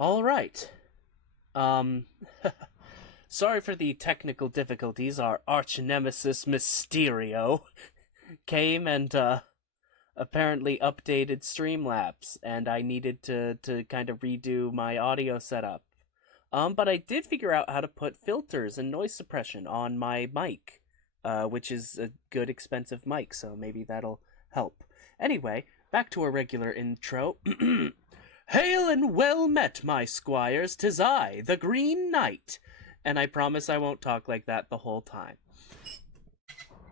All right. Um, sorry for the technical difficulties. Our arch nemesis Mysterio came and apparently updated Streamlabs, and I needed to kind of redo my audio setup. But I did figure out how to put filters and noise suppression on my mic, which is a good expensive mic, so maybe that'll help. Anyway, back to our regular intro. Hail and well met, my squires, 'tis I, the Green Knight. And I promise I won't talk like that the whole time.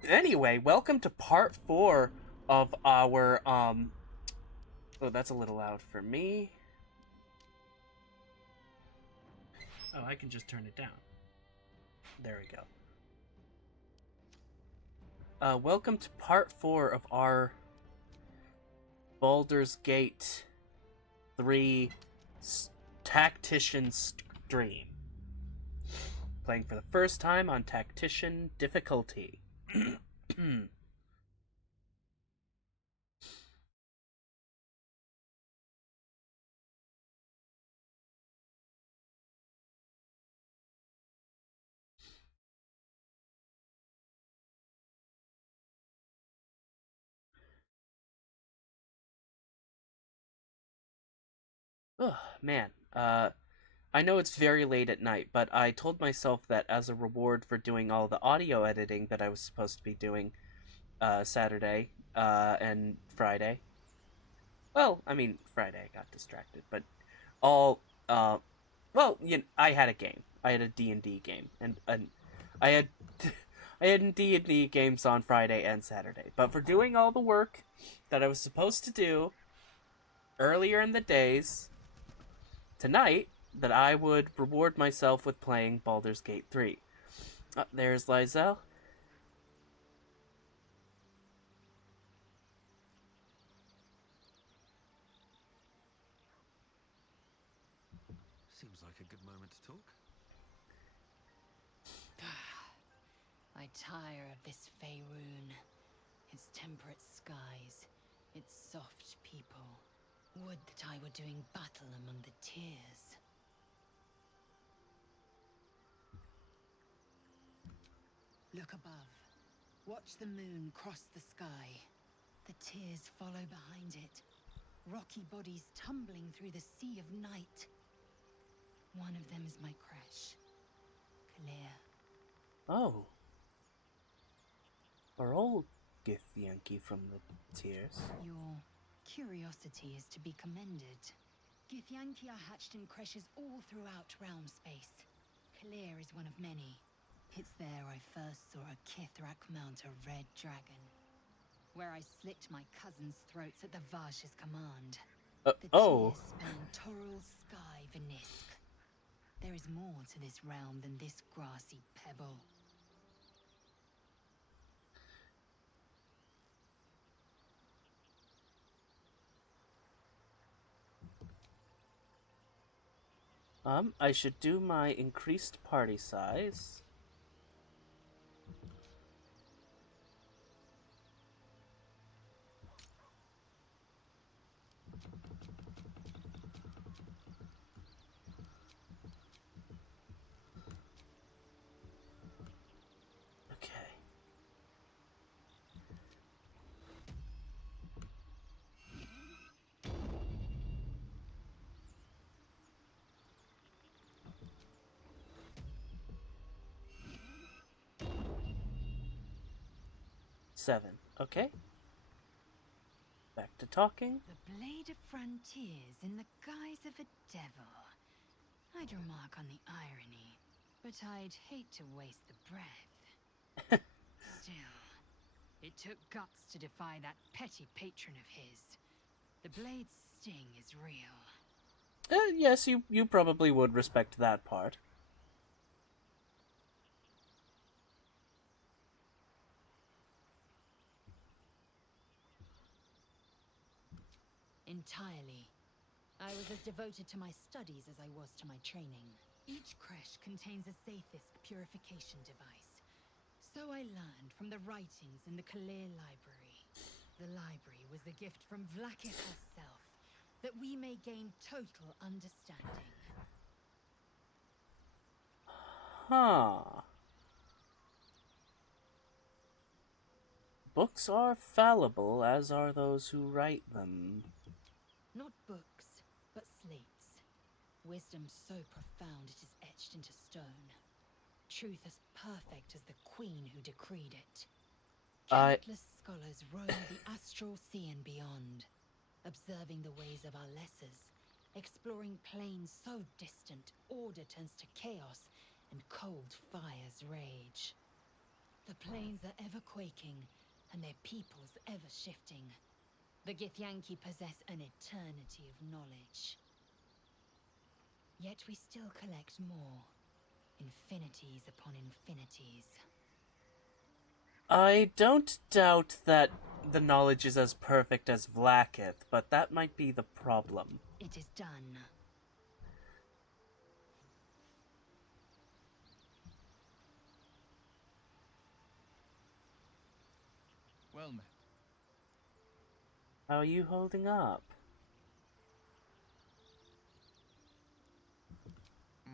Anyway, welcome to part 4 of our, Oh, that's a little loud for me. Oh, I can just turn it down. There we go. Welcome to part 4 of our Baldur's Gate 3 Tactician stream. Playing for the first time on Tactician difficulty. Oh, man. I know it's very late at night, but I told myself that as a reward for doing all the audio editing that I was supposed to be doing Saturday and Friday. Well, I mean, Friday I got distracted, but all well, I had a game. I had a D&D game, and I had I had D&D games on Friday and Saturday. But for doing all the work that I was supposed to do earlier in the days, tonight that I would reward myself with playing Baldur's Gate 3. There's Lizelle. Seems like a good moment to talk. I tire of this Faerun, its temperate skies, its soft people. Would that I were doing battle among the tears. Look above. Watch the moon cross the sky. The tears follow behind it. Rocky bodies tumbling through the sea of night. One of them is my crash. Clear. Oh. Are all Githyanki from the tears? Your curiosity is to be commended. Githyanki are hatched in creches all throughout realm space. Kalir is one of many. It's there I first saw a Kithrak mount a red dragon. Where I slit my cousins' throats at the Vash's command. The Oh. tears span Toral's sky, Venisk. There is more to this realm than this grassy pebble. I should do my increased party size. Okay. Seven. Okay. Back to talking. The blade of frontiers in the guise of a devil. I'd remark on the irony, but I'd hate to waste the breath. Still, it took guts to defy that petty patron of his. The blade's sting is real. Yes, you probably would respect that part. Entirely. I was as devoted to my studies as I was to my training. Each creche contains a Sathisk purification device. So I learned from the writings in the Kalir Library. The library was a gift from Vlaakith herself, that we may gain total understanding. Huh. Books are fallible, as are those who write them. Not books, but slates. Wisdom so profound it is etched into stone. Truth as perfect as the queen who decreed it. I... Countless scholars roam the astral sea and beyond, observing the ways of our lessers, exploring planes so distant order turns to chaos and cold fires rage. The planes are ever quaking, and their peoples ever shifting. The Githyanki possess an eternity of knowledge. Yet we still collect more. Infinities upon infinities. I don't doubt that the knowledge is as perfect as Vlaakith, but that might be the problem. It is done. Well met. How are you holding up?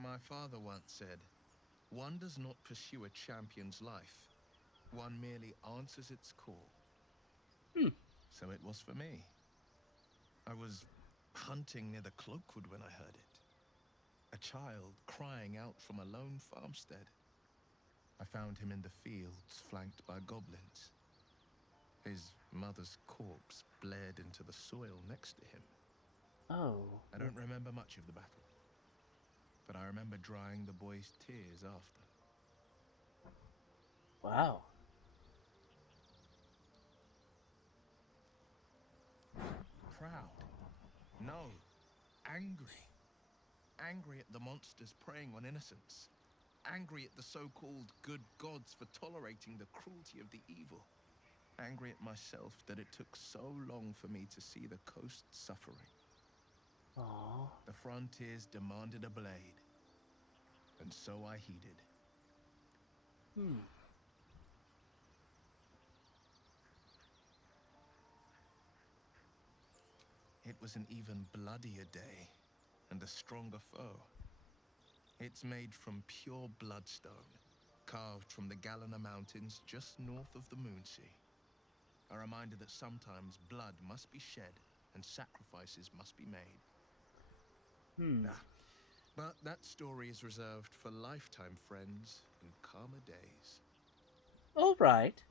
My father once said, one does not pursue a champion's life. One merely answers its call. Hmm. So it was for me. I was hunting near the Cloakwood when I heard it. A child crying out from a lone farmstead. I found him in the fields, flanked by goblins. His mother's corpse blared into the soil next to him. Oh. I don't remember much of the battle, but I remember drying the boy's tears after. Wow. Proud. No. Angry. Angry at the monsters preying on innocents. Angry at the so-called good gods for tolerating the cruelty of the evil. Angry at myself that it took so long for me to see the coast suffering. Aww. The frontiers demanded a blade, and so I heeded. Hmm. It was an even bloodier day, and a stronger foe. It's made from pure bloodstone, carved from the Galena Mountains just north of the Moonsea. A reminder that sometimes blood must be shed and sacrifices must be made. Hmm. Ah, but that story is reserved for lifetime friends and calmer days. Alright.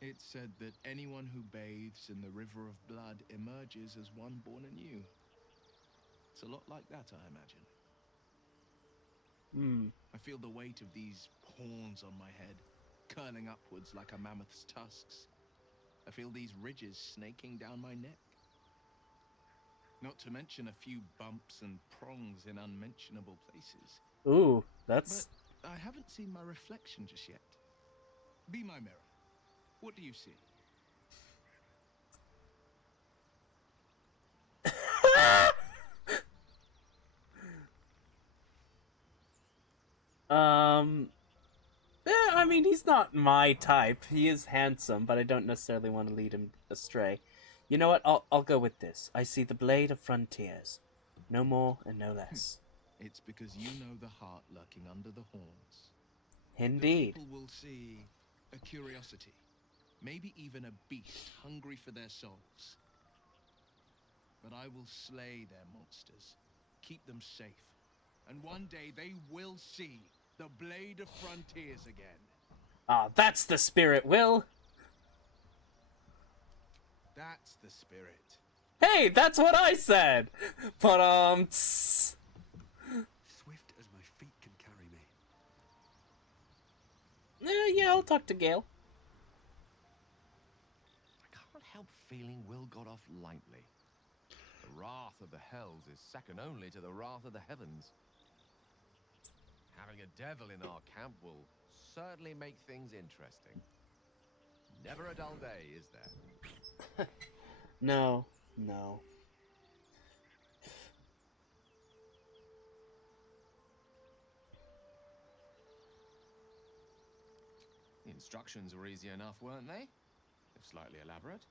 It's said that anyone who bathes in the river of blood emerges as one born anew. It's a lot like that, I imagine. Hmm. I feel the weight of these horns on my head, curling upwards like a mammoth's tusks. I feel these ridges snaking down my neck. Not to mention a few bumps and prongs in unmentionable places. Ooh, But that's... I haven't seen my reflection just yet. Be my mirror. What do you see? um... I mean, he's not my type. He is handsome, but I don't necessarily want to lead him astray. You know what? I'll go with this. I see the blade of frontiers. No more and no less. It's because you know the heart lurking under the horns. The Indeed. people will see a curiosity, maybe even a beast hungry for their souls. But I will slay their monsters, keep them safe, and one day they will see the Blade of Frontiers again. Ah, that's the spirit, Will! That's the spirit. Hey, that's what I said! But, Swift as my feet can carry me. yeah, I'll talk to Gale. I can't help feeling Will got off lightly. The wrath of the hells is second only to the wrath of the heavens. Having a devil in our camp will certainly make things interesting. Never a dull day, is there? No, no. The instructions were easy enough, weren't they? If slightly elaborate.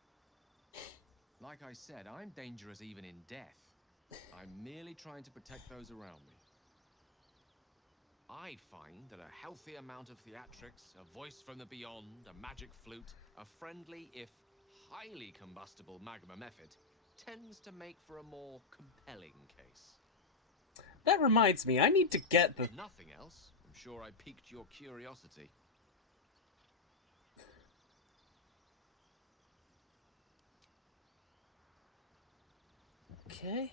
Like I said, I'm dangerous even in death. I'm merely trying to protect those around me. I find that a healthy amount of theatrics, a voice from the beyond, a magic flute, a friendly, if highly combustible magma method, tends to make for a more compelling case. That reminds me, I need to get the... If nothing else, I'm sure I piqued your curiosity. Okay.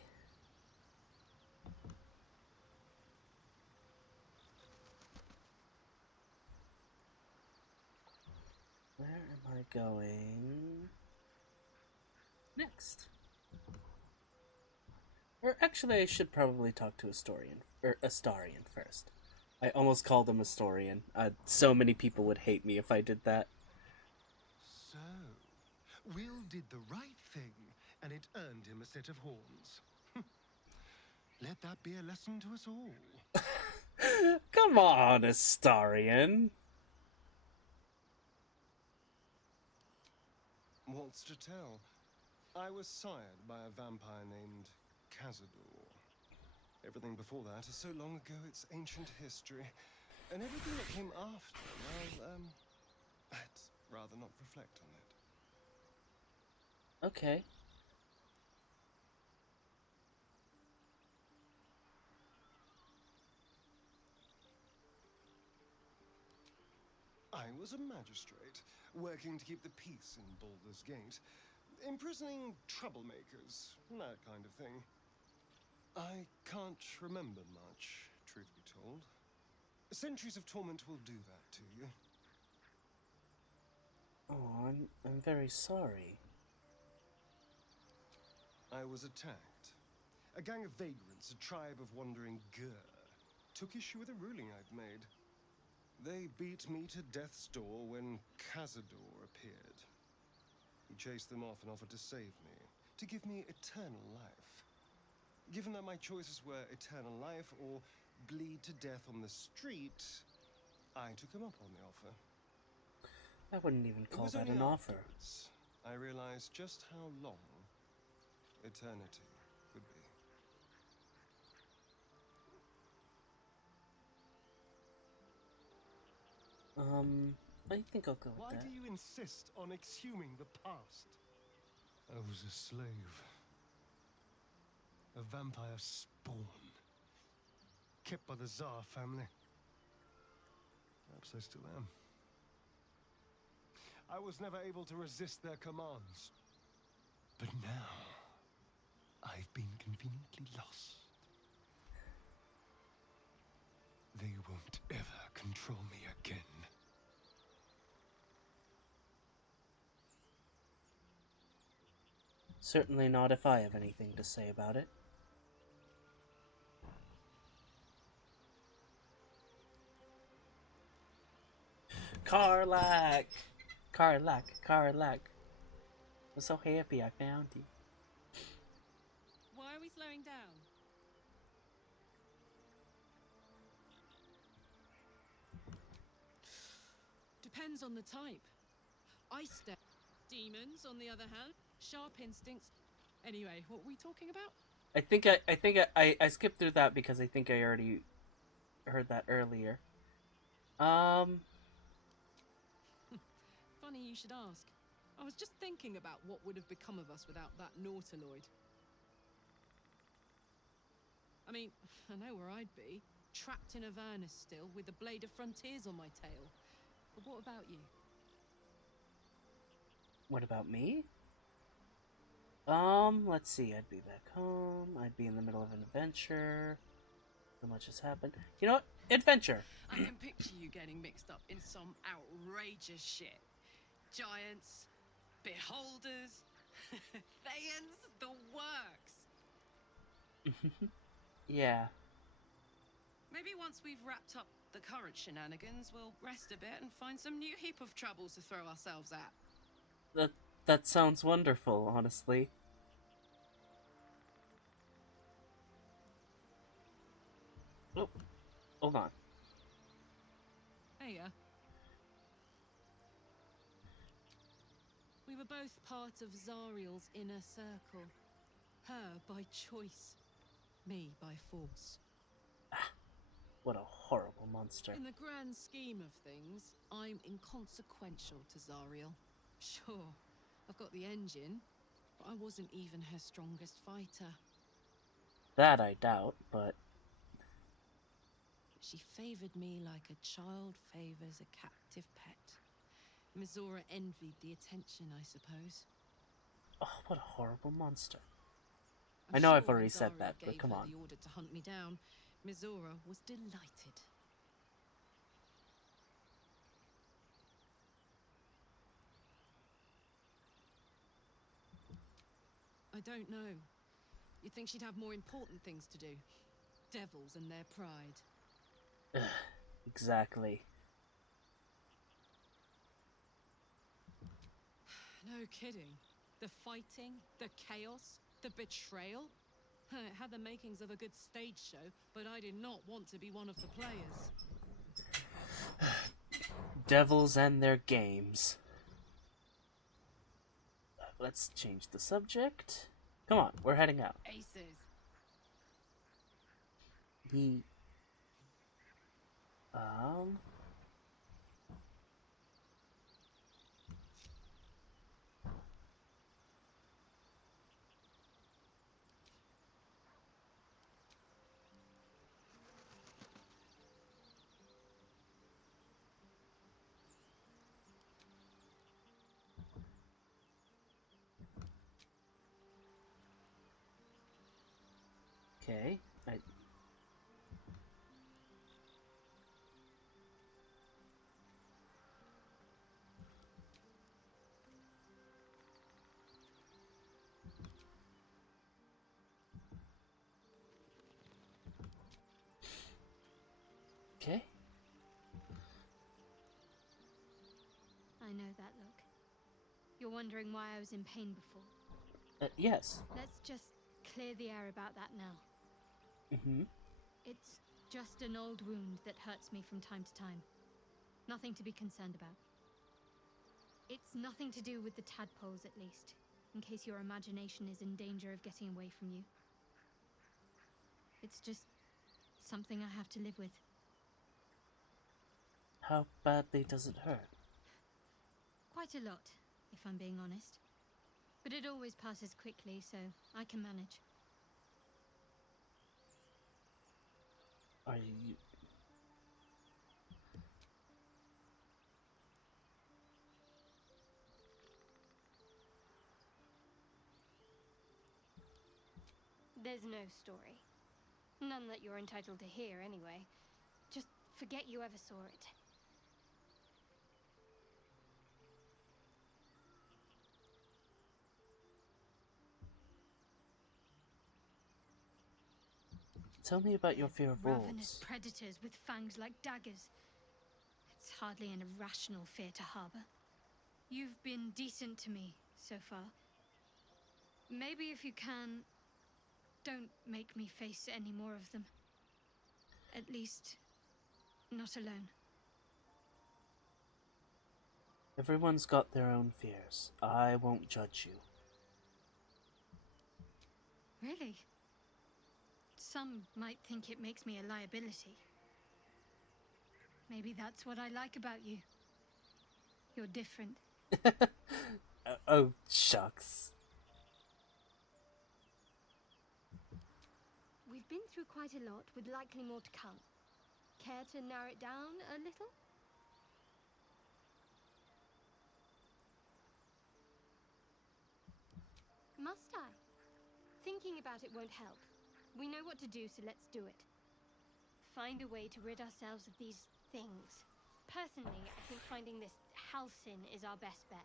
Where am I going next? Or actually, I should probably talk to Astarion first. I almost called him Astorian. So many people would hate me if I did that. So, Will did the right thing, and it earned him a set of horns. Let that be a lesson to us all. Come on, Astarion. What's to tell? I was sired by a vampire named Cazador. Everything before that is so long ago it's ancient history. And everything that came after, well, let's rather not reflect on it. Okay. I was a magistrate, working to keep the peace in Baldur's Gate, imprisoning troublemakers, that kind of thing. I can't remember much, truth be told. Centuries of torment will do that to you. Oh, I'm very sorry. I was attacked. A gang of vagrants, a tribe of wandering Gur, took issue with a ruling I'd made. They beat me to death's door when Cazador appeared. He chased them off and offered to save me, to give me eternal life. Given that my choices were eternal life or bleed to death on the street, I took him up on the offer. I wouldn't even It call was that only an offer. afterwards I realized just how long eternity could be. I think I'll go with Why that. do you insist on exhuming the past? I was a slave. A vampire spawn. Kept by the Tsar family. Perhaps I still am. I was never able to resist their commands. But now, I've been conveniently lost. They won't ever control me again. Certainly not if I have anything to say about it. Karlak! Karlak, Karlak. I'm so happy I found you. Why are we slowing down? Depends on the type. Ice step. Demons, on the other hand, sharp instincts. Anyway, what were we talking about? I skipped through that because I think I already heard that earlier. Funny you should ask. I was just thinking about what would have become of us without that Nautiloid. I mean, I know where I'd be. Trapped in Avernus still, with the Blade of Frontiers on my tail. But what about you? What about me? Let's see. I'd be back home. I'd be in the middle of an adventure. So much has happened. You know what? Adventure. I can picture you getting mixed up in some outrageous shit. Giants, beholders, Thayans, the works. Yeah. Maybe once we've wrapped up the current shenanigans, we'll rest a bit and find some new heap of troubles to throw ourselves at. That sounds wonderful, honestly. Oh, hold on. Hey, we were both part of Zariel's inner circle. Her by choice, me by force. What a horrible monster. In the grand scheme of things, I'm inconsequential to Zariel. Sure, I've got the engine, but I wasn't even her strongest fighter. That I doubt, but She favored me like a child favors a captive pet. Mizora envied the attention, I suppose. oh, what a horrible monster. I'm I know sure I've already when said Zariel that, but gave come her on. the order to hunt me down, Mizora was delighted. I don't know. You'd think she'd have more important things to do. Devils and their pride. Exactly. No kidding. The fighting, the chaos, the betrayal. It had the makings of a good stage show, but I did not want to be one of the players. Devils and their games. Let's change the subject. Come on, we're heading out. Aces. He... Um... Okay, Okay. I know that look. You're wondering why I was in pain before. Yes. Let's just clear the air about that now. Mm-hmm. It's just an old wound that hurts me from time to time. Nothing to be concerned about. It's nothing to do with the tadpoles, at least, in case your imagination is in danger of getting away from you. It's just something I have to live with. How badly does it hurt? Quite a lot, if I'm being honest. But it always passes quickly, so I can manage. Are you... There's no story. None that you're entitled to hear, anyway. Just forget you ever saw it. Tell me about your They're fear of ravenous wolves. predators with fangs like daggers. It's hardly an irrational fear to harbor. You've been decent to me so far. Maybe if you can, don't make me face any more of them. At least, not alone. Everyone's got their own fears. I won't judge you. Really? Some might think it makes me a liability. Maybe that's what I like about you. You're different. Oh, shucks. We've been through quite a lot, with likely more to come. Care to narrow it down a little? Must I? Thinking about it won't help. We know what to do, so let's do it. Find a way to rid ourselves of these things. Personally, I think finding this Halcyon is our best bet.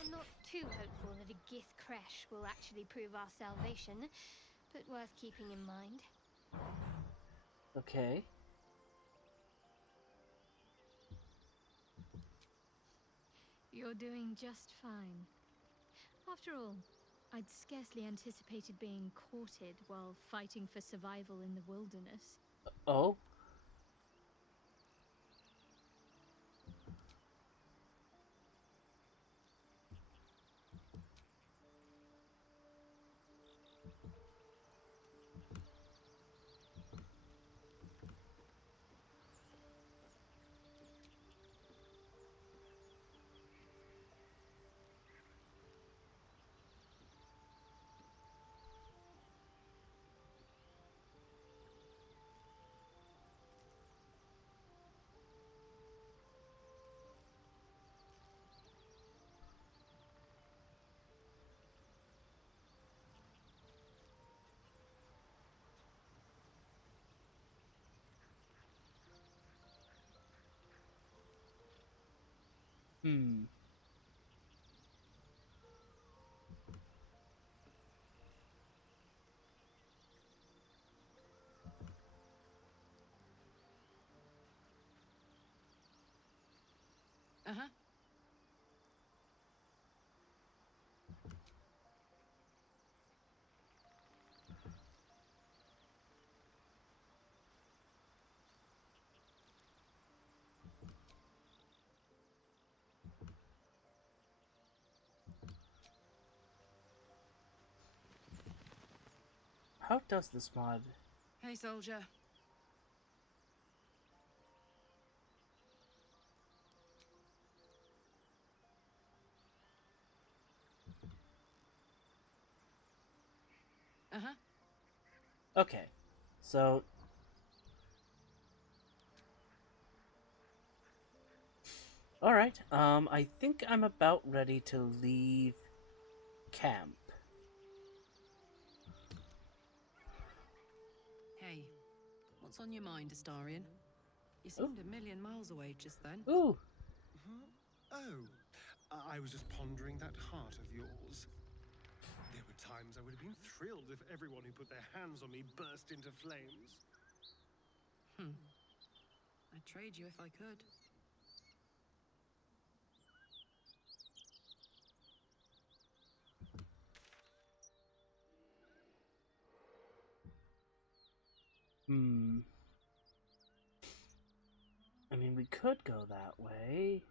I'm not too hopeful that a Gith Kresh will actually prove our salvation, but worth keeping in mind. Okay. You're doing just fine. After all, I'd scarcely anticipated being courted while fighting for survival in the wilderness. Oh? Hmm. Uh-huh. How does this mod? Hey, soldier. Uh-huh. Okay. So, alright. I think I'm about ready to leave camp. Hey, what's on your mind, Astarion? You Ooh. seemed a million miles away just then. Ooh. Huh? Oh, I was just pondering that heart of yours. There were times I would have been thrilled if everyone who put their hands on me burst into flames. I'd trade you if I could. Hmm. I mean, we could go that way.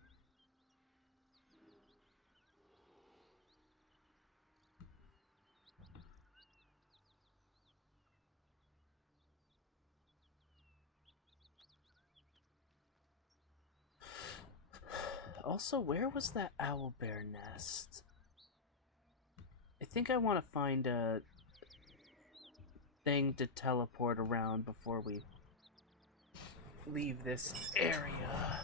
Also, where was that owlbear nest? I think I want to find a thing to teleport around before we leave this area.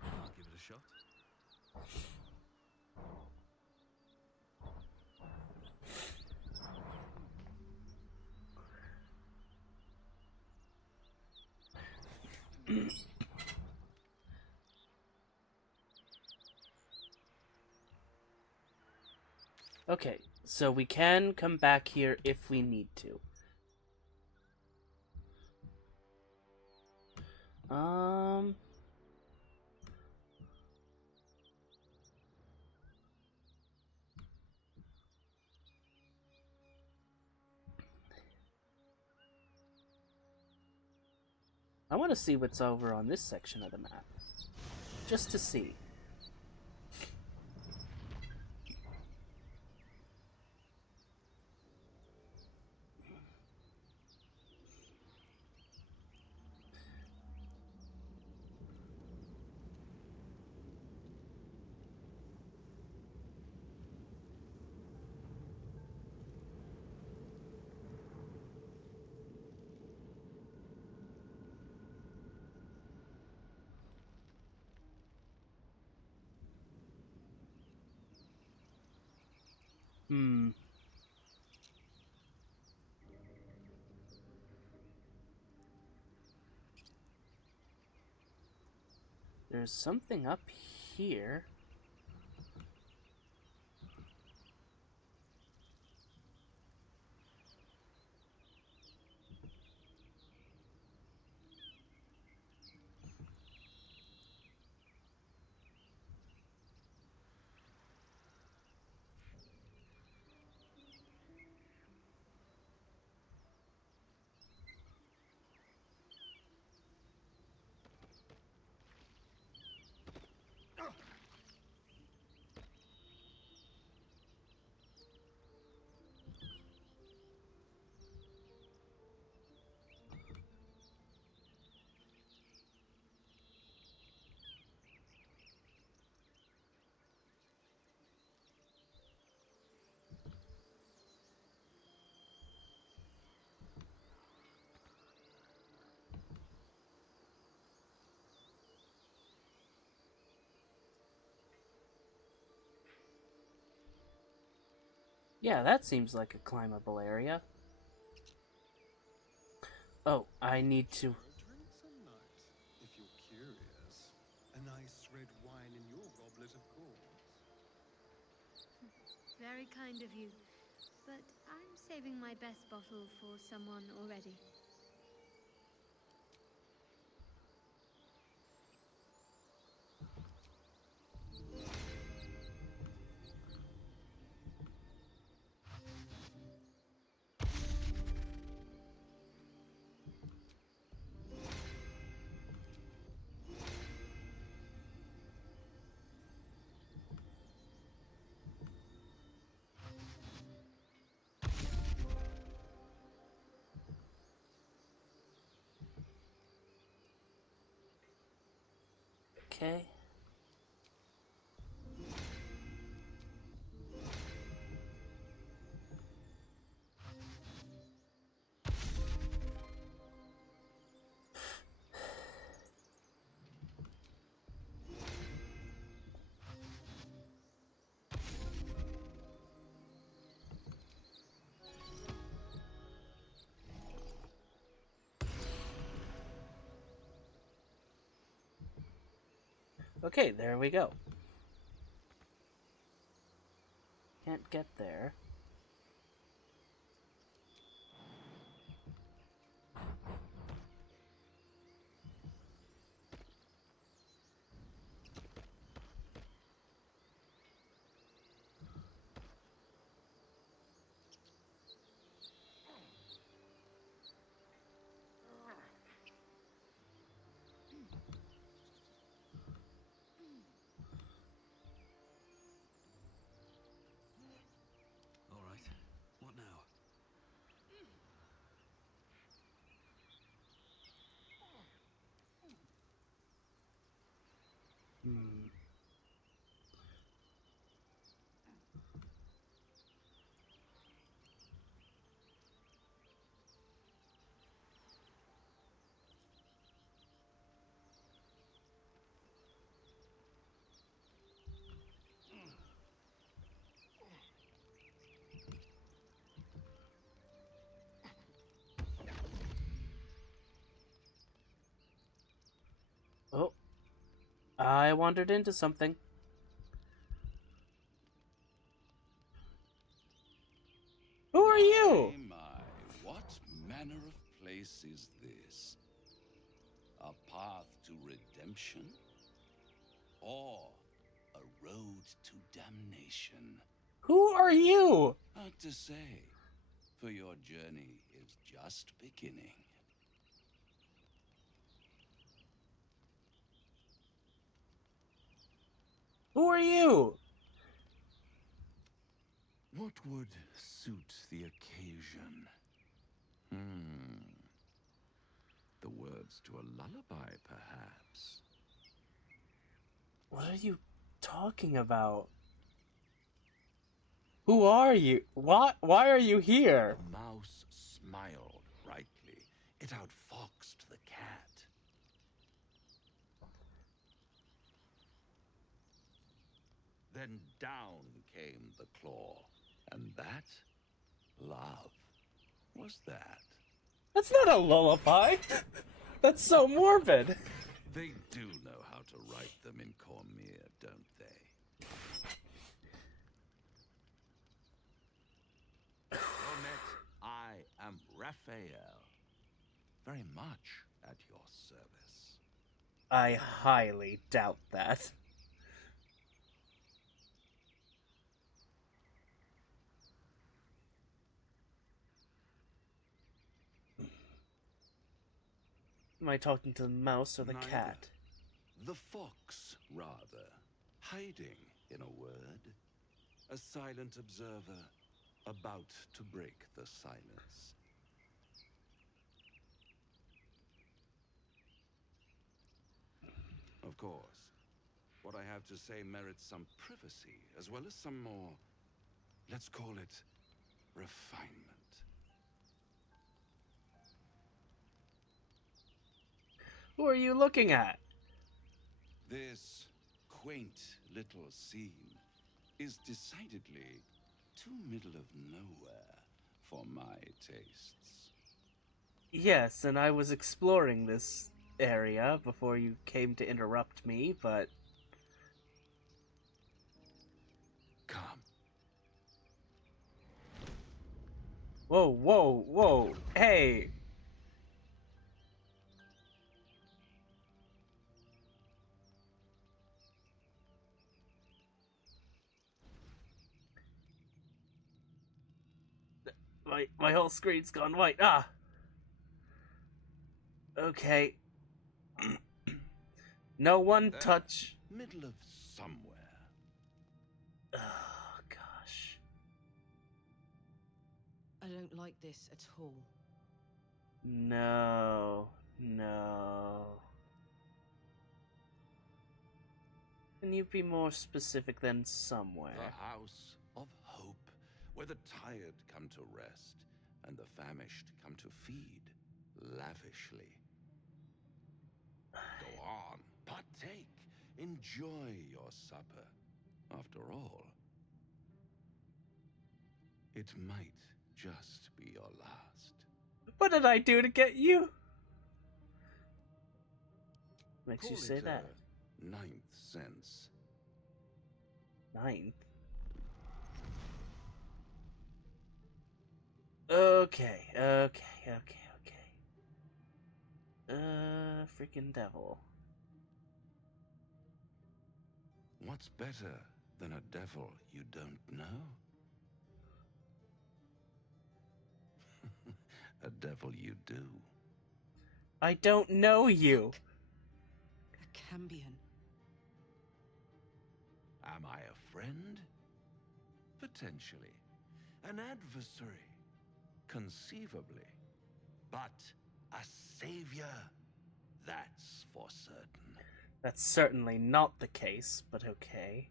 I'll give it a shot. Okay, so we can come back here if we need to. Um... I want to see what's over on this section of the map. Just to see. Hmm. There's something up here. Yeah, that seems like a climbable area. Oh, I need to... A drink some night, if you're curious. A nice red wine in your goblet, of course. Very kind of you, but I'm saving my best bottle for someone already. Okay. Okay, there we go. Can't get there. All right. What now? Hmm. Oh, I wandered into something. Who are you? My, what manner of place is this? A path to redemption? Or a road to damnation? Who are you? Hard to say, for your journey is just beginning. Who are you? What would suit the occasion? The words to a lullaby, perhaps. What are you talking about? Who are you? What? Why are you here? The mouse smiled brightly. It outfoxed the cat. Then down came the claw. And that? Love. Was that? That's not a lullaby. That's so morbid. They do know how to write them in Cormyr, don't they? Cornet, I am Raphael. Very much at your service. I highly doubt that. Am I talking to the mouse or the Neither. cat? The fox, rather. Hiding, in a word. A silent observer, about to break the silence. Of course, what I have to say merits some privacy, as well as some more, let's call it, refinement. Who are you looking at? This quaint little scene is decidedly too middle of nowhere for my tastes. Yes, and I was exploring this area before you came to interrupt me, but... Come. Whoa, whoa, whoa, hey! My whole screen's gone white. Ah! Okay. No one There. touch... Middle of somewhere. Oh, gosh. I don't like this at all. No. No. Can you be more specific than somewhere? The house of hope, where the tired come to rest and the famished come to feed lavishly. Go on, partake, enjoy your supper. After all, it might just be your last. What did I do to get you? Makes Call you say it that. a ninth sense. Ninth? Okay, okay, okay, okay. Freaking devil. What's better than a devil you don't know? A devil you do. I don't know you. A Cambion. Am I a friend? Potentially. An adversary? Conceivably. But a savior? That's for certain. That's certainly not the case, but okay.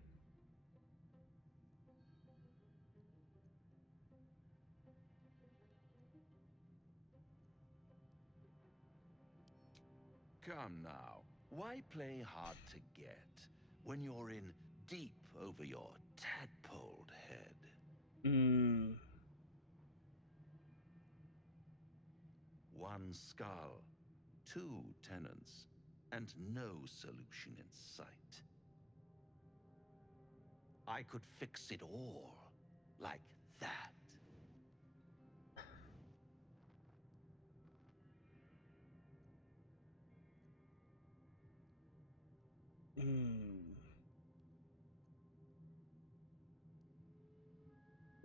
Come now, why play hard to get when you're in deep over your tadpoled head? One skull, two tenants, and no solution in sight. I could fix it all, like that.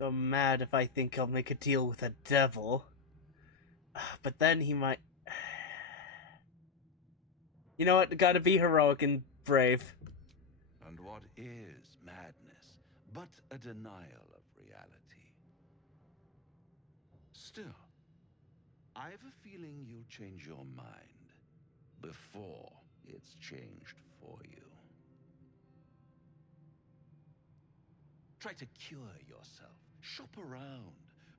I'm mad if I think I'll make a deal with a devil. But then he might... You know what? Gotta be heroic and brave. And what is madness but a denial of reality? Still, I have a feeling you'll change your mind before it's changed for you. Try to cure yourself. Shop around.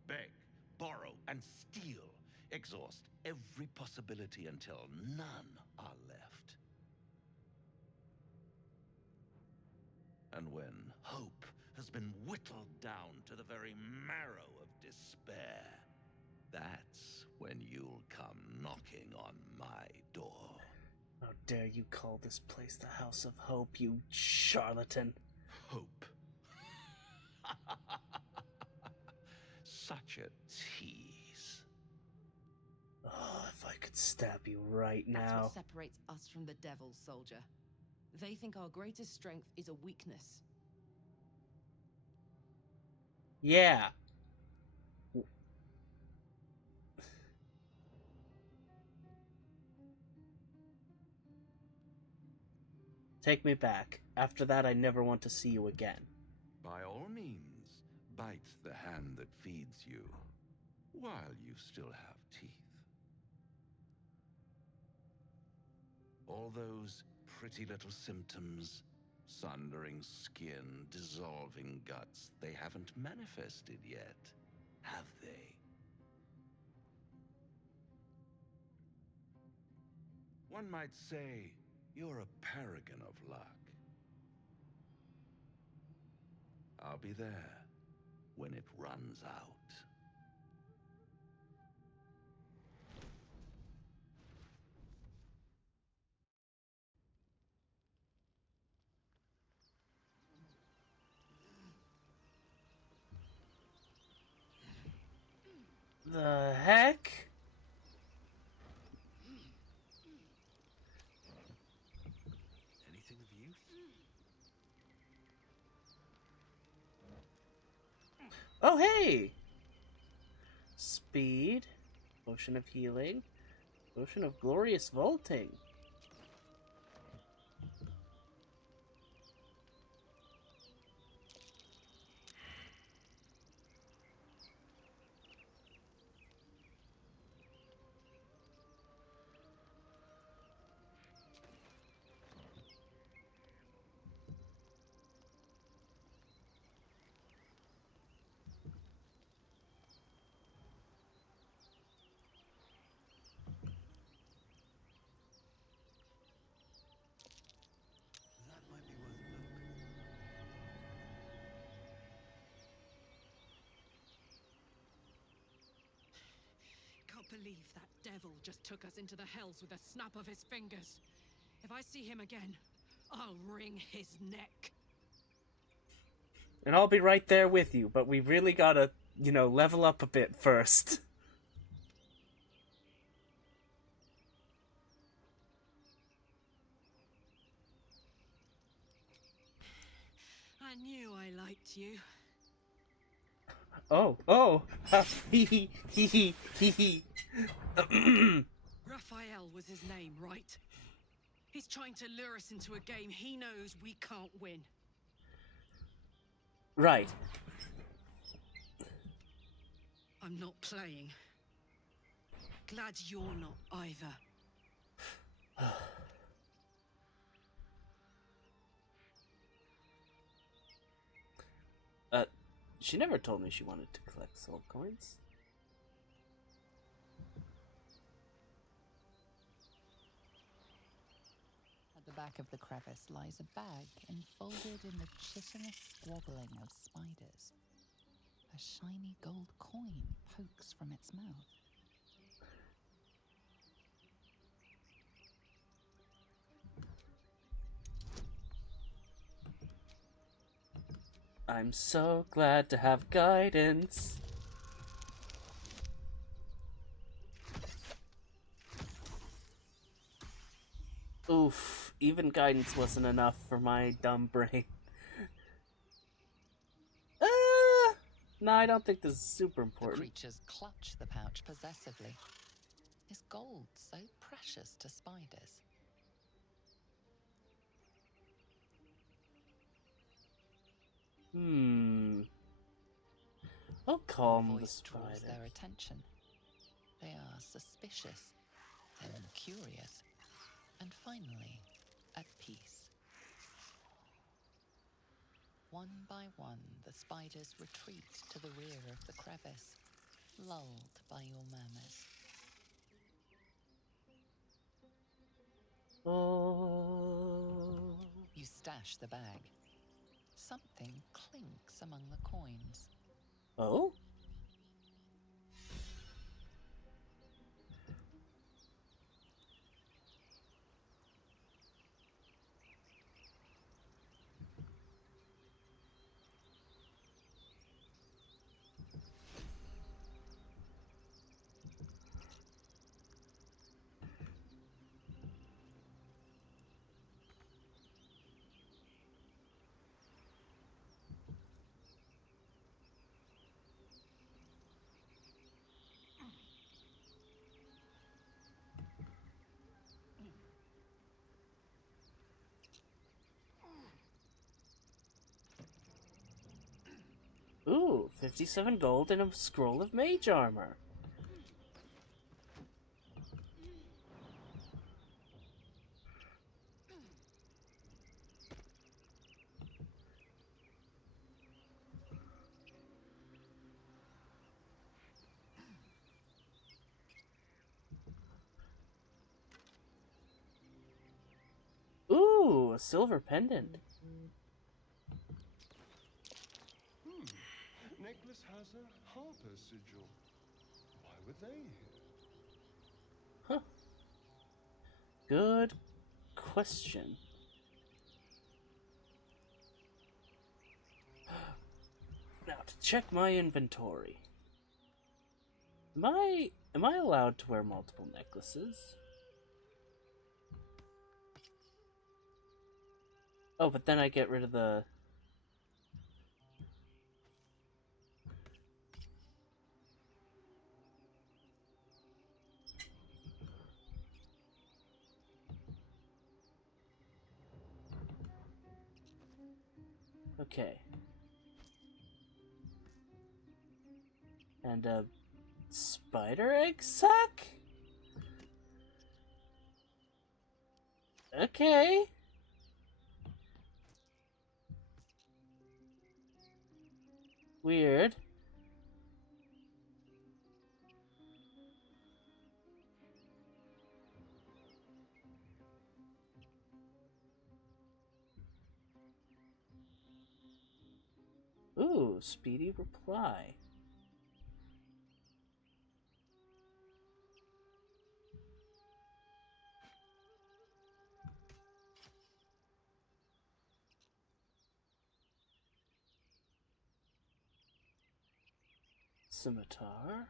Beg, borrow, and steal. Exhaust every possibility until none are left. And when hope has been whittled down to the very marrow of despair, that's when you'll come knocking on my door. How dare you call this place the House of Hope, you charlatan! Hope. Such a tease. Oh, if I could stab you right That's now. what separates us from the devils, soldier. They think our greatest strength is a weakness. Yeah. Take me back. After that, I never want to see you again. By all means, bite the hand that feeds you, while you still have teeth. All those pretty little symptoms, sundering skin, dissolving guts, they haven't manifested yet, have they? One might say you're a paragon of luck. I'll be there when it runs out. The heck? Anything of use? Oh, hey! Speed, potion of healing, potion of glorious vaulting. That might be worth a look. Can't believe that devil just took us into the hells with a snap of his fingers. If I see him again, I'll wring his neck. And I'll be right there with you, but we really gotta, level up a bit first. I knew I liked you. Oh, hee hee hee hee hee. Raphael was his name, right? He's trying to lure us into a game he knows we can't win. Right. I'm not playing. Glad you're not either. She never told me she wanted to collect soul coins. At the back of the crevice lies a bag enfolded in the chitinous squabbling of spiders. A shiny gold coin pokes from its mouth. I'm so glad to have guidance. Oof, even guidance wasn't enough for my dumb brain. No, I don't think this is super The important. creatures clutch the pouch possessively. Is gold so precious to spiders? I'll Your calm the voice draws spider. their attention. They are suspicious, then curious, and finally at peace. One by one, the spiders retreat to the rear of the crevice, lulled by your murmurs. Oh. You stash the bag. Something clinks among the coins. Oh? 57 gold and a scroll of mage armor. Ooh, a silver pendant. Necklace has a harper sigil. Why were they here? Huh. Good question. Now to check my inventory. Am I allowed to wear multiple necklaces? Oh, but then I get rid of the... Okay. And a spider egg sack? Okay. Weird. Ooh, speedy reply. Scimitar.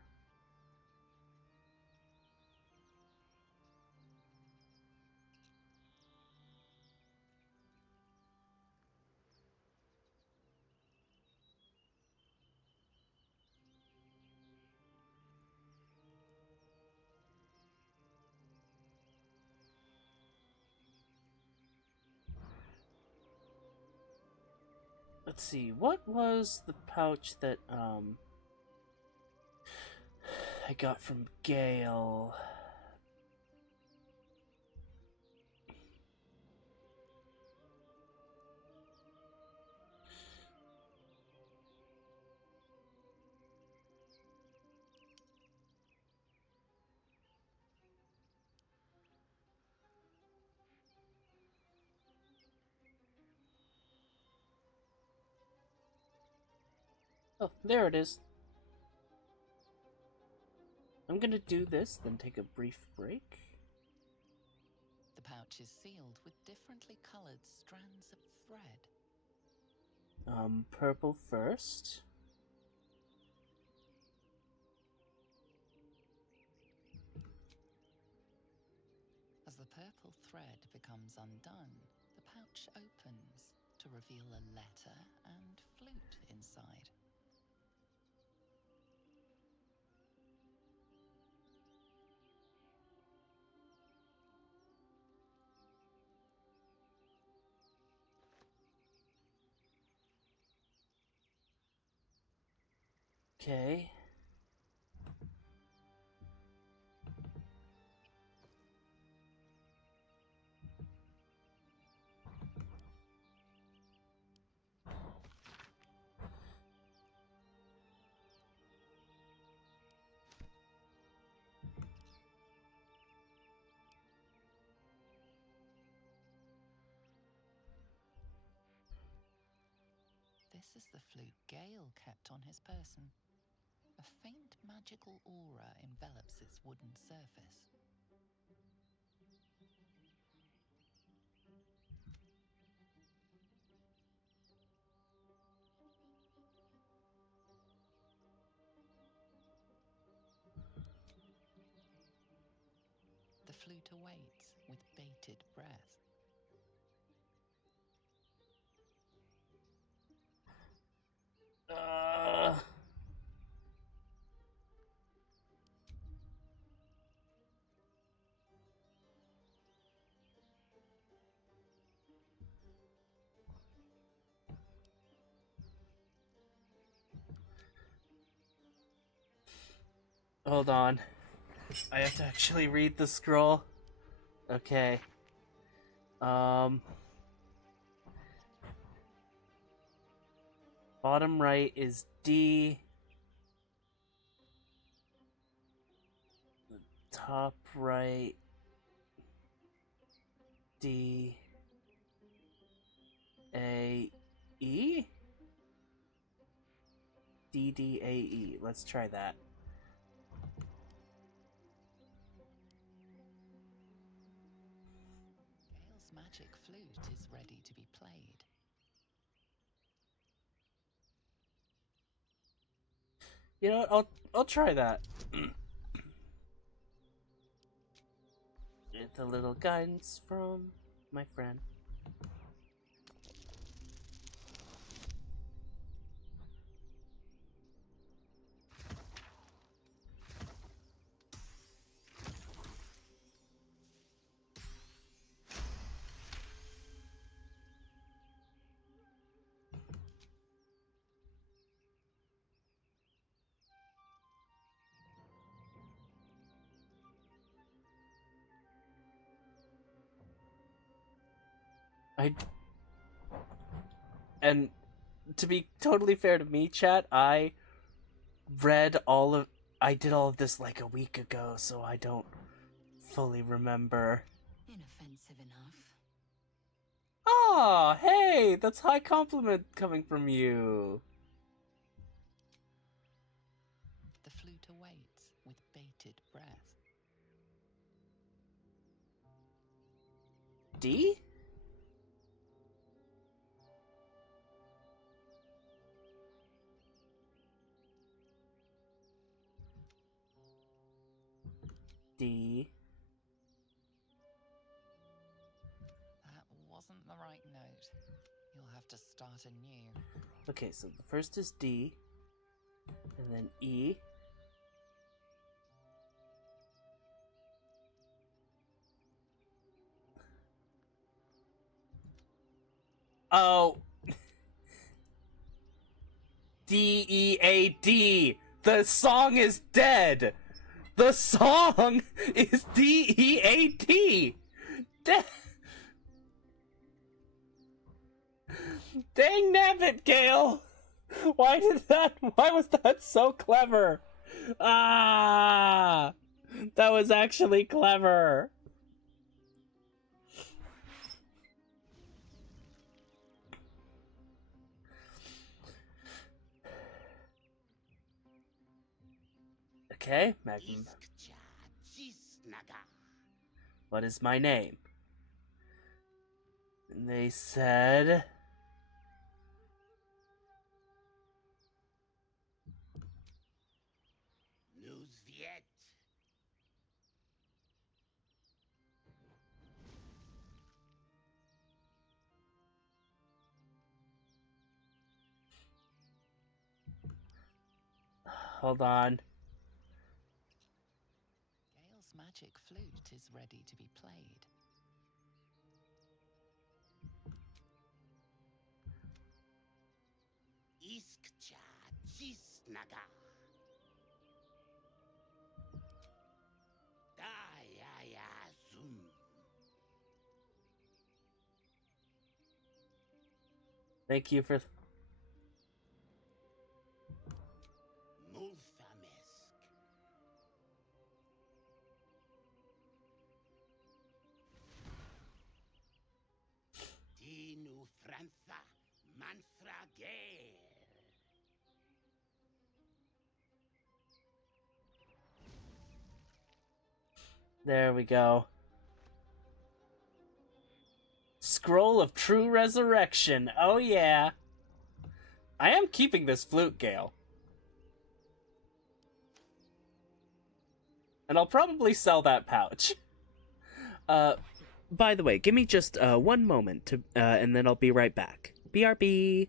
Let's see, what was the pouch that, I got from Gale? Oh, there it is. I'm gonna do this, then take a brief break. The pouch is sealed with differently colored strands of thread. Purple first. As the purple thread becomes undone, the pouch opens to reveal a letter and flute inside. Okay. This is the flute Gale kept on his person. A faint magical aura envelops its wooden surface. The flute awaits with bated breath. Uh... Hold on. I have to actually read the scroll. Okay. Bottom right is D. Top right D A E? D D A E. Let's try that. Gale's magic flute is ready to be played. You know what? I'll try that. With a little guidance from my friend. And to be totally fair to me, chat, I did all of this like a week ago, so I don't fully remember. Inoffensive enough. Ah, hey, that's high compliment coming from you. The flute awaits with bated breath. D? D. That wasn't the right note. You'll have to start anew. Okay, so the first is D, and then E. Oh. D-E-A-D. The song is dead. The song is D-E-A-D. Dang nabbit, Gale. Why was that so clever? Ah, that was actually clever. Okay, Magnum. What is my name? And they said... Hold on. Gale's magic flute is ready to be played. Thank you for... There we go. Scroll of True Resurrection. Oh yeah. I am keeping this flute, Gale. And I'll probably sell that pouch. By the way, give me just one moment to, and then I'll be right back. BRB.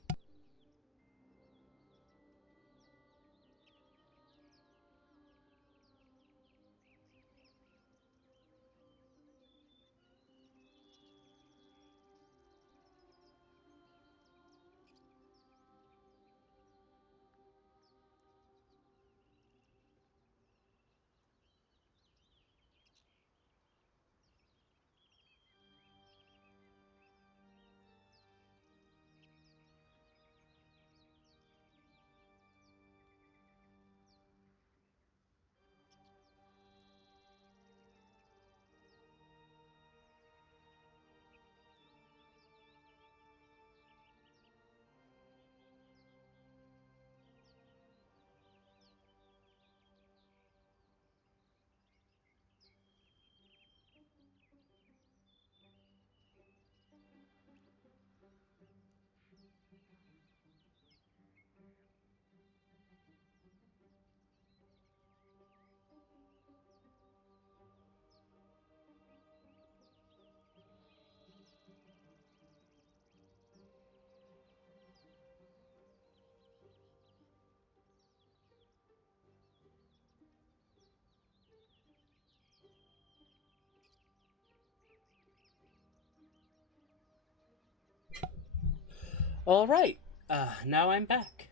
All right. Now I'm back.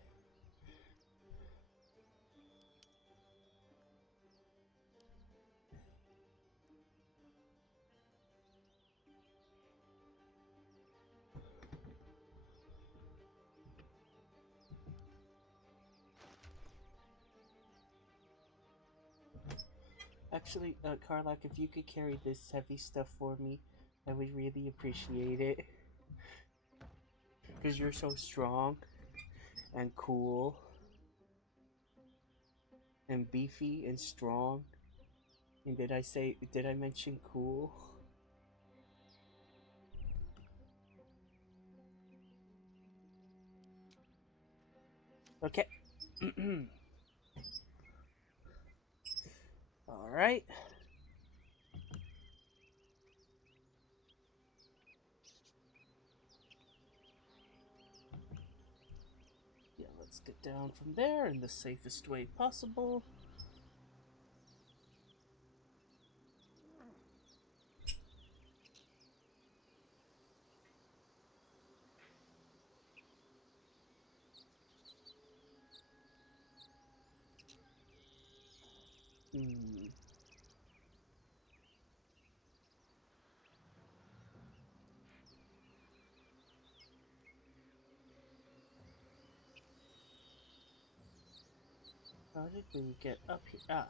Actually, Karlak, if you could carry this heavy stuff for me, I would really appreciate it. Because you're so strong and cool and beefy and strong. And did I mention cool? Okay. Alright. Yeah, let's get down from there in the safest way possible. How did we get up here? Ah.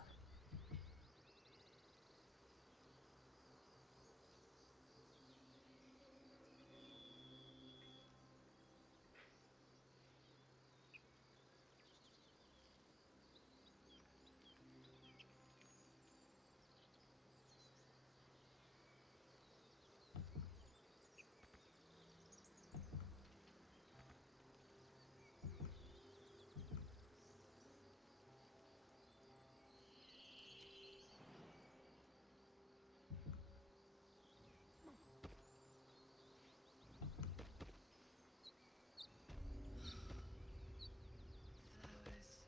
Flowers,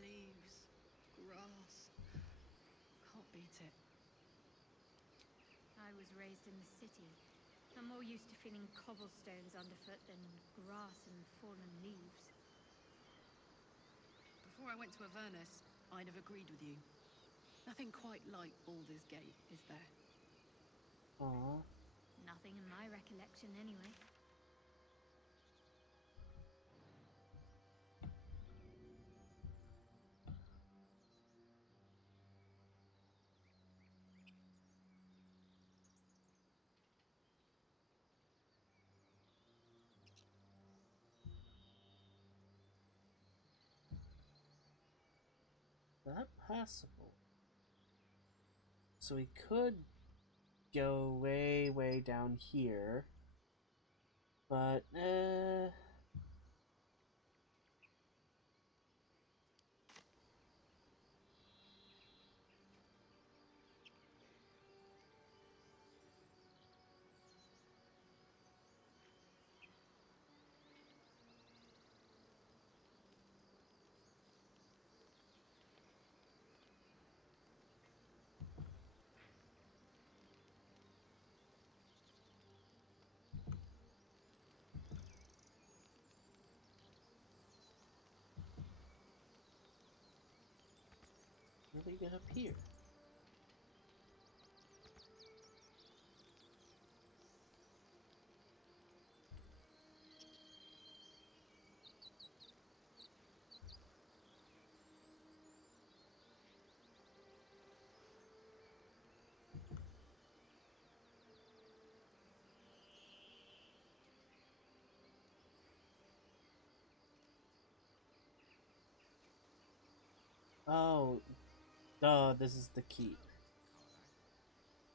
leaves, grass. Can't beat it. I was raised in the city. I'm more used to feeling cobblestones underfoot than grass and fallen leaves. Before I went to Avernus, I'd have agreed with you. Nothing quite like Baldur's Gate, is there? Aww. Nothing in my recollection, anyway. That possible. So we could go way, way down here. But, how do we get up here? Oh, this is the keep.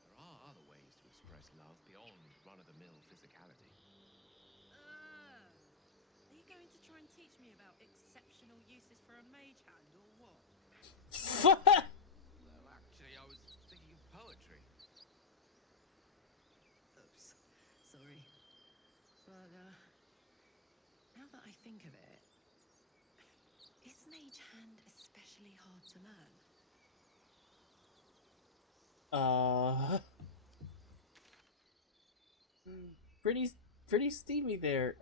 There are other ways to express love beyond run-of-the-mill physicality. Are you going to try and teach me about exceptional uses for a mage hand, or what? Well, actually, I was thinking of poetry. Oops. Sorry. But, now that I think of it, is mage hand especially hard to learn? Pretty, pretty steamy there,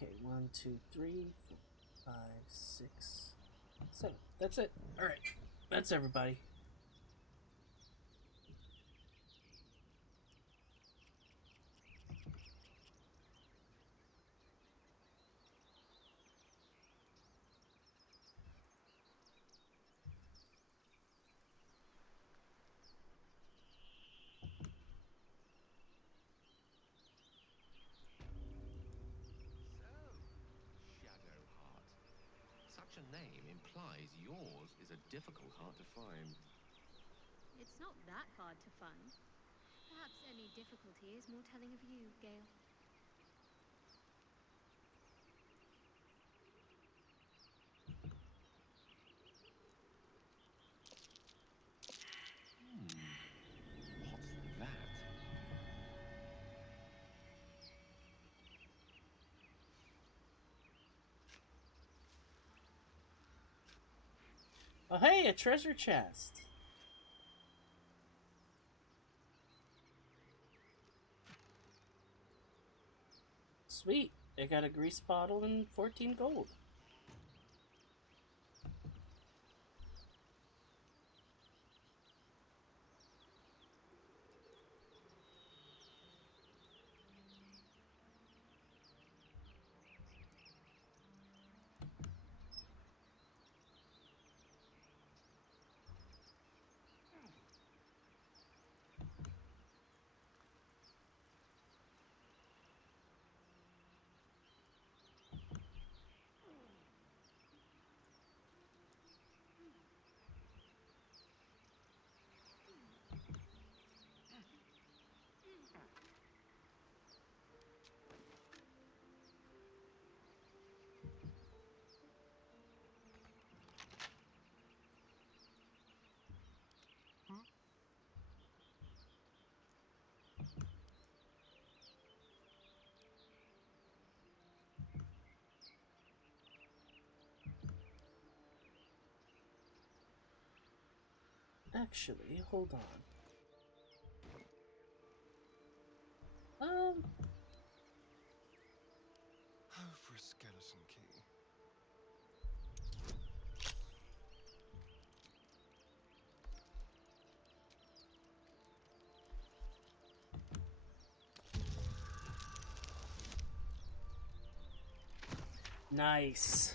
Okay, 1, 2, 3, 4, 5, 6, 7. That's it. Alright. That's everybody. Shadowheart. Such a name implies yours is a difficult heart to find. It's not that hard to find. Perhaps any difficulty is more telling of you, Gale. What's that? Oh, hey, a treasure chest. Sweet. I got a grease bottle and 14 gold. Actually, hold on. Oh, for a skeleton key. Nice.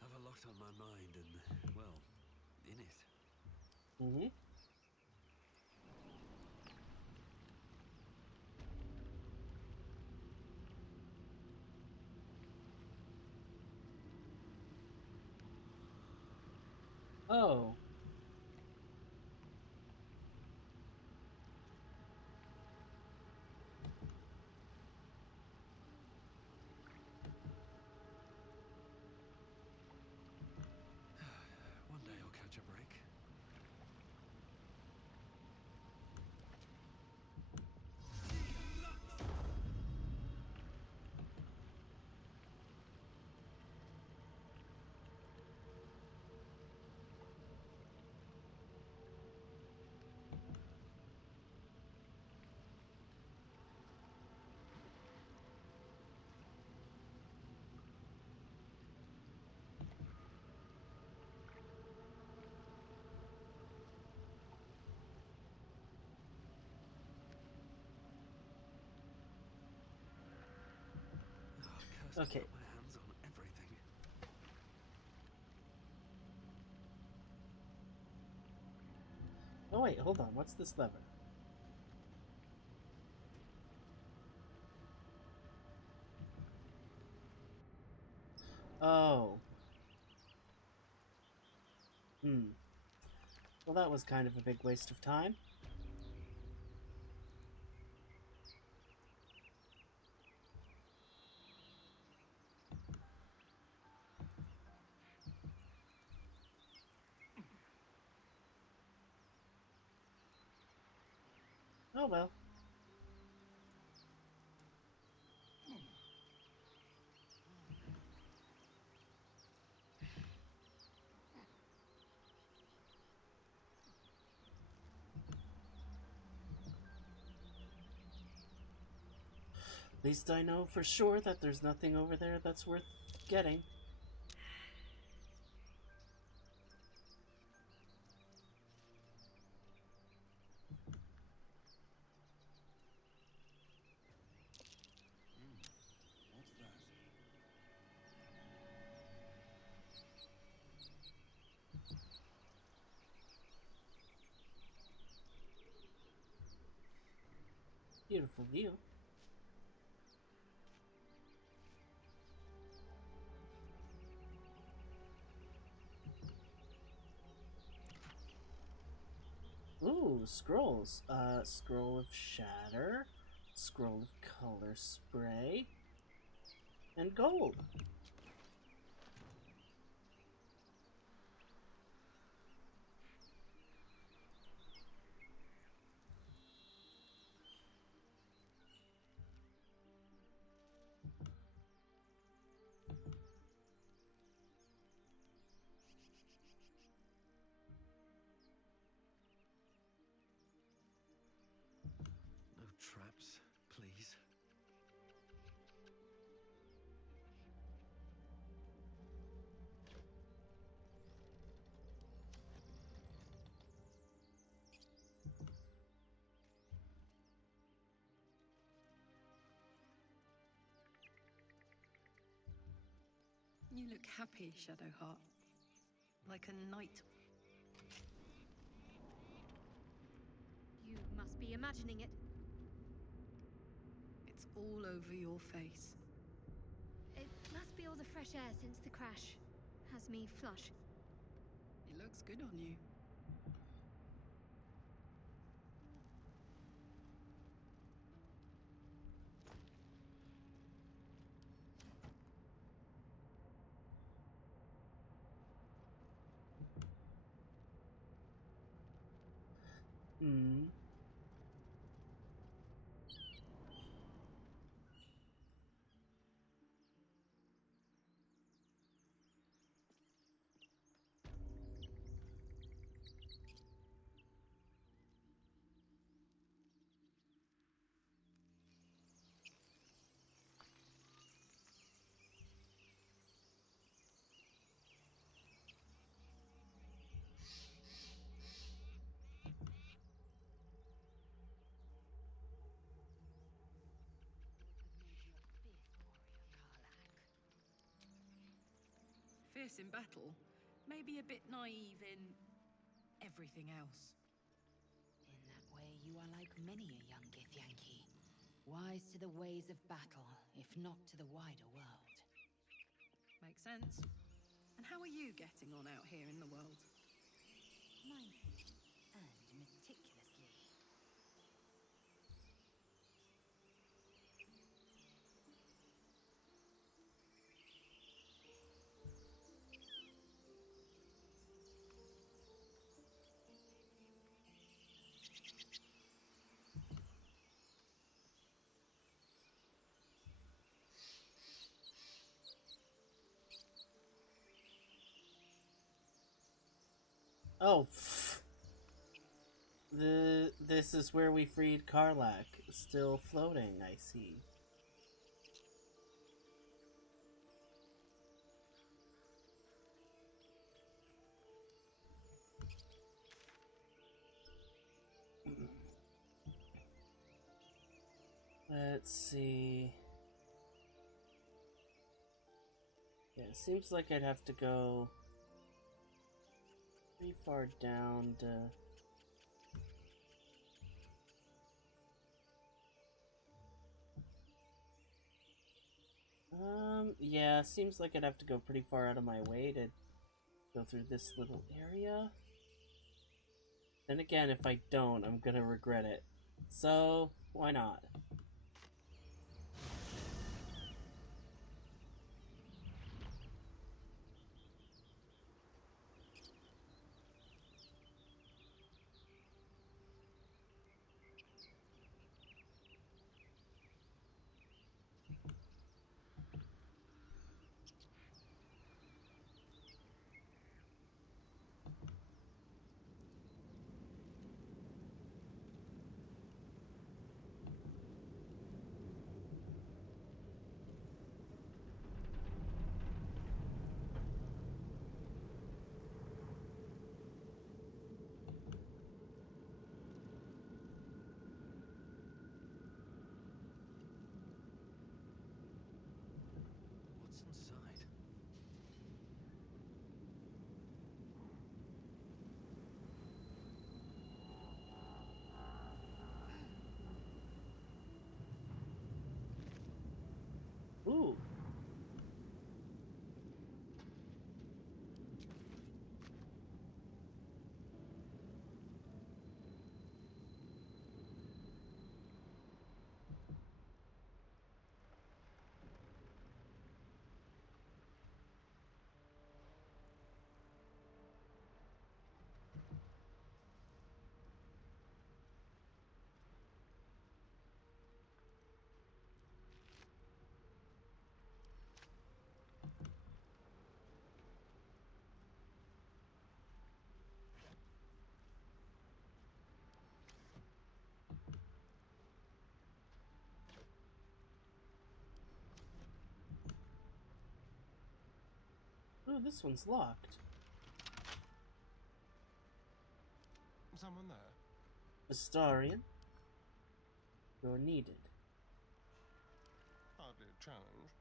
I've a lot on my mind and, well, in it. Mm-hmm. Oh. One day I'll catch a break. Oh, Kirsty's Okay. got my hands on everything. Oh, wait, hold on. What's this lever? Oh. Well, that was kind of a big waste of time. Oh, well. At least I know for sure that there's nothing over there that's worth getting. What's that? Beautiful view. Ooh, scrolls. Scroll of shatter, scroll of color spray, and gold. No traps, please. You look happy, Shadowheart. Like a knight. You must be imagining it. It's all over your face. It must be all the fresh air since the crash. Has me flush. It looks good on you. Hmm. Fierce in battle, maybe a bit naive in everything else. In that way, you are like many a young Githyanki. Wise to the ways of battle, if not to the wider world. Makes sense. And how are you getting on out here in the world? Mindfully and meticulously. Oh, this is where we freed Karlak. Still floating, I see. Let's see. Yeah, it seems like I'd have to go pretty far down to... Yeah, seems like I'd have to go pretty far out of my way to go through this little area. Then again, if I don't, I'm gonna regret it. So, why not? Oh, this one's locked. Someone there? Astarion, you're needed. Hardly a challenge.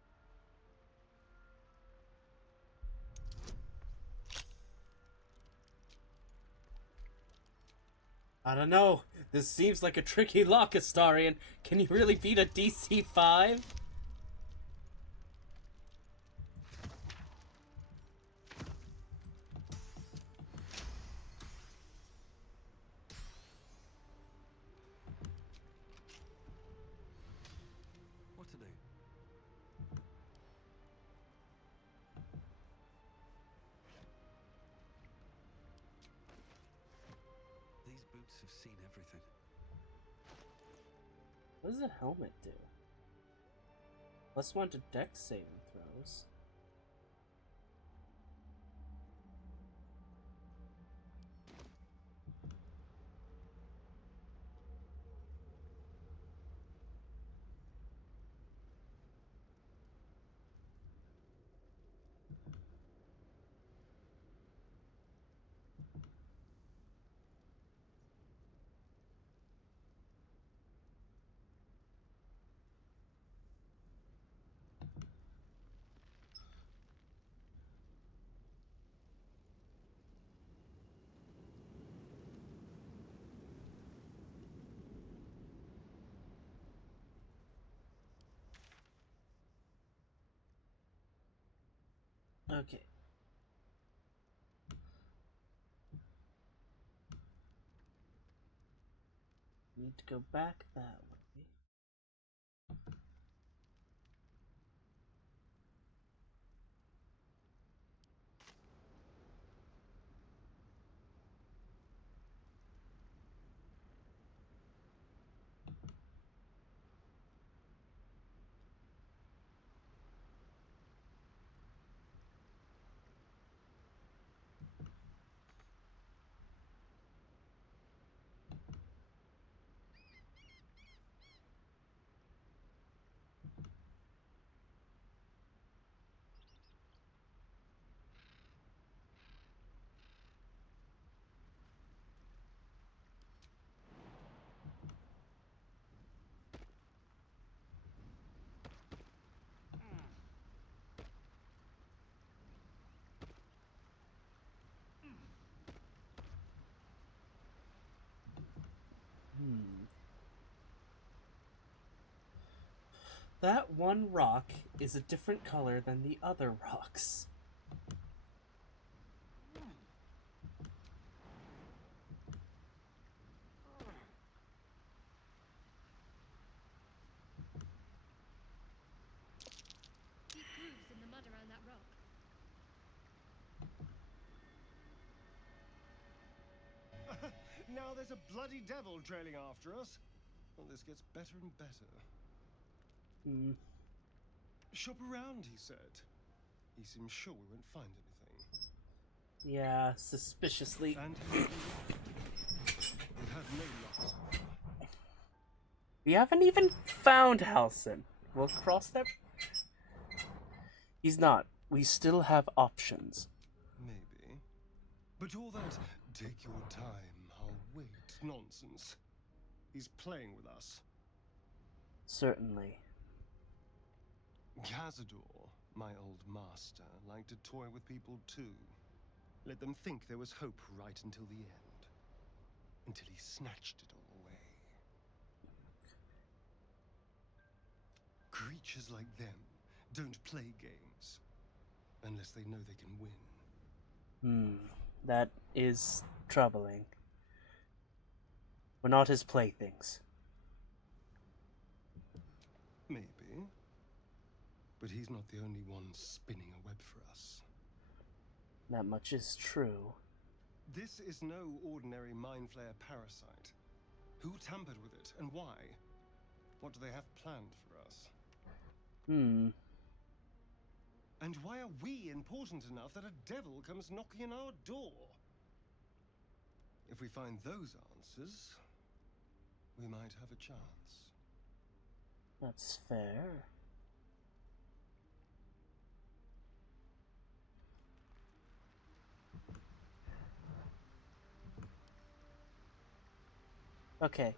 I don't know. This seems like a tricky lock, Astarion. Can you really beat a DC 5? What to do? These boots have seen everything. What does the helmet do? +1 to dex saving throws. Okay. Need to go back that way. That one rock is a different color than the other rocks. Deep grooves in the mud around that rock. Now there's a bloody devil trailing after us. Well, this gets better and better. Shop around, he said. He seemed sure we won't find anything. Yeah, suspiciously. And we've had no luck so far. We haven't even found Halsin. We'll cross that. He's not. We still have options. Maybe. But all that take your time, I'll wait nonsense. He's playing with us. Certainly. Cazador, my old master, liked to toy with people too. Let them think there was hope right until the end. Until he snatched it all away. Creatures like them don't play games. Unless they know they can win. That is troubling. We're not his playthings. Maybe. But he's not the only one spinning a web for us. That much is true. This is no ordinary mind flayer parasite. Who tampered with it, and why? What do they have planned for us? And why are we important enough that a devil comes knocking on our door? If we find those answers, we might have a chance. That's fair. Okay.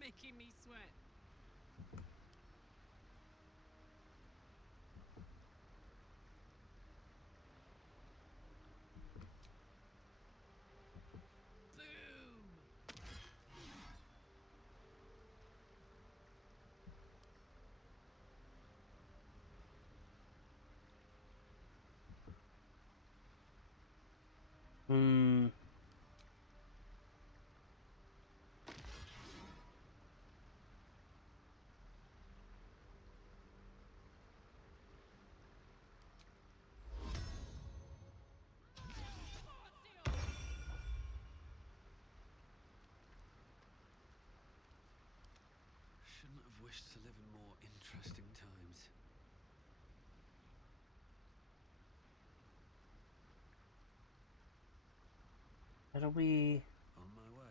Making me sweat. Boom! Hmm. Shouldn't have wished to live in more interesting times. How do we... On my way.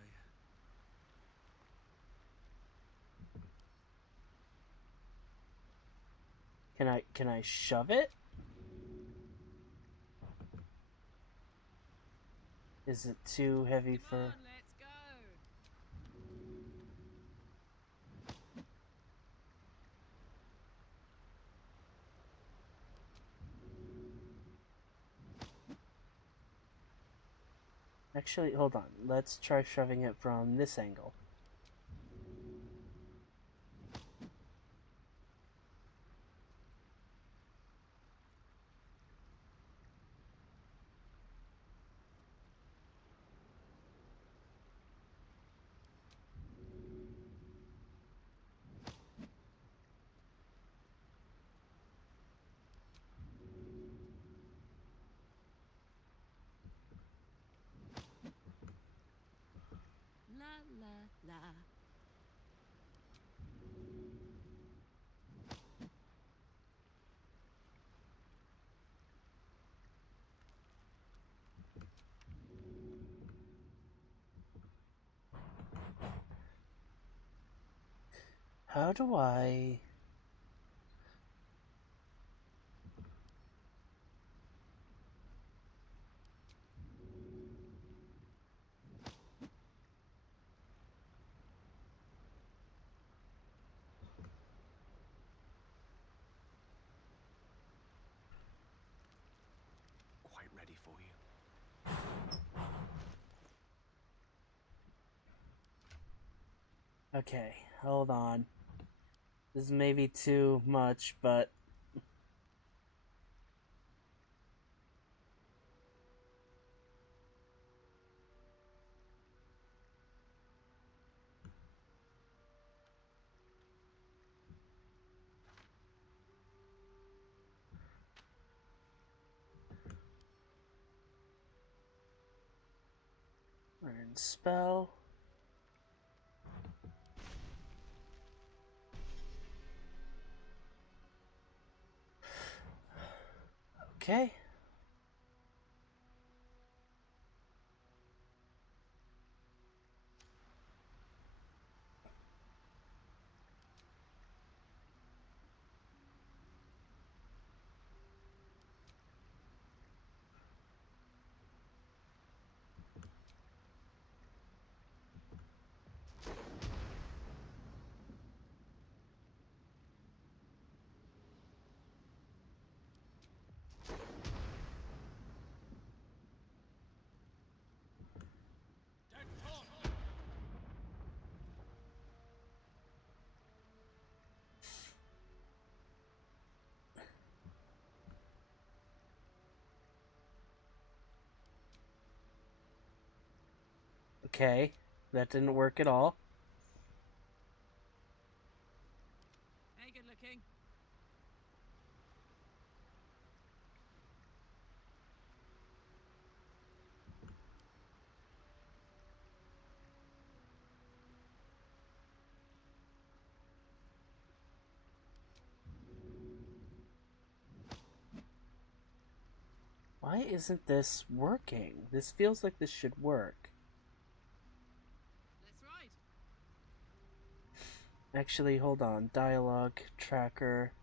Can I shove it? Is it too heavy Come for... on, let's go. Actually, hold on. Let's try shoving it from this angle. La la la. How do I... Quite ready for you. Okay, hold on. This may be too much, but... Learn spell. Okay. Okay, that didn't work at all. Hey, good looking. Why isn't this working? This feels like this should work. Let's ride. Actually, hold on. Dialogue, tracker.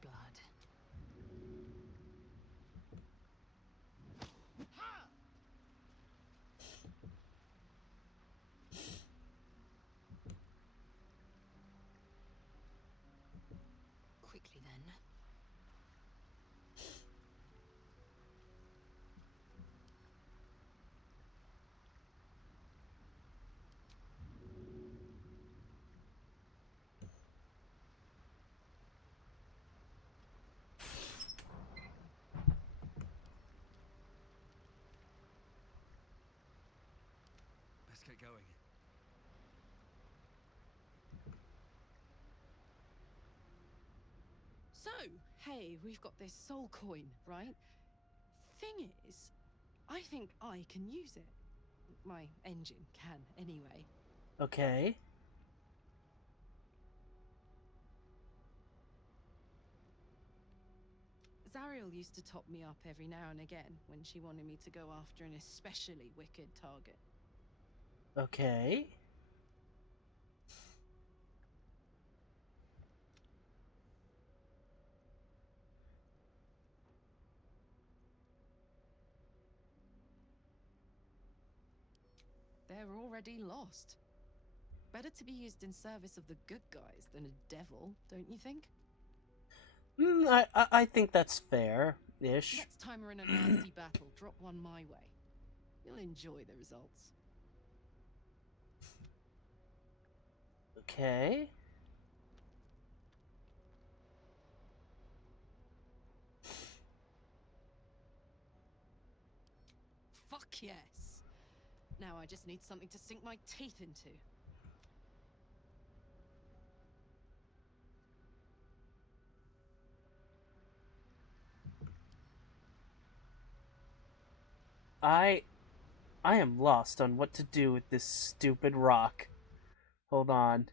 blood. Quickly then. Let's get going. So, hey, we've got this soul coin, right? Thing is, I think I can use it. My engine can, anyway. Okay. Zariel used to top me up every now and again when she wanted me to go after an especially wicked target. Okay. They're already lost. Better to be used in service of the good guys than a devil, don't you think? I think that's fair-ish. Next time we're in a nasty battle, drop one my way. You'll enjoy the results. Okay. Fuck yes. Now I just need something to sink my teeth into. I am lost on what to do with this stupid rock. Hold on.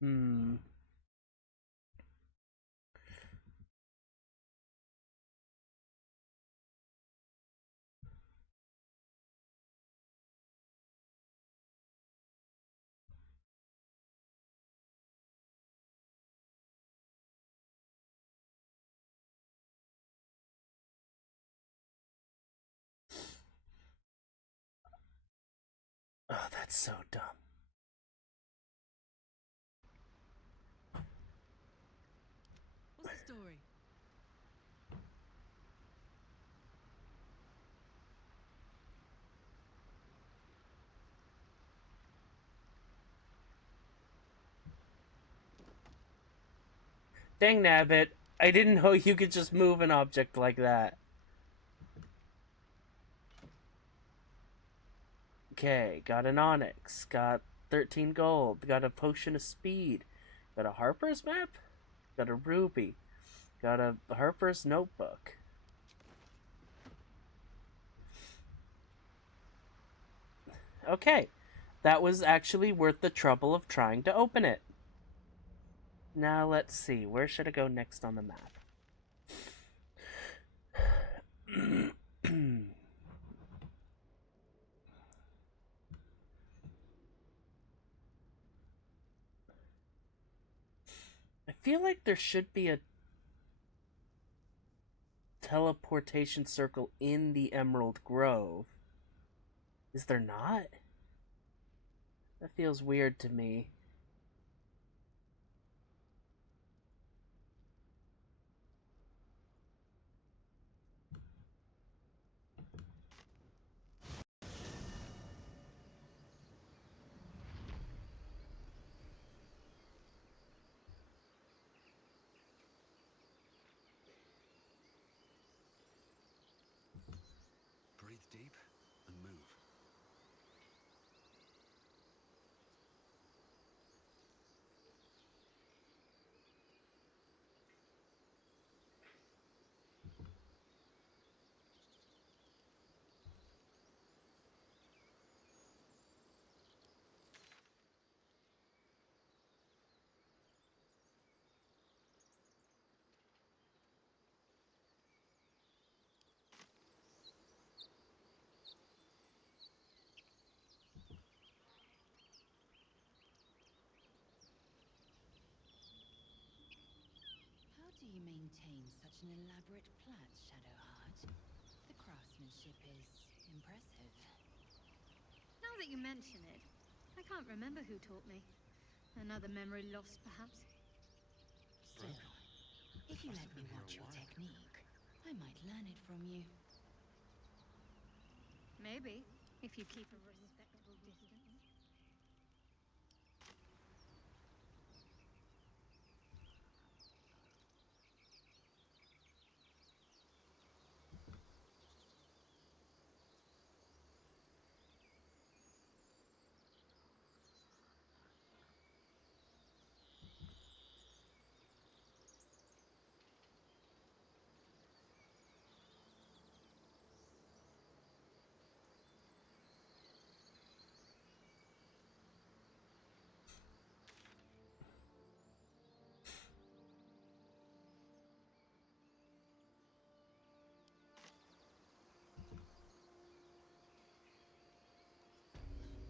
Hmm. Oh, that's so dumb. What's the story? Dang nabbit, I didn't know you could just move an object like that. Okay, got an onyx, got 13 gold, got a potion of speed, got a Harper's map, got a ruby, got a Harper's notebook. Okay, that was actually worth the trouble of trying to open it. Now let's see, where should I go next on the map? I feel like there should be a teleportation circle in the Emerald Grove. Is there not? That feels weird to me. Breathe deep and move. you maintain such an elaborate plait, Shadowheart? The craftsmanship is impressive. Now that you mention it, I can't remember who taught me. Another memory lost, perhaps? Still, if you let me watch your technique, I might learn it from you. Maybe, if you keep a respectable distance.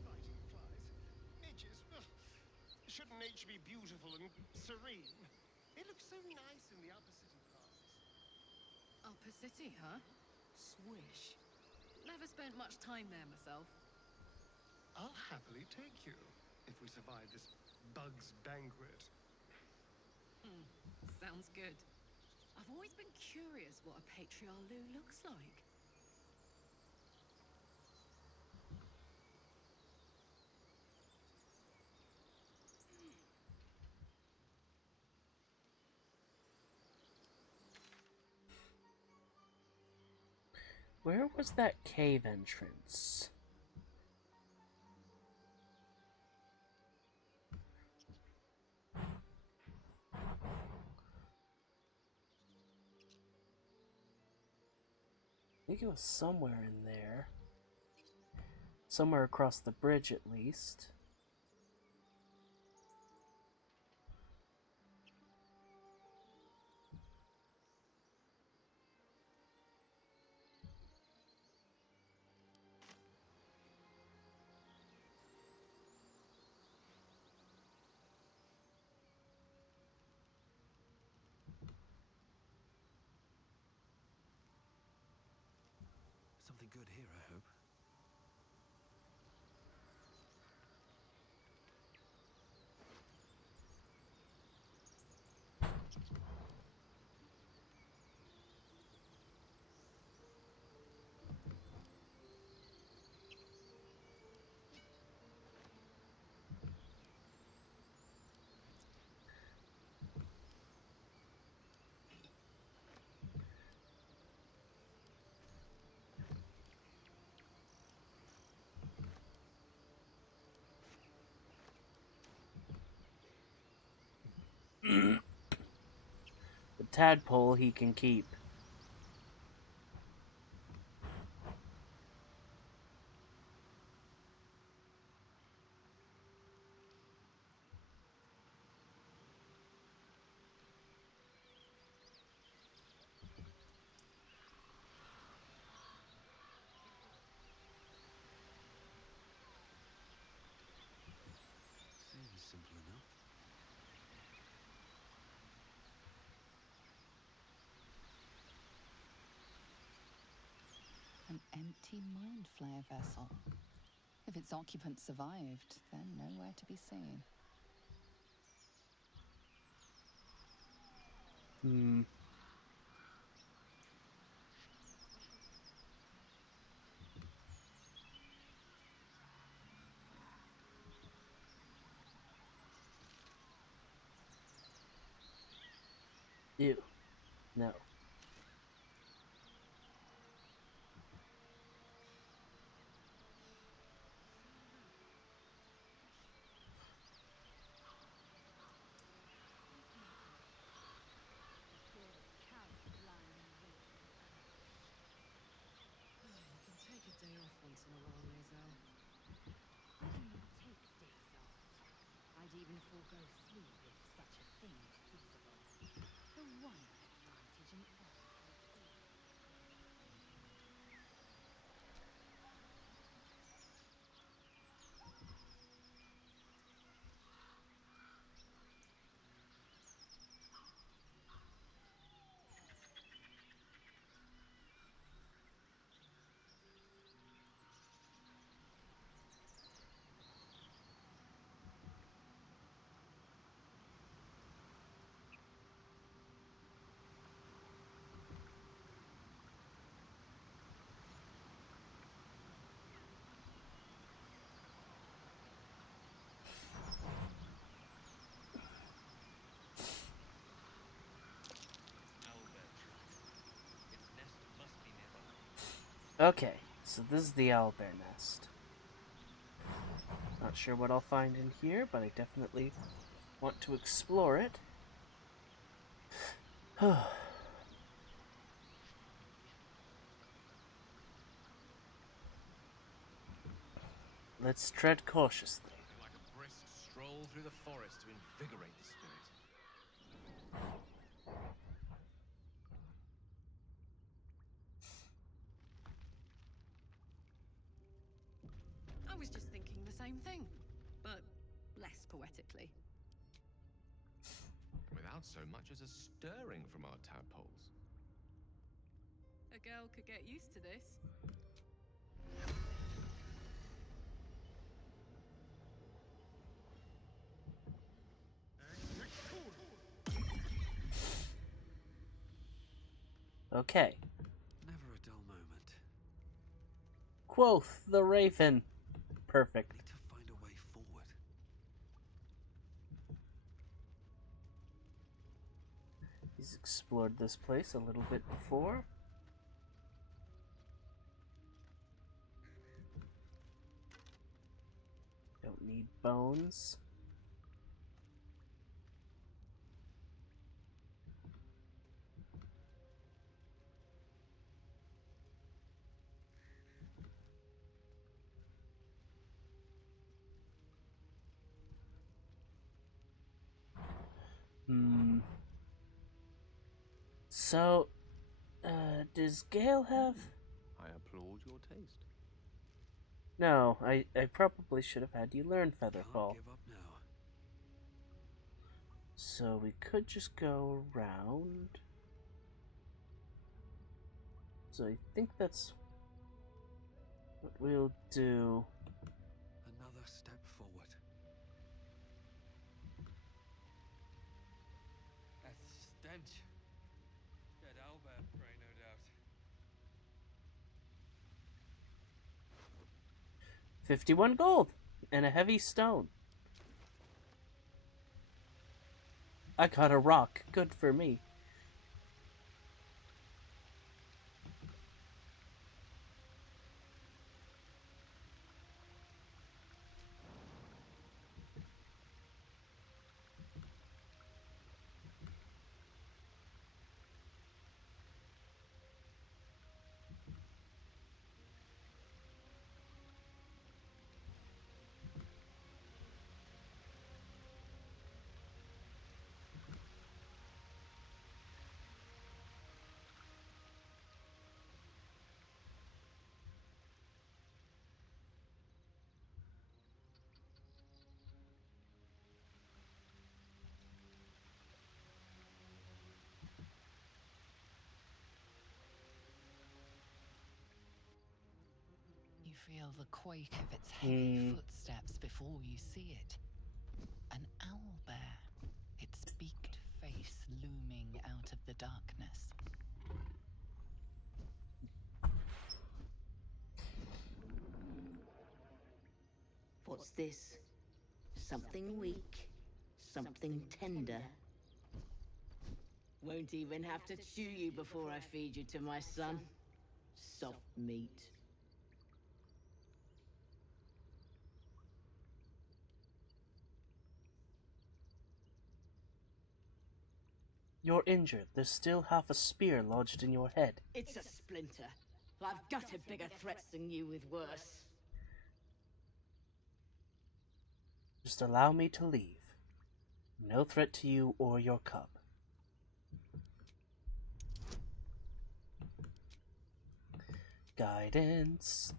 Fighting flies. Midges. Ugh. Shouldn't nature be beautiful and serene? It looks so nice in the upper city parks. Upper City, huh? Swish. Never spent much time there myself. I'll happily take you, if we survive this bug's banquet. Sounds good. I've always been curious what a Patriarch looks like. Where was that cave entrance? I think it was somewhere in there. Somewhere across the bridge, at least. Something good here, I hope. The tadpole he can keep. Seems simple enough. An empty mind flare vessel. If its occupant survived, then nowhere to be seen. Ew. No. You can take a day off once in a while, Mazel. I do not take days off. I'd even forego sleep if such a thing were feasible. The one advantage an orc has over... Okay, so this is the owlbear nest. Not sure what I'll find in here, but I definitely want to explore it. Let's tread cautiously. Nothing like a brisk stroll through the forest to invigorate the spirit. I was just thinking the same thing, but less poetically. Without so much as a stirring from our tadpoles. A girl could get used to this. Okay. Never a dull moment. Quoth the raven. Perfect. Need to find a way forward. He's explored this place a little bit before. Don't need bones. So, does Gale have... I applaud your taste. No, I probably should have had you learn Featherfall. Can't give up now. So we could just go around. So I think that's what we'll do. Another step forward. That stench. Dead owlbear prey, no doubt. 51 gold and a heavy stone. I got a rock. Good for me. You feel the quake of its heavy footsteps before you see it. An owlbear, its beaked face looming out of the darkness. What's this? Something weak, something tender. Won't even have to chew you before I feed you to my son. Soft meat. You're injured. There's still half a spear lodged in your head. It's a splinter. I've gutted bigger threats than you with worse. Just allow me to leave. No threat to you or your cub. Guidance.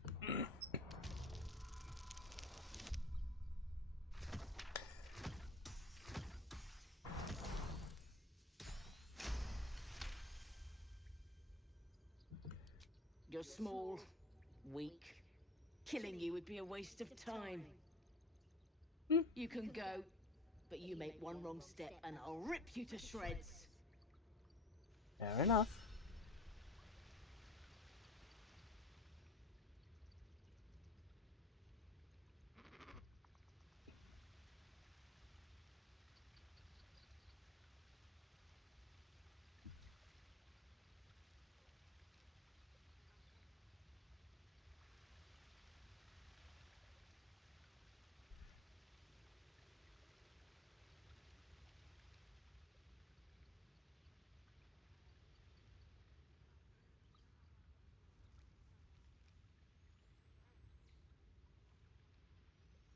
You're small, weak. Killing you would be a waste of time. You can go, but you make one wrong step and I'll rip you to shreds. Fair enough.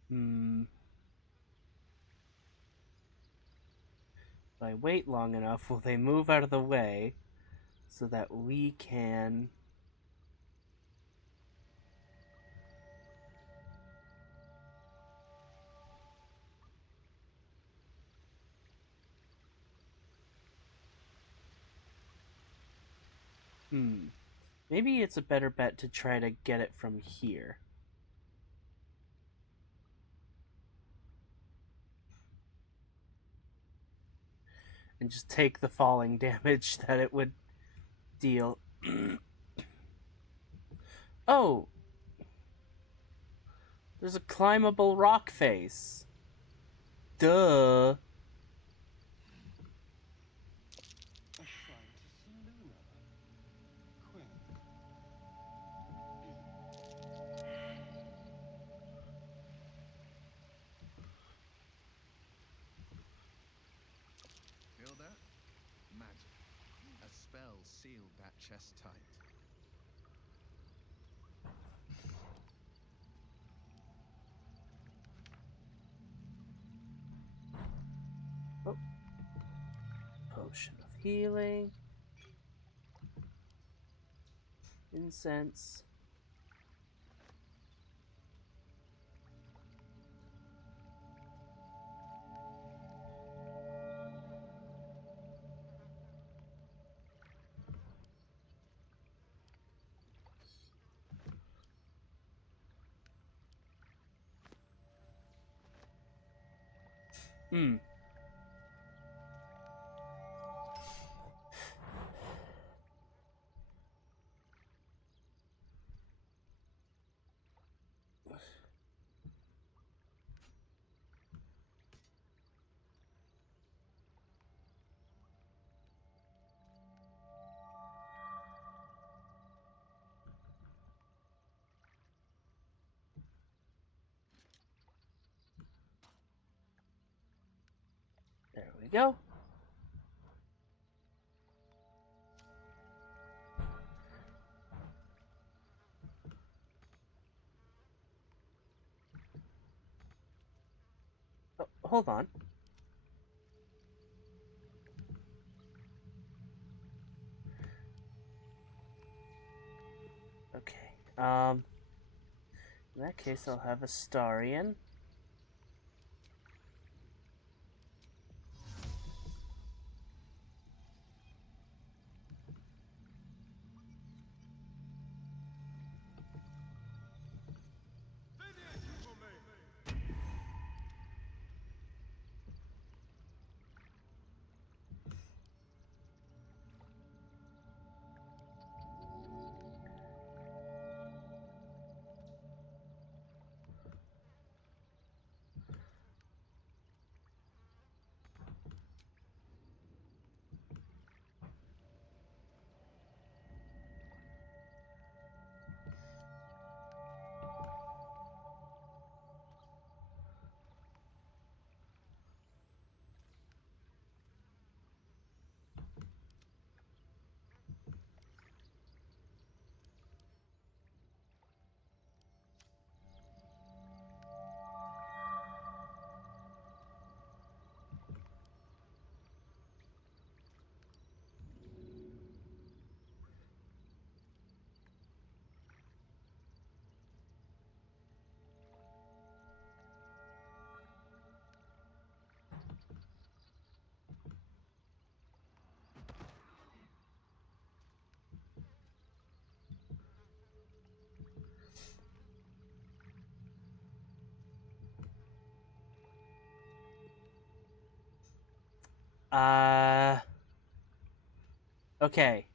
If I wait long enough, will they move out of the way so that we can... Maybe it's a better bet to try to get it from here. And just take the falling damage that it would deal. Oh! There's a climbable rock face. Duh. A shrine to Seluna. Quaint. Feel that? Magic. A spell sealed that chest tight. Oh. Potion of healing. Incense. There we go. Oh, hold on. Okay. In that case, I'll have a Starian. Okay.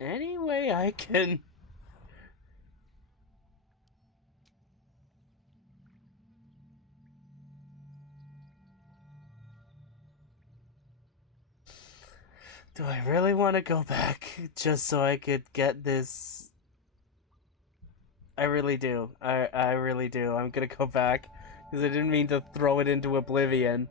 Anyway, I can... Do I really want to go back just so I could get this? I really do. I really do. I'm gonna go back because I didn't mean to throw it into oblivion.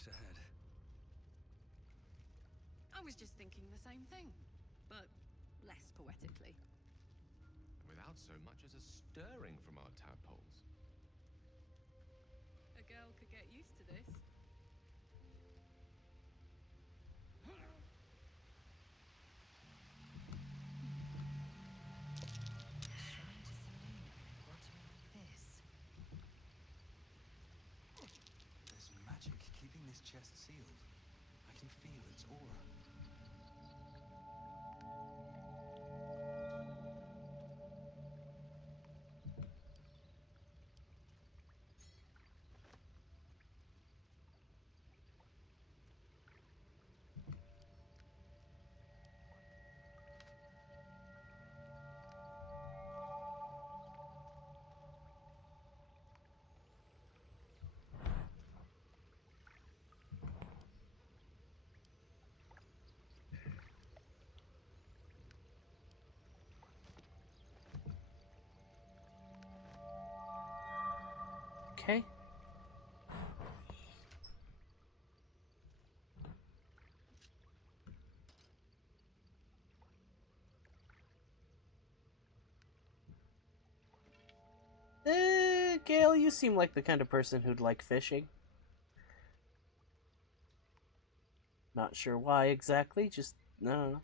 rush ahead. I was just thinking the same thing, but less poetically. Without so much as a stirring from our tadpoles. A girl could get used to this. Shrine to Selena, grotto like this. There's magic keeping this chest sealed. I can feel its aura. Okay. Gale, you seem like the kind of person who'd like fishing. Not sure why exactly, just, I don't know.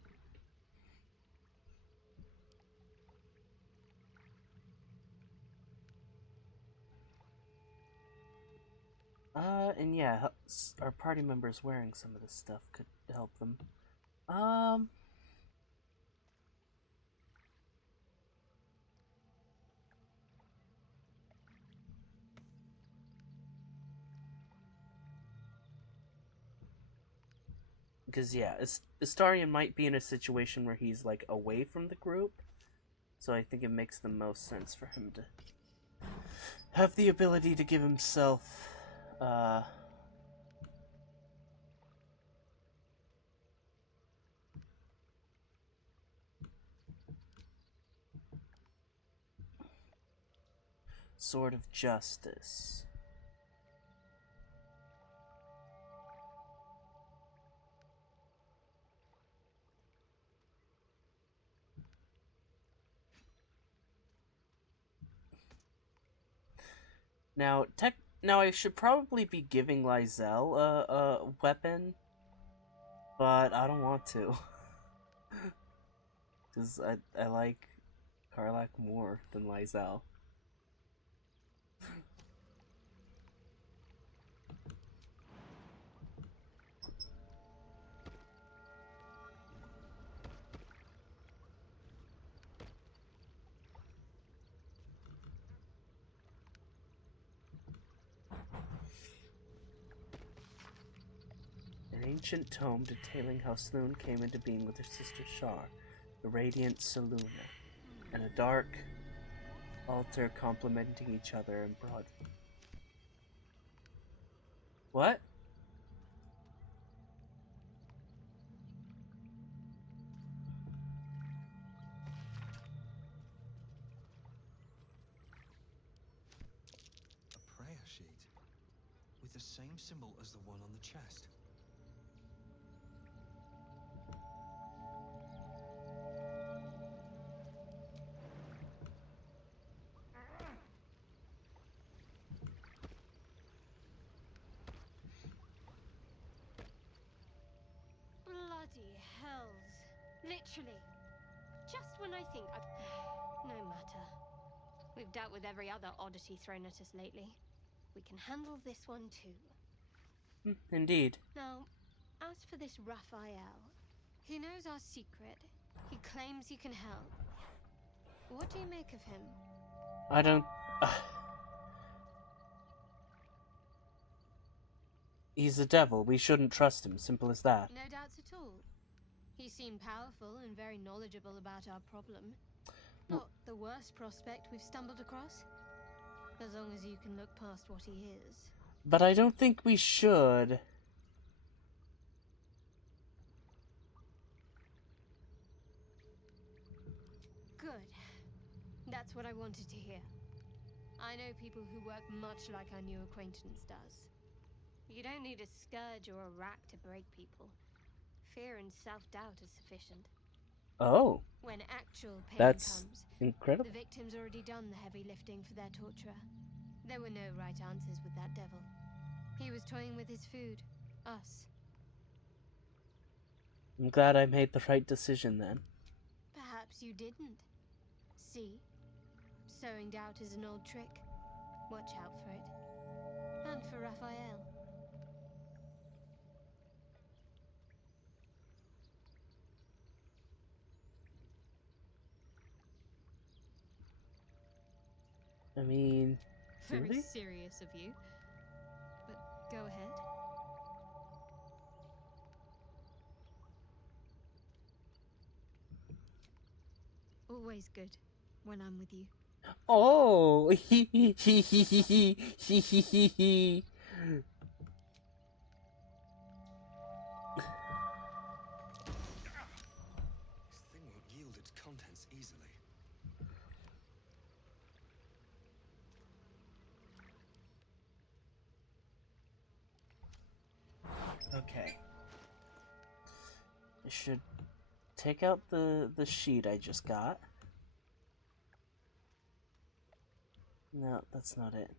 And yeah, our party members wearing some of this stuff could help them. Because, yeah, Astarion might be in a situation where he's, like, away from the group, so I think it makes the most sense for him to have the ability to give himself, Sword of Justice. Now, I should probably be giving Lysel a weapon, but I don't want to. Because I like Karlach more than Lysel. An ancient tome detailing how Sloane came into being with her sister Shar, the radiant Seluna, and a dark altar complementing each other in broad. What? A prayer sheet with the same symbol as the one on the chest. Bloody hells. Literally. Just when I think I... No matter. We've dealt with every other oddity thrown at us lately. We can handle this one too. Indeed. Now, as for this Raphael, he knows our secret. He claims he can help. What do you make of him? I don't... He's the devil. We shouldn't trust him. Simple as that. No doubts at all. He seemed powerful and very knowledgeable about our problem. Not the worst prospect we've stumbled across. As long as you can look past what he is. But I don't think we should. Good. That's what I wanted to hear. I know people who work much like our new acquaintance does. You don't need a scourge or a rack to break people. Fear and self-doubt is sufficient. Oh, When actual pain that's comes, incredible. the victim's already done the heavy lifting for their torturer. There were no right answers with that devil. He was toying with his food. Us. I'm glad I made the right decision then. Perhaps you didn't. See? Sowing doubt is an old trick. Watch out for it. And for Raphael. I mean, Very really? serious of you. But go ahead. Always good when I'm with you. Oh, he. This thing won't yield its contents easily. Okay. I should take out the sheet I just got. No, that's not it.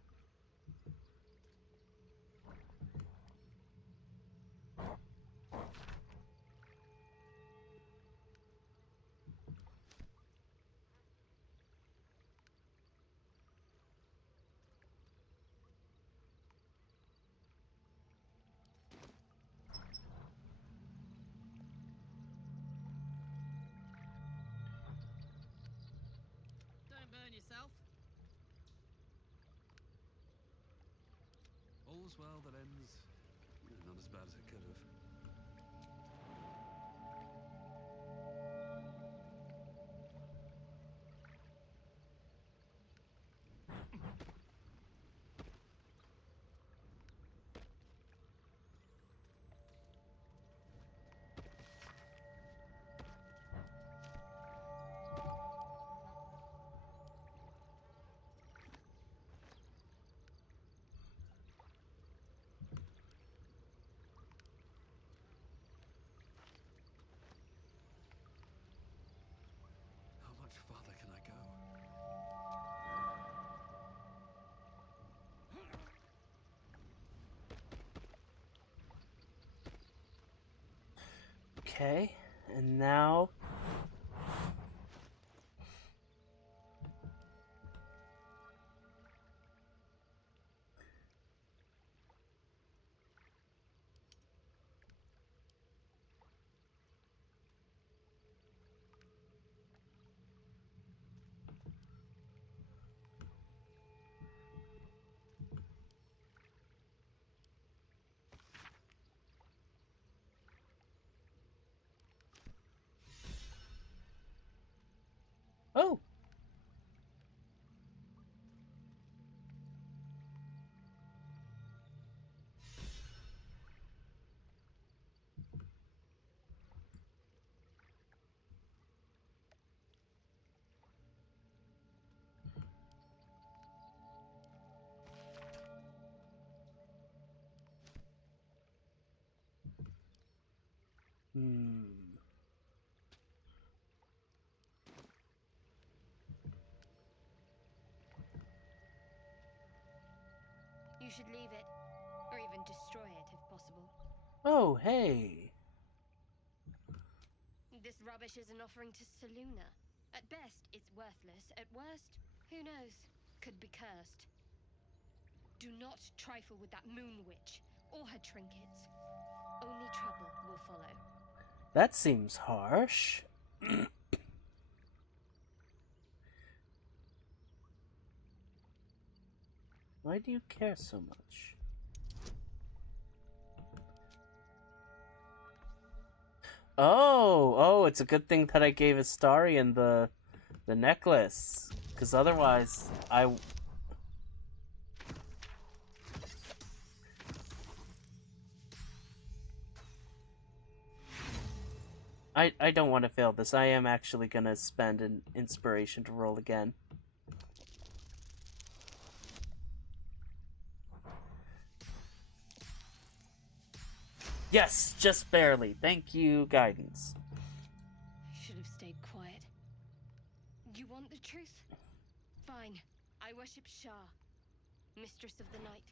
Don't burn yourself. All's well that ends not as bad as it could have. How much farther can I go? Okay, and now... Oh! Hmm... You should leave it, or even destroy it if possible. Oh, hey! This rubbish is an offering to Seluna. At best, it's worthless. At worst, who knows? Could be cursed. Do not trifle with that moon witch, or her trinkets. Only trouble will follow. That seems harsh. Why do you care so much? Oh, it's a good thing that I gave Astarion the necklace, because otherwise I don't want to fail this. I am actually gonna spend an inspiration to roll again. Yes, just barely. Thank you, guidance. Should have stayed quiet. You want the truth? Fine. I worship Shah, Mistress of the Night,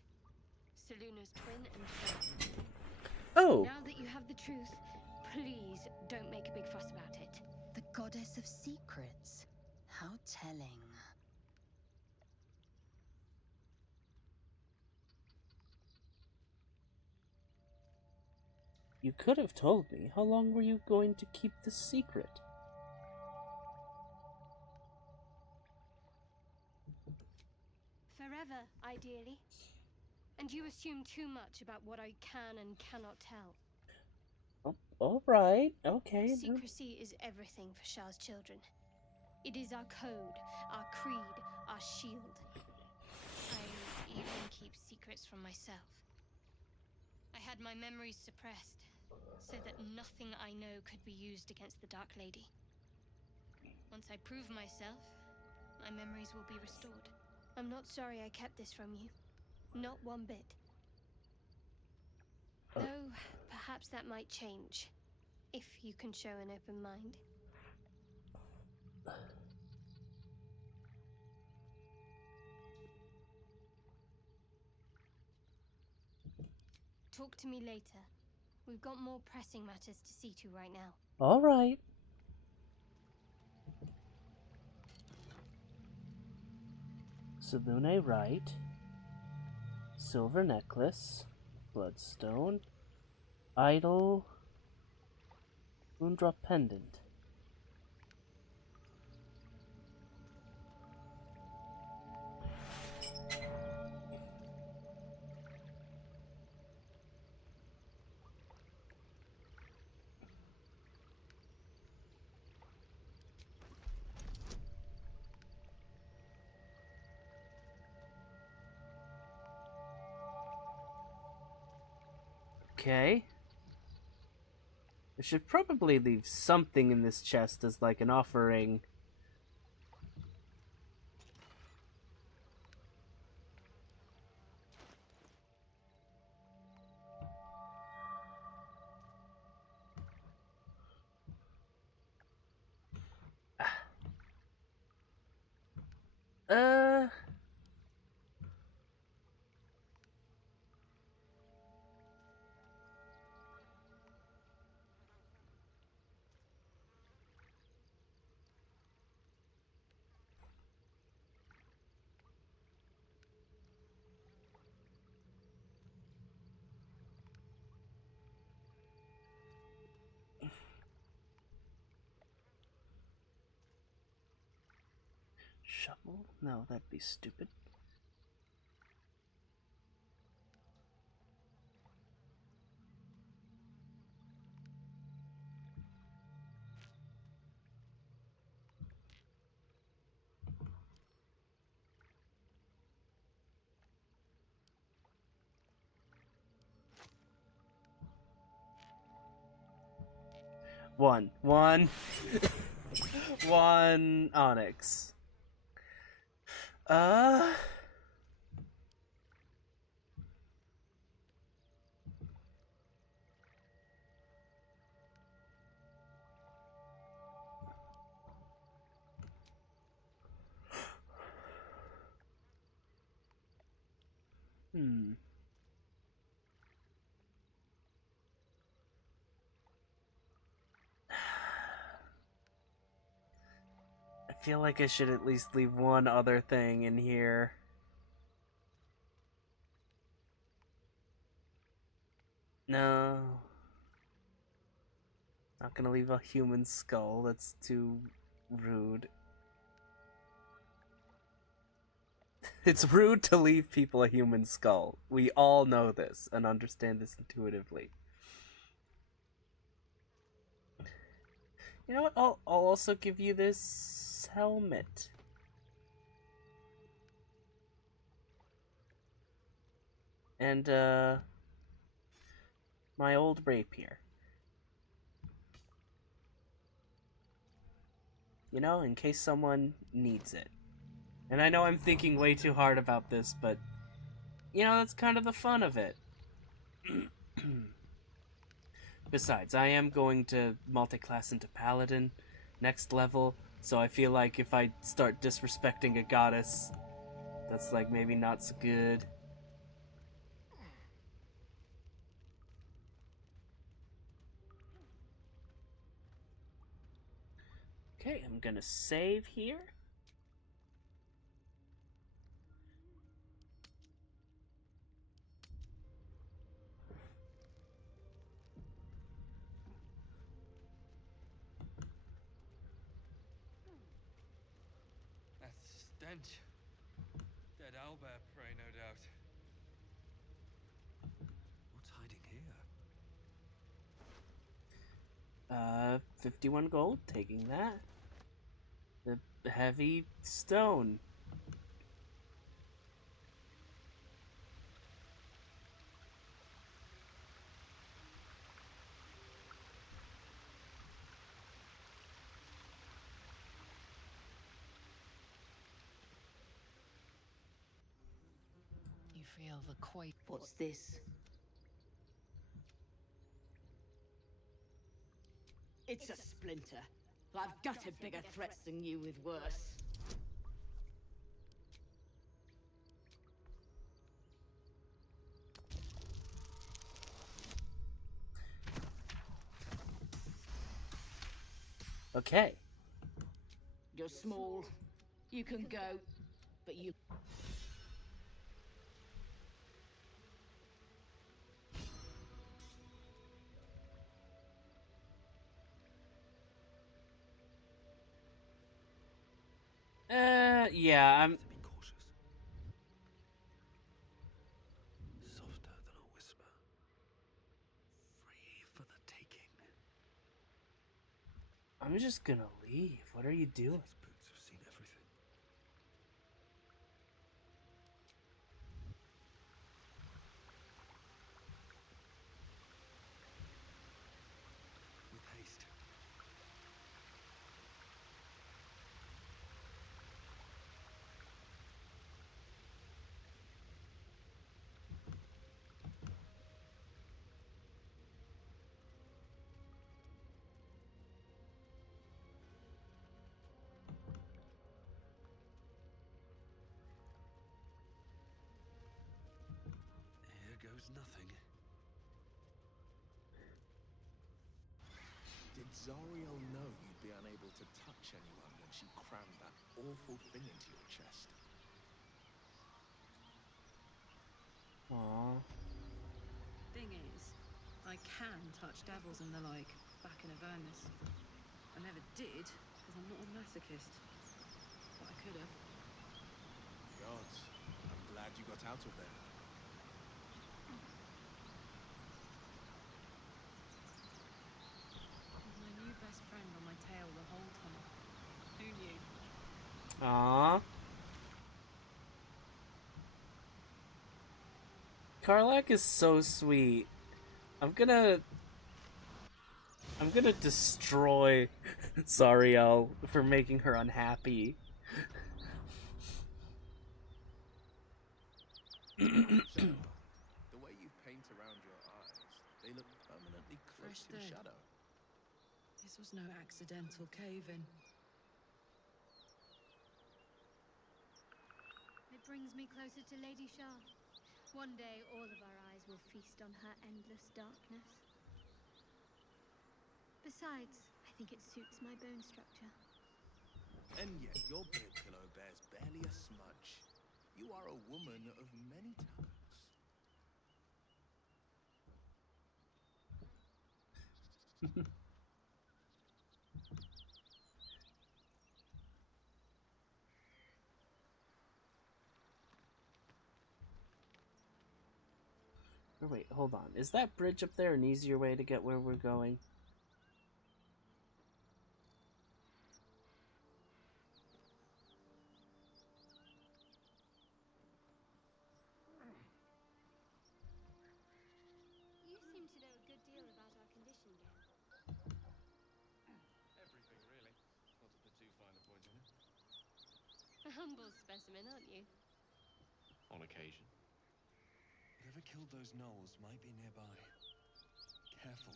Seluna's twin and friend. Oh. Now that you have the truth, please don't make a big fuss about it. The goddess of secrets. How telling. You could have told me. How long were you going to keep this secret? Forever, ideally. And you assume too much about what I can and cannot tell. Oh, all right. Okay. Secrecy is everything for Shah's children. It is our code, our creed, our shield. I even keep secrets from myself. I had my memories suppressed, so that nothing I know could be used against the Dark Lady. Once I prove myself, my memories will be restored. I'm not sorry I kept this from you. Not one bit. Though, perhaps that might change, if you can show an open mind. Talk to me later. We've got more pressing matters to see to right now. All right. Selune right. Silver necklace. Bloodstone. Idol. Moondrop pendant. Okay. I should probably leave something in this chest as like an offering. Uh... Shovel? No, that'd be stupid. One. One onyx. I feel like I should at least leave one other thing in here. No. Not gonna leave a human skull, that's too rude. It's rude to leave people a human skull. We all know this and understand this intuitively. You know what? I'll also give you this helmet. And, my old rapier. You know, in case someone needs it. And I know I'm thinking way too hard about this, but, you know, that's kind of the fun of it. Besides, I am going to multi-class into Paladin next level, so I feel like if I start disrespecting a goddess, that's like maybe not so good. Okay, I'm gonna save here. That stench. Dead owlbear prey, no doubt. What's hiding here? 51 gold, taking that. The heavy stone. You feel the quake. What's this? It's a splinter. I've gutted bigger threats than you with worse. Okay. You're small. You can go, but you... Yeah, I'm... To be cautious. Softer than a whisper. Free for the taking. I'm just gonna leave. What are you doing? These boots have seen everything. With haste. Here goes nothing. Did Zariel know you'd be unable to touch anyone when she crammed that awful thing into your chest? Aww. Thing is, I can touch devils and the like back in Avernus. I never did, because I'm not a masochist. But I could have. Gods, I'm glad you got out of there. With my new best friend on my tail the whole time. Who knew? Aww. Karlach is so sweet. I'm gonna destroy Zariel for making her unhappy. Shadowheart, the way you paint around your eyes, they look permanently close Fresh to the day. shadow. This was no accidental cave-in. It brings me closer to Lady Shah. One day, all of our eyes will feast on her endless darkness. Besides, I think it suits my bone structure. And yet your beard pillow bears barely a smudge. You are a woman of many talents. Oh, wait, hold on. Is that bridge up there an easier way to get where we're going? You seem to know a good deal about our condition, Gen. Everything, really. Not to put too fine a point on it. A humble specimen, aren't you? On occasion. Whatever killed those gnolls might be nearby. Careful.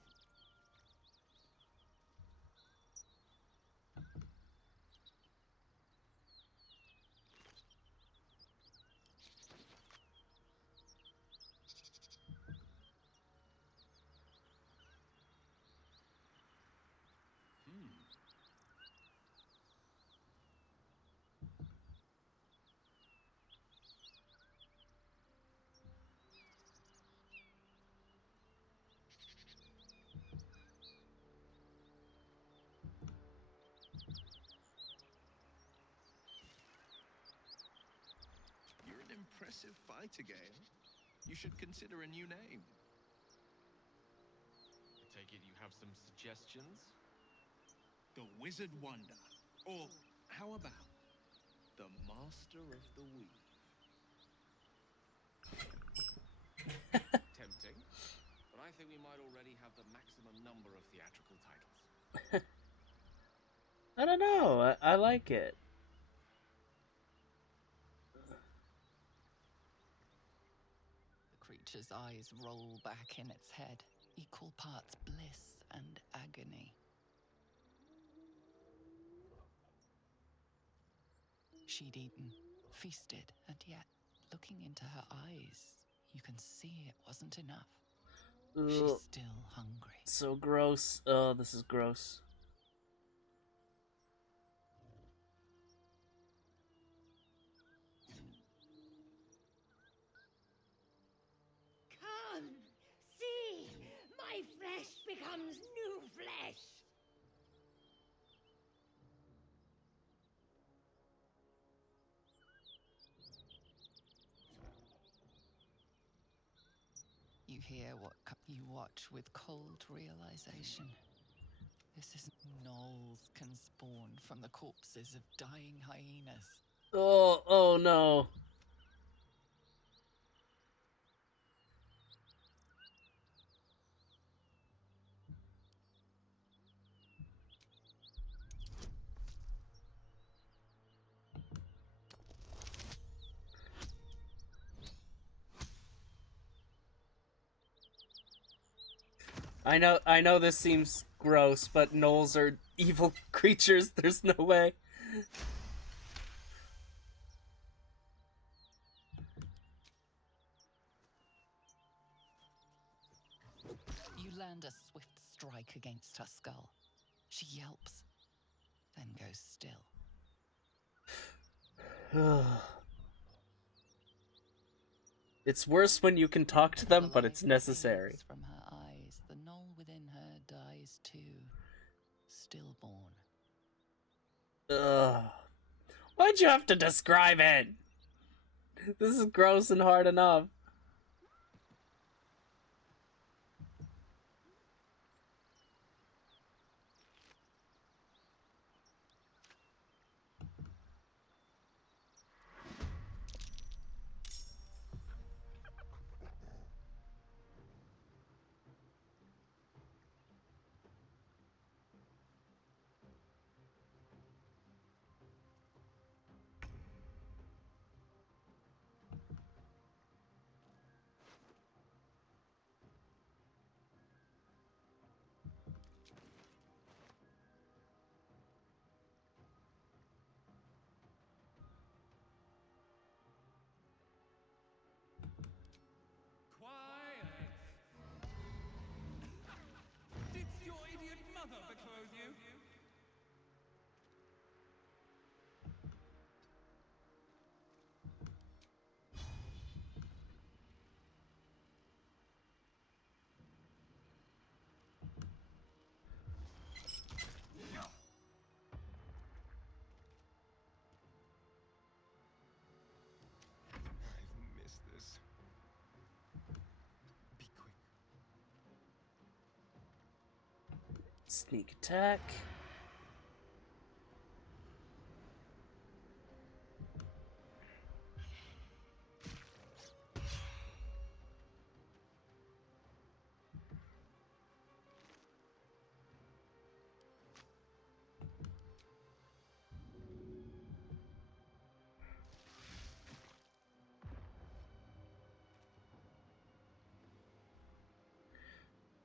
impressive fighter, Gale. You should consider a new name. I take it you have some suggestions? The Wizard Wonder. Or how about the Master of the Weave? Tempting. But I think we might already have the maximum number of theatrical titles. I don't know. I like it. The creature's eyes roll back in its head, equal parts bliss and agony. She'd eaten, feasted, and yet, looking into her eyes, you can see it wasn't enough. Ugh. She's still hungry. So gross. Oh, this is gross. Come, see, my flesh becomes new flesh. You hear what you watch with cold realization. This is gnolls can spawn from the corpses of dying hyenas. Oh no. I know this seems gross, but gnolls are evil creatures. There's no way. You land a swift strike against her skull. She yelps, then goes still. It's worse when you can talk to them, but it's necessary. From her eyes, the gnoll within her dies too, stillborn. Ugh. Why'd you have to describe it? This is gross and hard enough. Quiet! Did your idiot mother betroth you? I've missed this. Be quick. Sneak attack.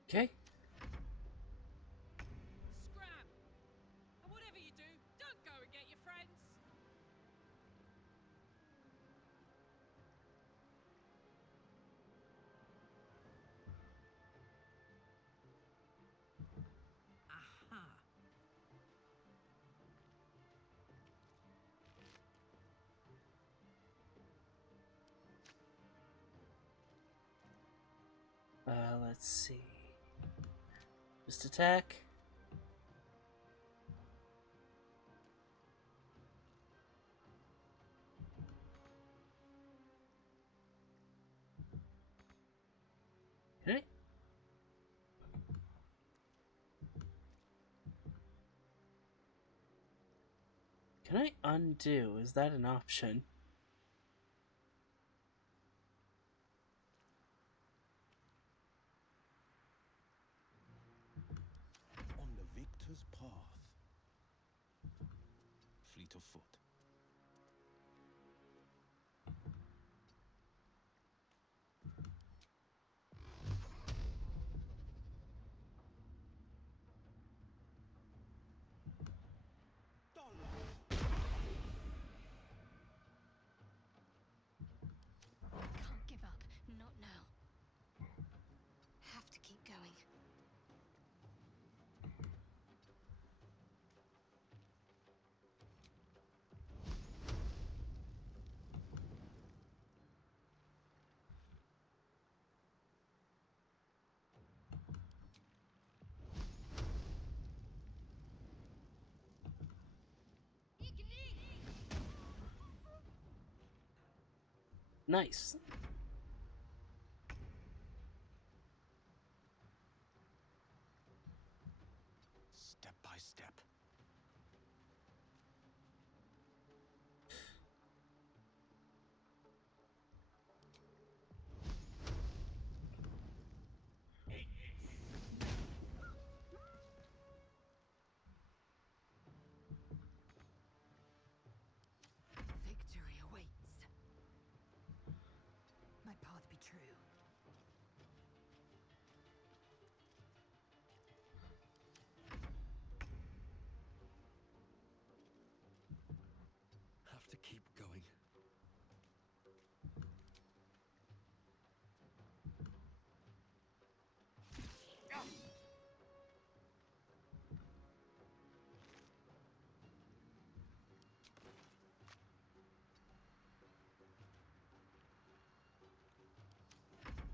Okay. Scram! And whatever you do, don't go and get your friends. Aha! Let's see. Just attack. Can I undo? Is that an option? On the victor's path, fleet of foot. Can't give up. Not now. Have to keep going. Nice. Step by step. Victory awaits. My path be true. Have to keep going.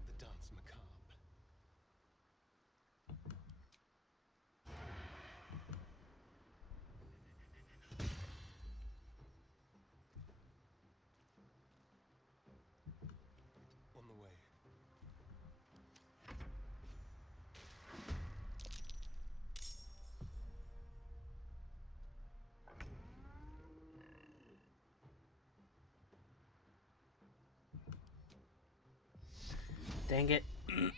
The dance macabre. On the way. Dang it. Time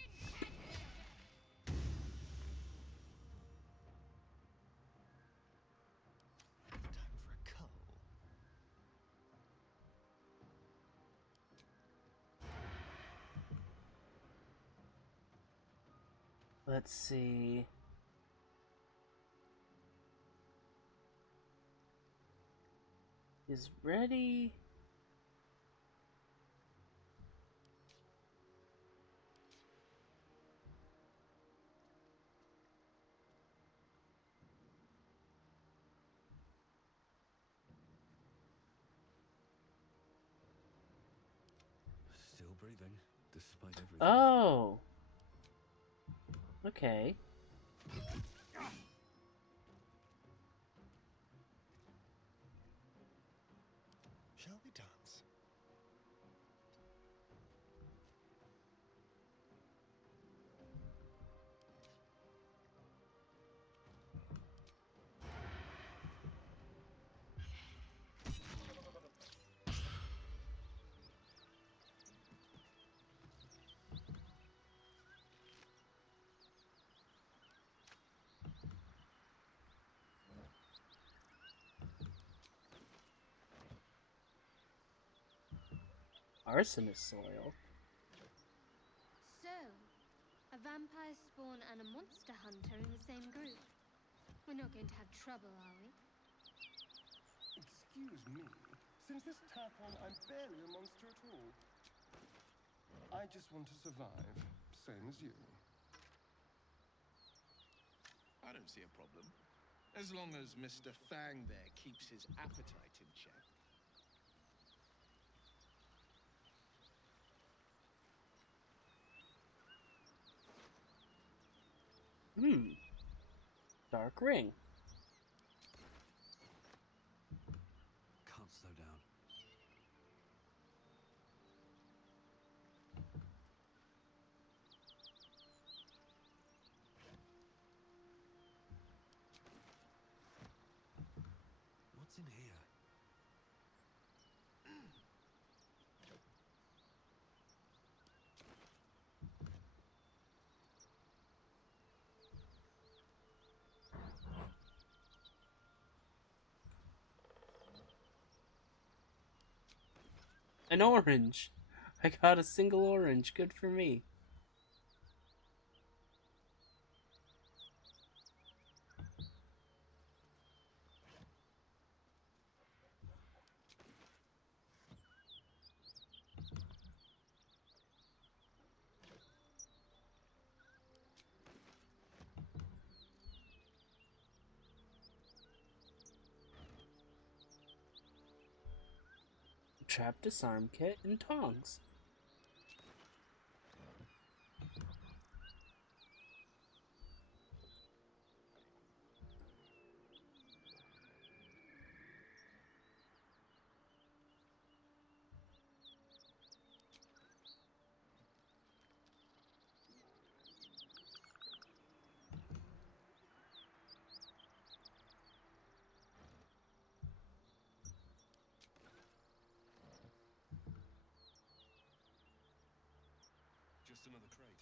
for a cull. Let's see. Is ready. Still breathing, despite everything. Oh. Okay. Shall we dance? Arsonist soil. So, a vampire spawn and a monster hunter in the same group. We're not going to have trouble, are we? Excuse me. Since this tadpole, I'm barely a monster at all. I just want to survive, same as you. I don't see a problem. As long as Mr. Fang there keeps his appetite in check. Dark ring. Can't slow down. What's in here? An orange! I got a single orange. Good for me. Trap disarm kit and tongs. Just another crate.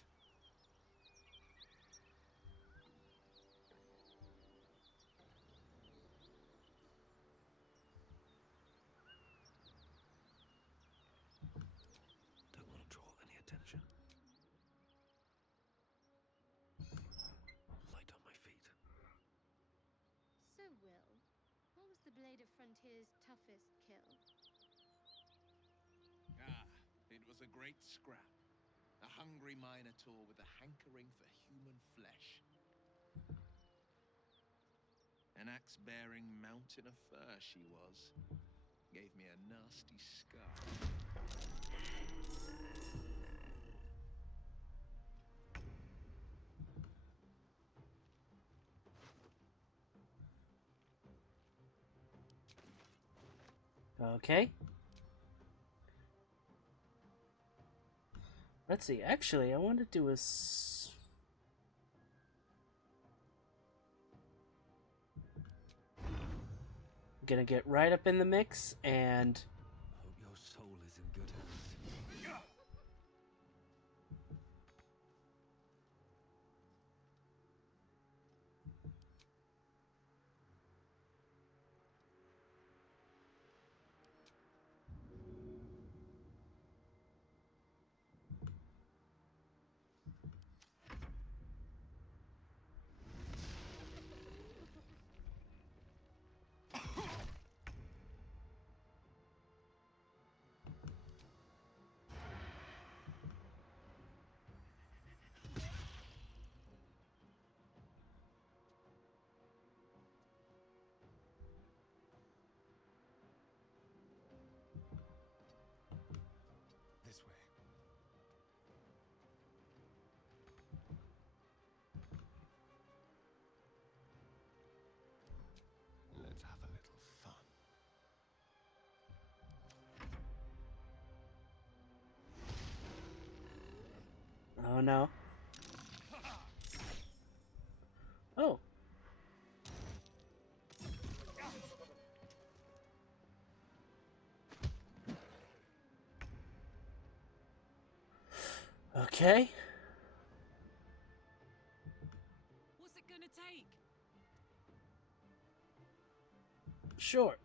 Don't want to draw any attention. Light on my feet. So, Will, what was the Blade of Frontier's toughest kill? Ah, it was a great scrap. A hungry minotaur with a hankering for human flesh. An axe-bearing mountain of fur she was. Gave me a nasty scar. Okay. Let's see. Actually, I want to do a... Gonna get right up in the mix and... Hope your soul is in good hands. This way. Let's have a little fun. Oh no. Oh. Okay. What's it gonna take? Sure.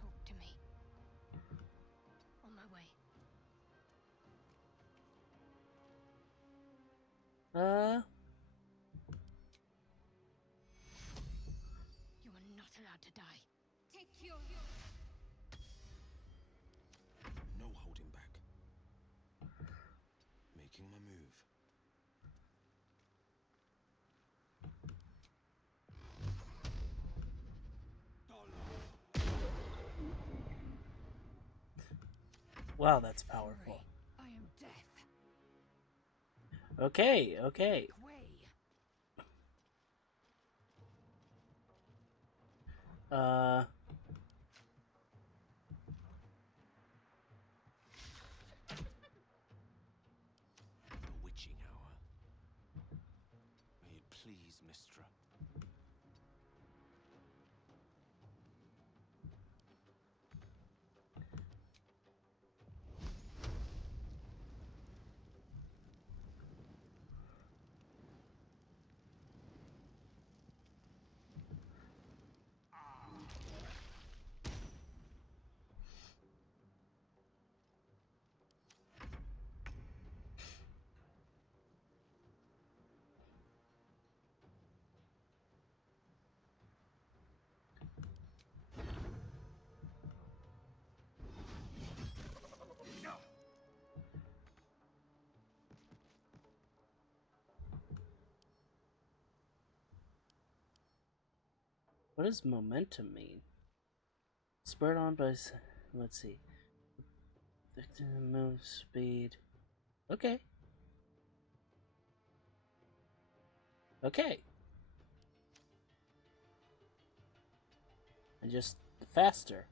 Talk to me. On my way. You are not allowed to die. Take your... No holding back. Making my move. Wow, that's powerful. I am death. Okay, okay. Way. Uh... The witching hour. May it please, Mistra. What does momentum mean? Spurred on by... Let's see. Move speed. Okay. Okay. And just faster.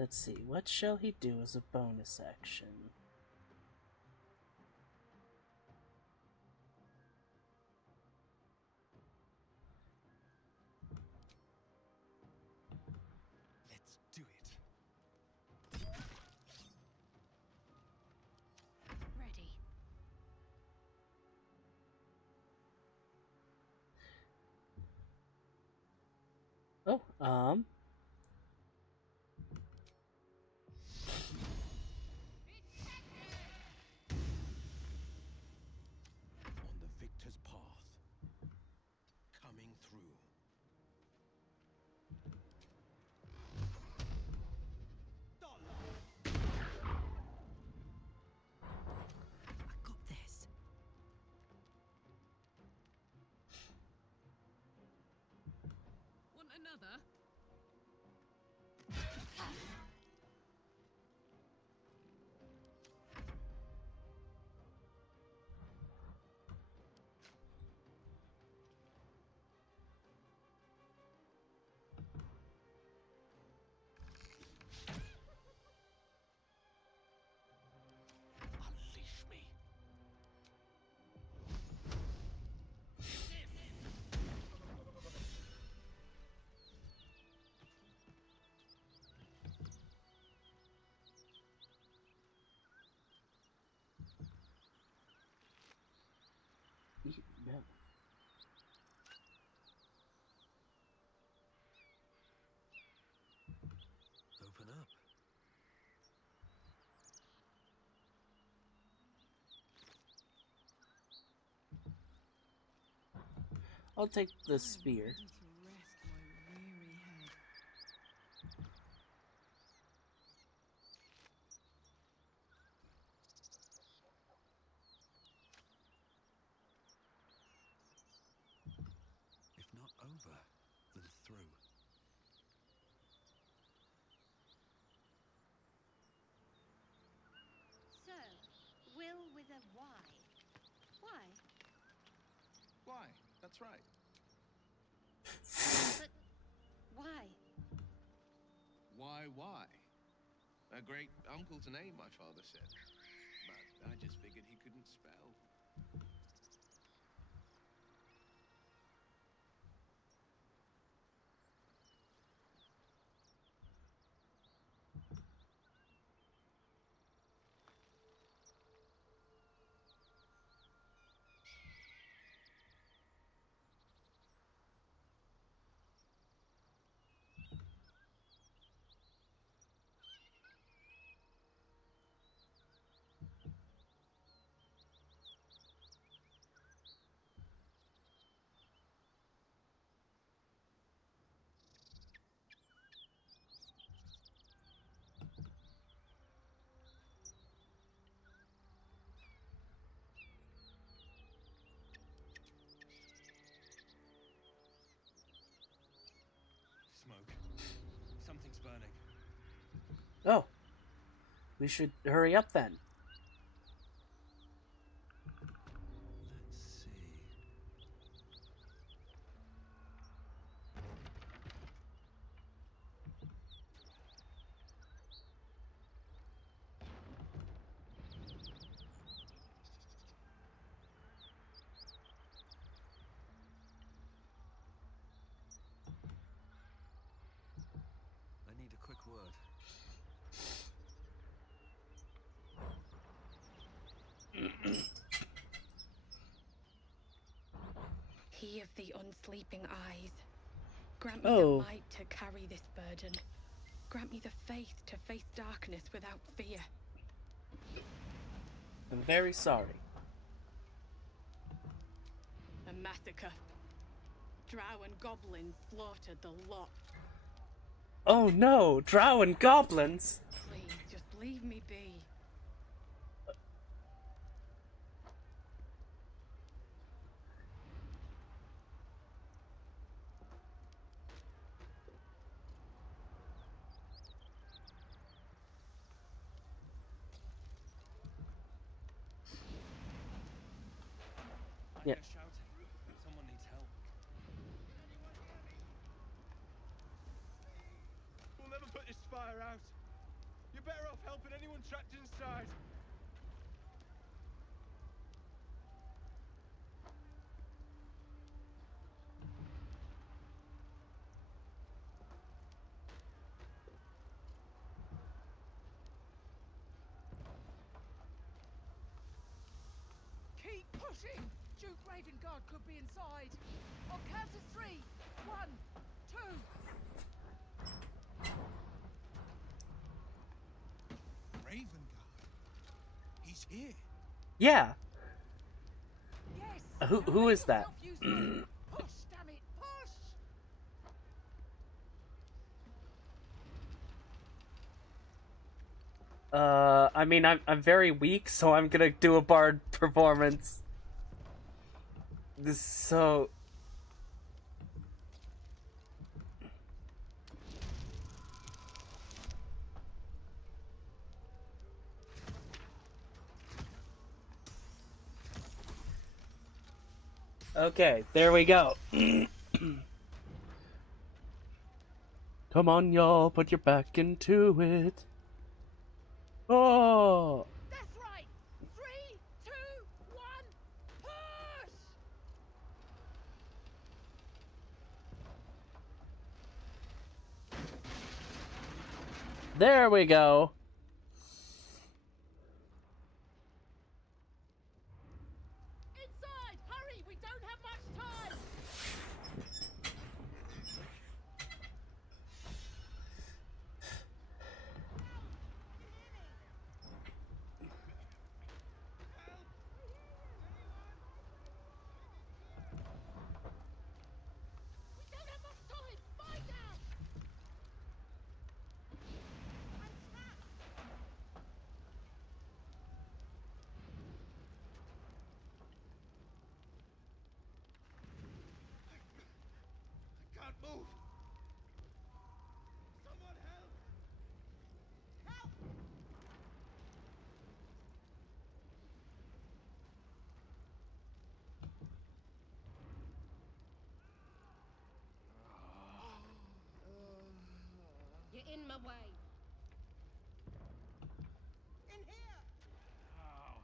Let's see, what shall he do as a bonus action? Let's do it. Ready. Oh, On the victor's path, coming through. I got this. Want another? Unleash me. no. Open up. I'll take the I'm spear. ready to rest my weary head. If not over, then through. So, Will with a Y. Why? Why? That's right. But why? Why? A great uncle to name, my father said. But I just figured he couldn't spell. Smoke. Something's burning. Oh, we should hurry up then. Let's see. I need a quick word. He of the unsleeping eyes, grant me Oh. the might to carry this burden. Grant me the faith to face darkness without fear. I'm very sorry. A massacre. Drow and goblins slaughtered the lot. Oh no, drow and goblins! Please, just leave me be. I Yeah. hear shouting. Someone needs help. We'll never put this fire out. You're better off helping anyone trapped inside. Keep pushing! Duke Ravengard could be inside. On count of 3. 1, 2. Ravengard. He's here. Yeah. Yes. Who is that? Push, damn it, push! I mean, I'm very weak, so I'm gonna do a bard performance. This is so... Okay, there we go. Come on, y'all, put your back into it. Oh! That's right! 3, 2, 1, push! There we go. Inside! Hurry! We don't have much time! We don't have much time! Find out! I'm trapped! I can't move. Someone help! Help! You're in my way. In here! Help!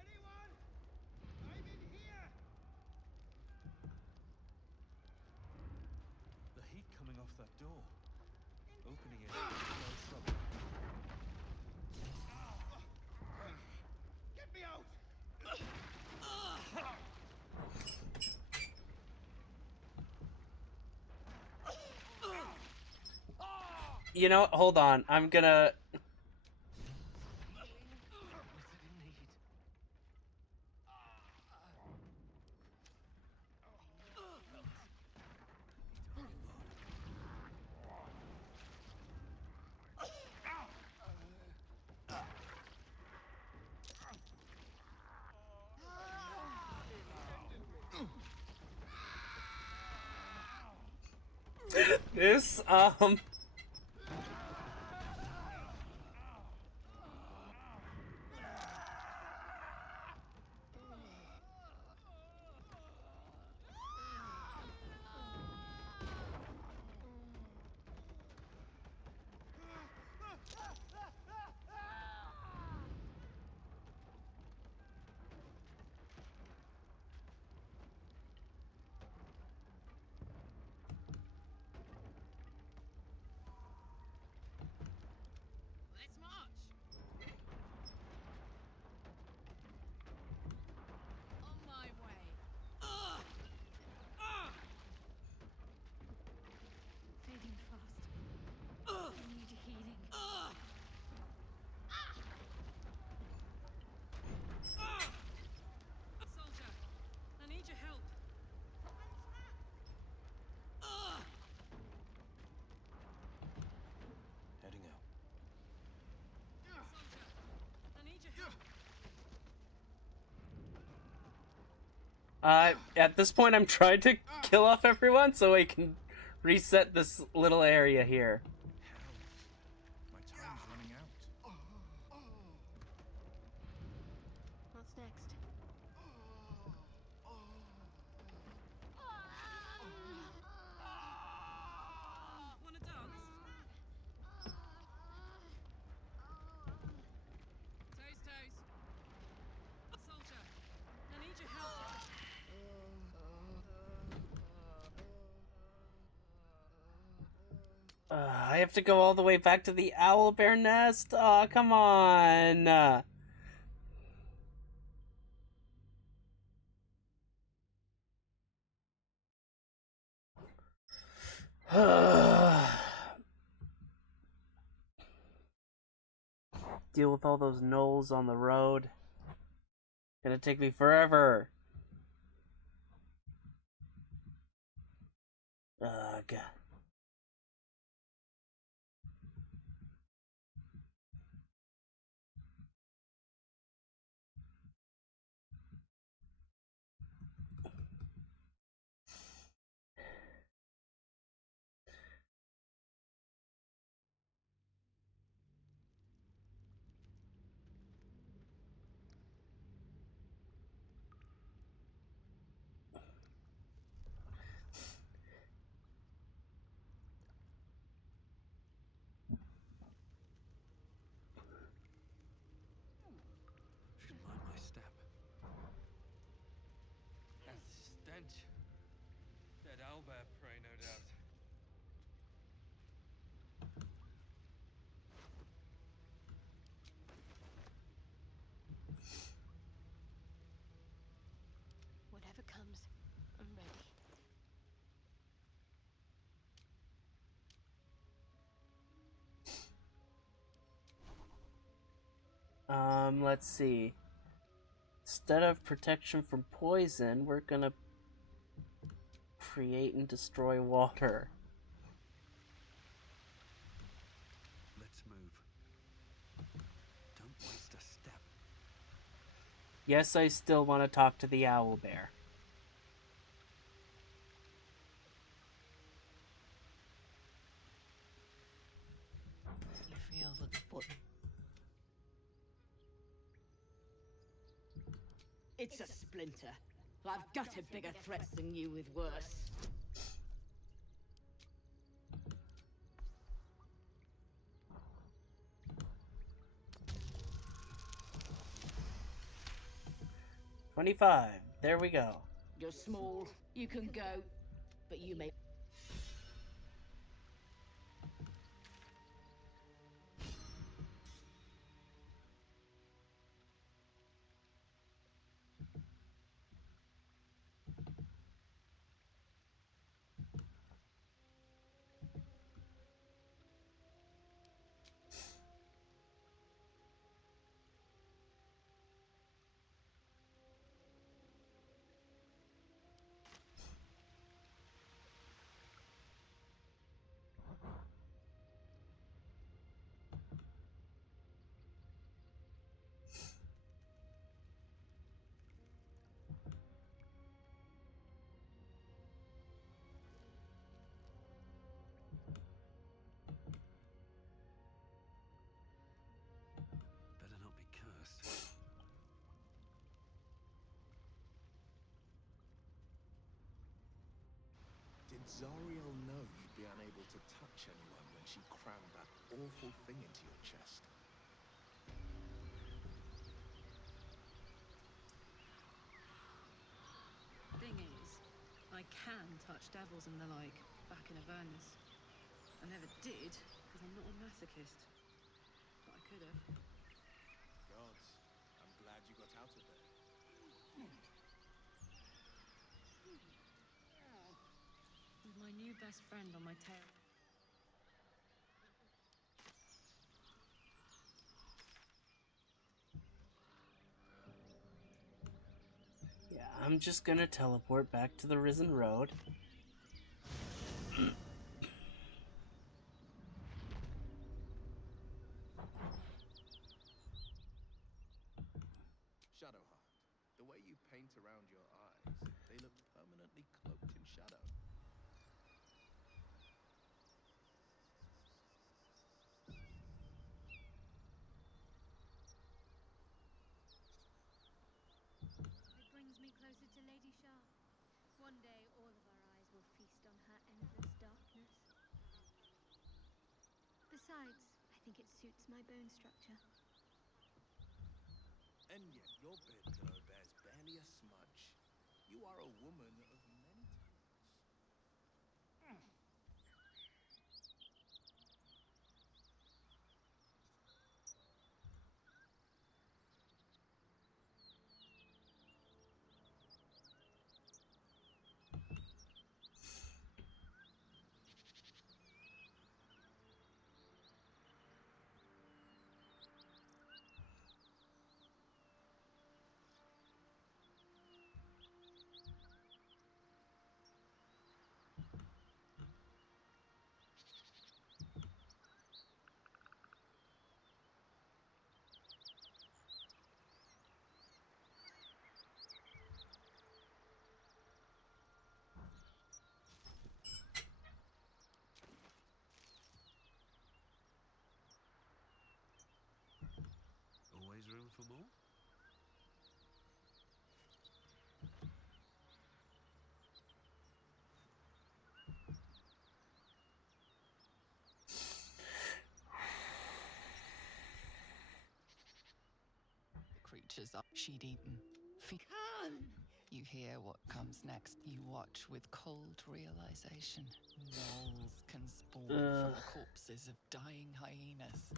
Anyone? I'm in here! The heat coming off that door. Opening it would spell trouble. Get me out! You know, hold on. I'm gonna... This, At this point, I'm trying to kill off everyone so I can reset this little area here. My time's running out. What's next? Wanna dance? Toes, toes. Soldier, I need your help. I have to go all the way back to the owlbear nest? Aw, come on! Deal with all those gnolls on the road. Gonna take me forever. Ugh. Should mind my step. That's the stench. Dead owlbear prey, no doubt. Whatever comes, I'm ready. Let's see. Instead of protection from poison, we're gonna create and destroy water. Let's move. Don't waste a step. Yes, I still want to talk to the owlbear. You feel the foot. It's a splinter. I've gutted bigger threats than you with worse. $25. There we go. You're small, you can go, but you may... Better not be cursed. Did Zariel know you'd be unable to touch anyone when she crammed that awful thing into your chest? Thing is, I can touch devils and the like back in Avernus. I never did, because I'm not a masochist. But I could have. Gods, I'm glad you got out of there. With my new best friend on my tail. Yeah, I'm just gonna teleport back to the Risen Road. Shadowheart, the way you paint around your eyes, shadow. It brings me closer to Lady Shah. One day, all of our eyes will feast on her endless darkness. Besides, I think it suits my bone structure. And yet your bed pillow bears barely a smudge. You are a woman of many talents. Always room for more? The creatures up she'd eaten. You hear what comes next. You watch with cold realization. Gnolls can spawn from the corpses of dying hyenas.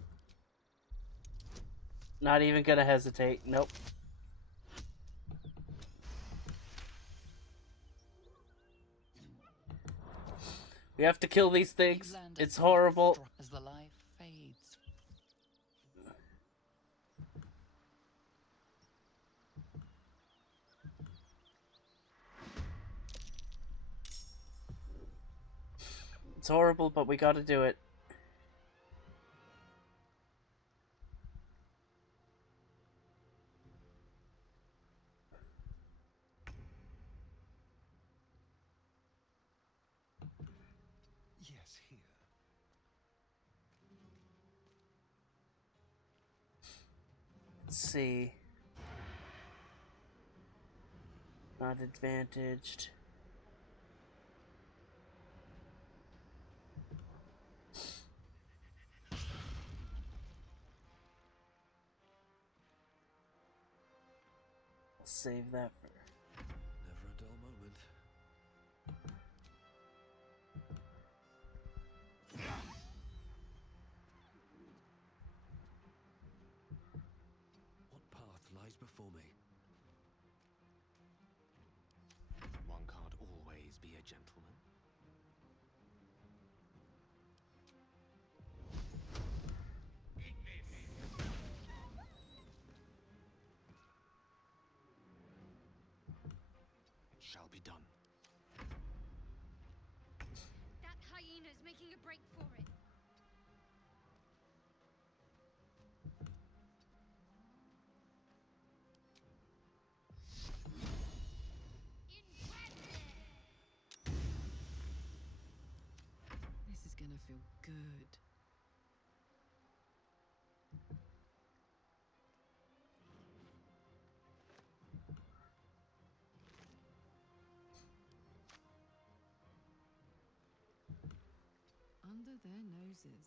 Not even gonna hesitate. Nope. We have to kill these things. It's horrible. As the life fades. It's horrible, but we gotta do it. Yes, here. Let's see. Not advantaged. Save that for... Never a dull moment. What path lies before me? One can't always be a gentleman. It shall be done. That hyena's making a break for it. This is gonna feel good. Under their noses.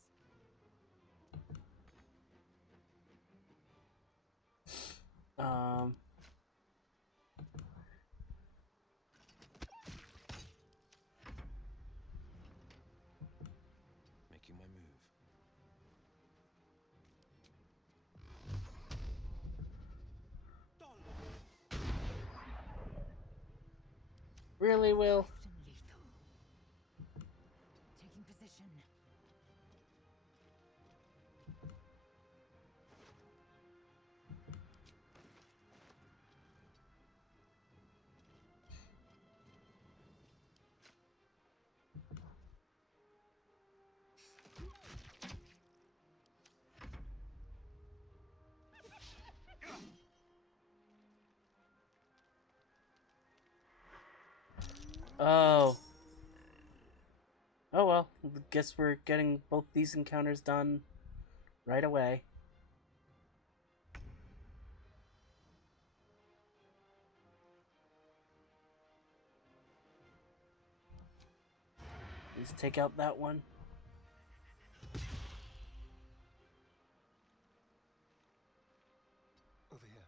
Making my move. Really, Will? Taking position. Oh. well, guess we're getting both these encounters done right away. Let's take out that one. Over here.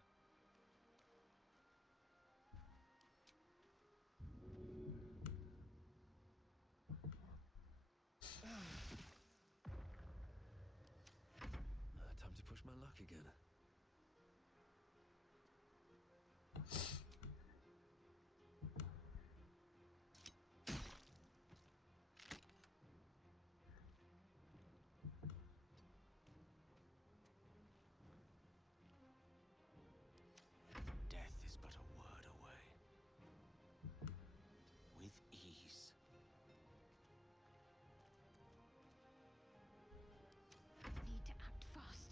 Time to push my luck again. Death is but a word away. With ease. Need to act fast.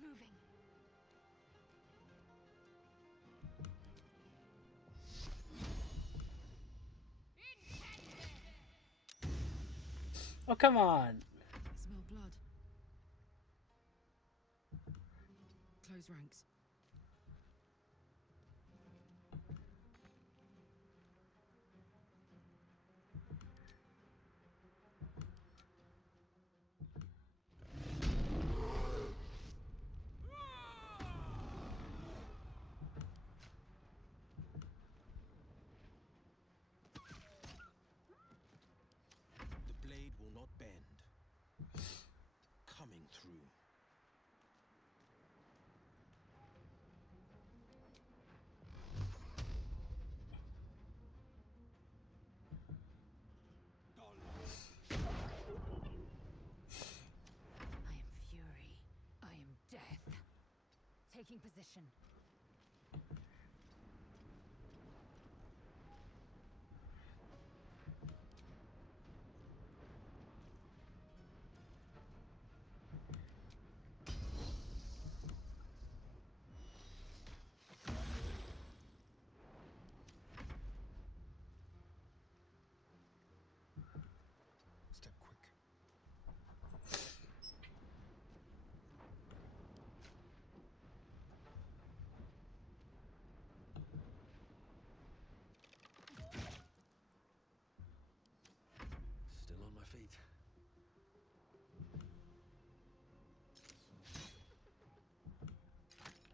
Moving. Oh, come on. I smell blood. Close ranks. The blade will not bend. Coming through. I am fury. I am death. Taking position. Step quick. Still on my feet.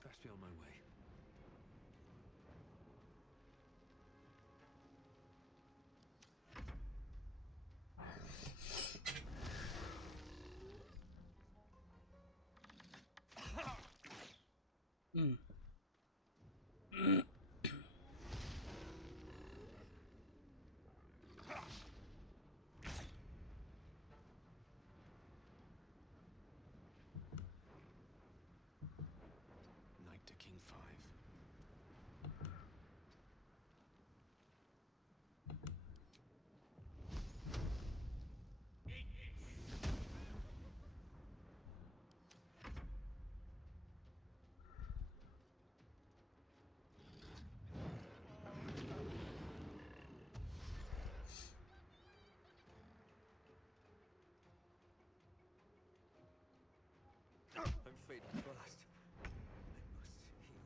Best be on my way. Mm. Knight to King 5. I'm fading fast. I must heal.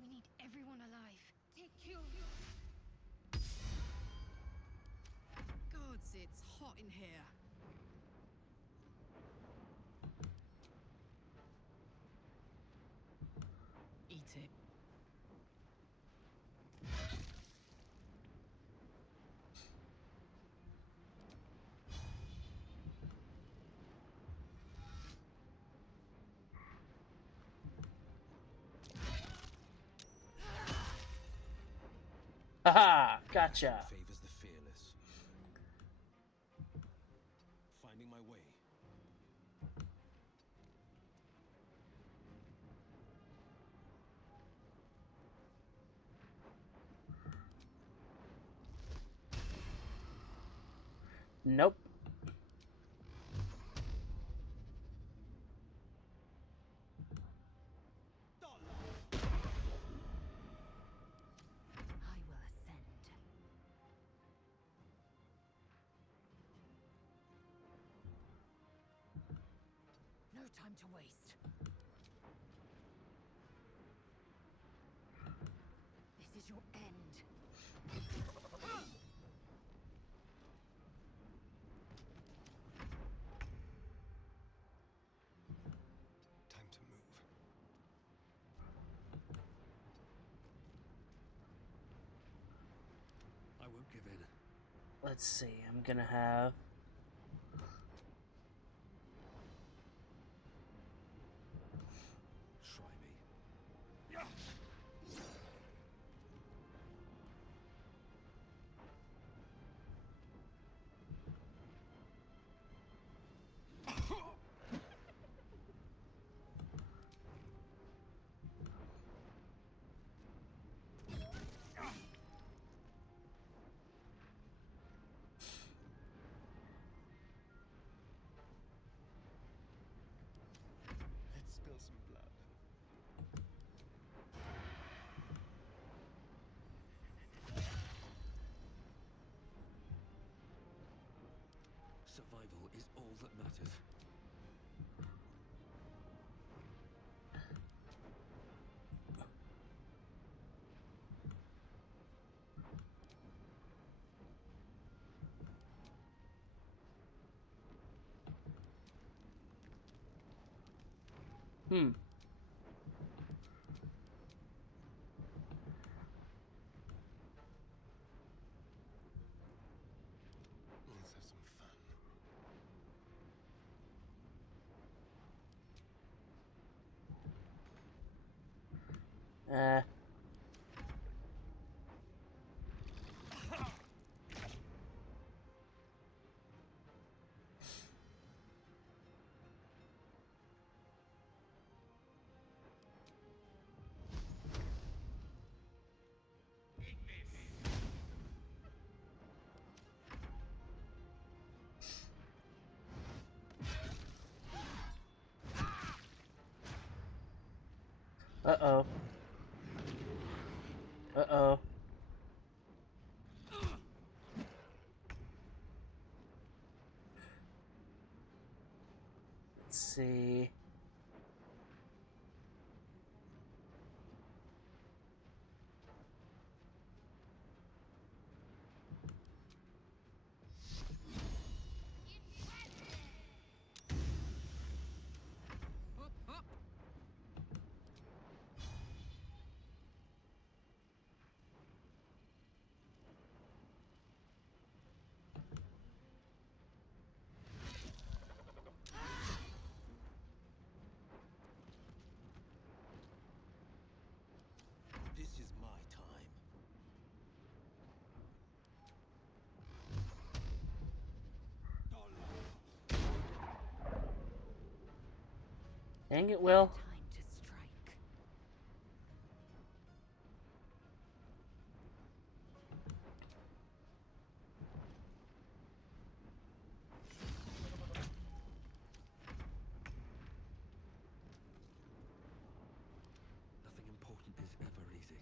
We need everyone alive. Take cue. Gods, it's hot in here. Eat it. Haha, gotcha. Favors the fearless. Finding my way. Nope. time to waste. This is your end. Time to move. I won't give in. Let's see, I'm gonna have... Try me. Let's spill some blood. Survival is all that matters. Hmm. Let's have some fun. Uh-oh. Uh-oh. Let's see. Up, up. This is my time. Dang it, Will. Time to strike. Nothing important is ever easy.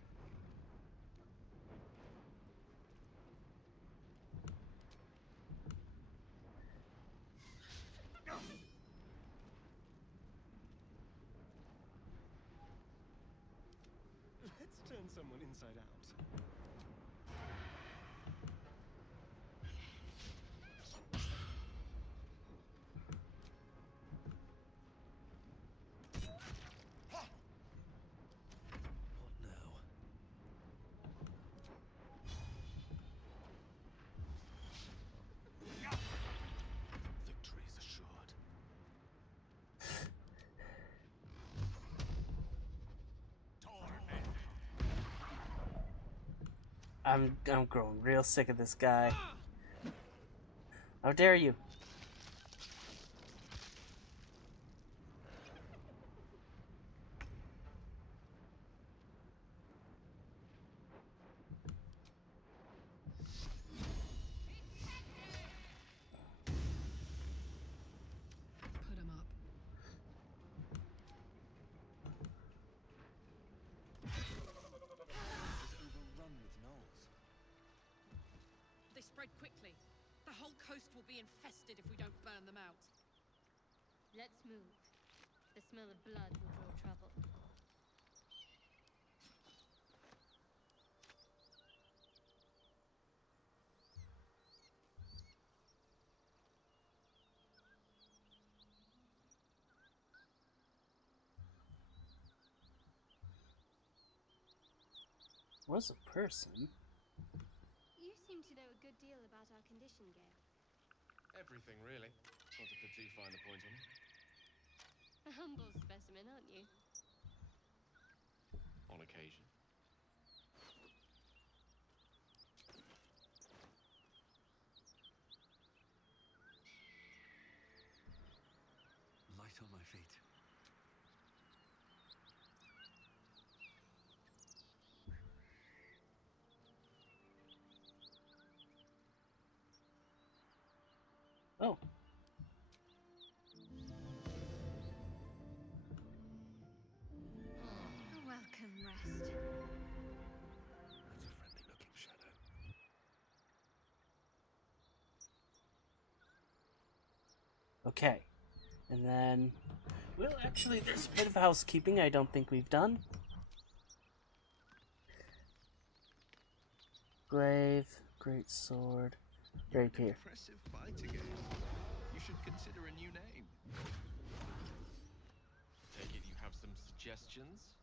Let's turn someone inside out. What now? Victory is assured. I'm growing real sick of this guy. How dare you? Put 'em up. Overrun with gnolls. They spread quickly. The whole coast will be infested if we don't burn them out. Let's move. smell of blood will draw trouble. Was a person. You seem to know a good deal about our condition, Gale. Everything, really. Not to put too fine a point on it. A humble specimen, aren't you? On occasion. Light on my feet. Oh. A welcome rest. That's a friendly looking shadow. Okay. And then... Well, actually, there's a bit of housekeeping I don't think we've done. Grave, great sword, rapier. Impressive fighter game. You should consider a new name. Take it you have some suggestions?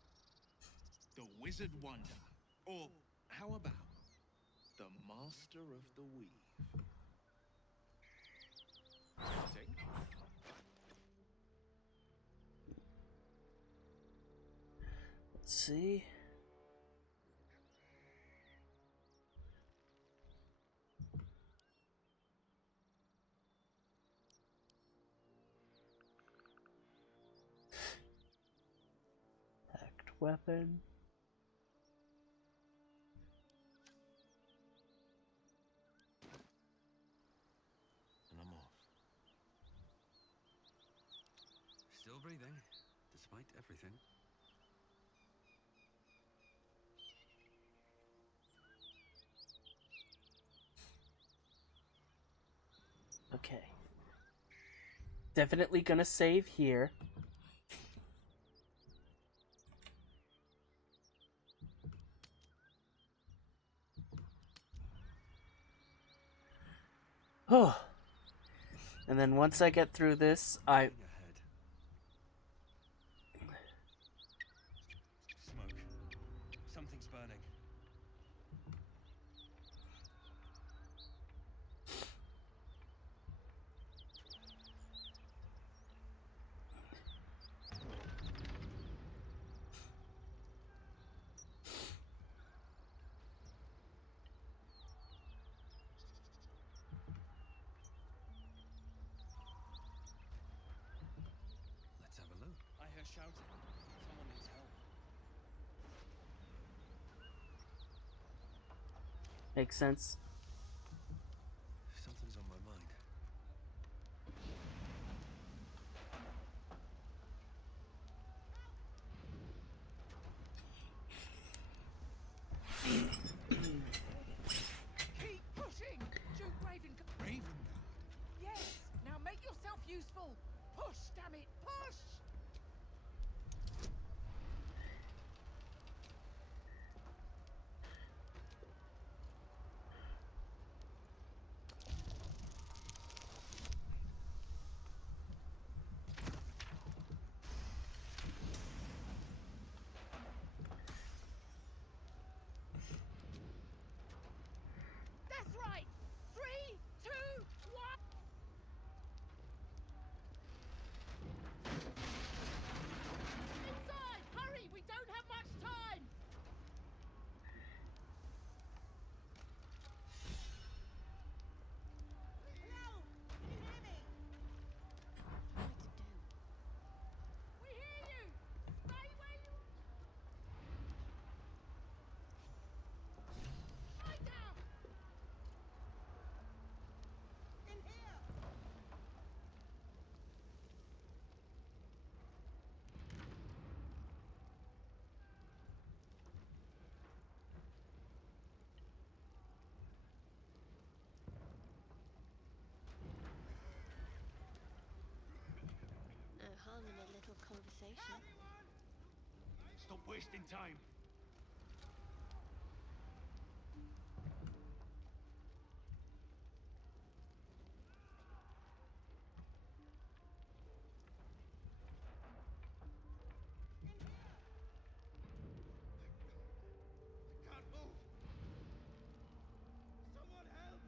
The Wizard Wonder. Or how about the Master of the Weave? Fitting. Let's see. Packed weapon. And I'm off. Still breathing, despite everything. Okay. Definitely gonna save here. Oh. And then once I get through this, Ahead. Smoke. Something's burning. Let's have a look. I hear shouting. Someone needs help. makes sense. Something's on my mind. Keep pushing! Duke Ravenguard. Ravenguard? Yes! Now make yourself useful! Push, damn it! Push! harm in a little conversation. Stop wasting time. I can't move. Someone help!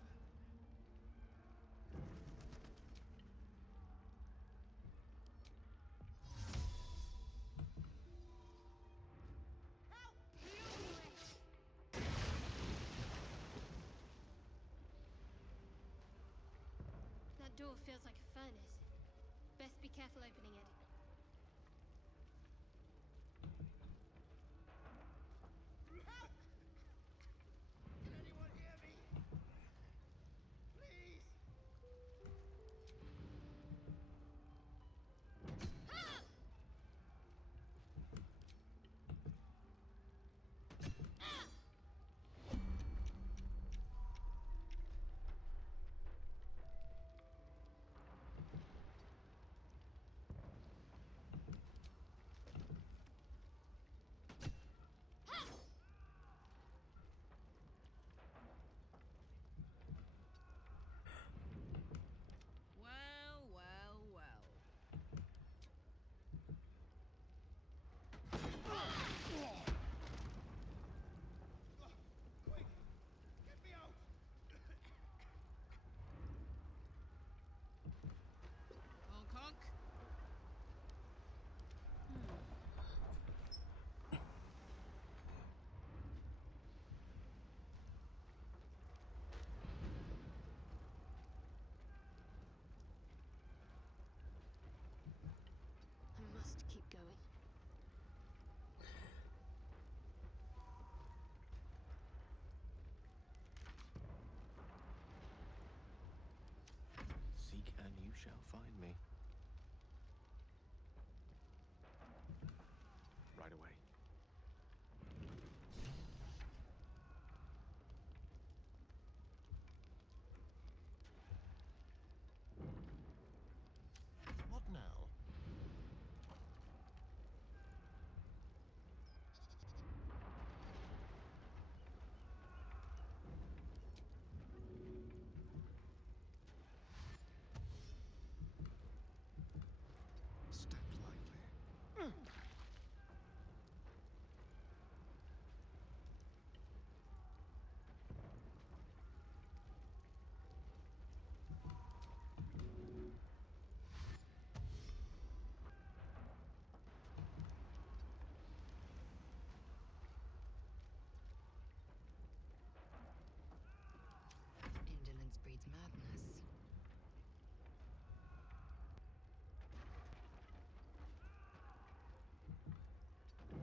That door feels like a furnace. Best be careful opening it. Can anyone hear me? Please! Well, well, well. Quick! Get me out! Honk honk. I must keep going. Seek and you shall find me. Right away. What now? Step lightly. Indolence breeds madness.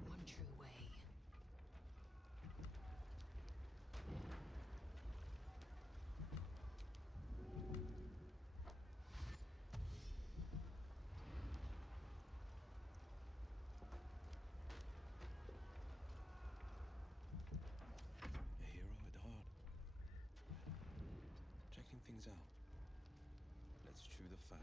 One true way. A hero at heart. Checking things out. Let's chew the fat.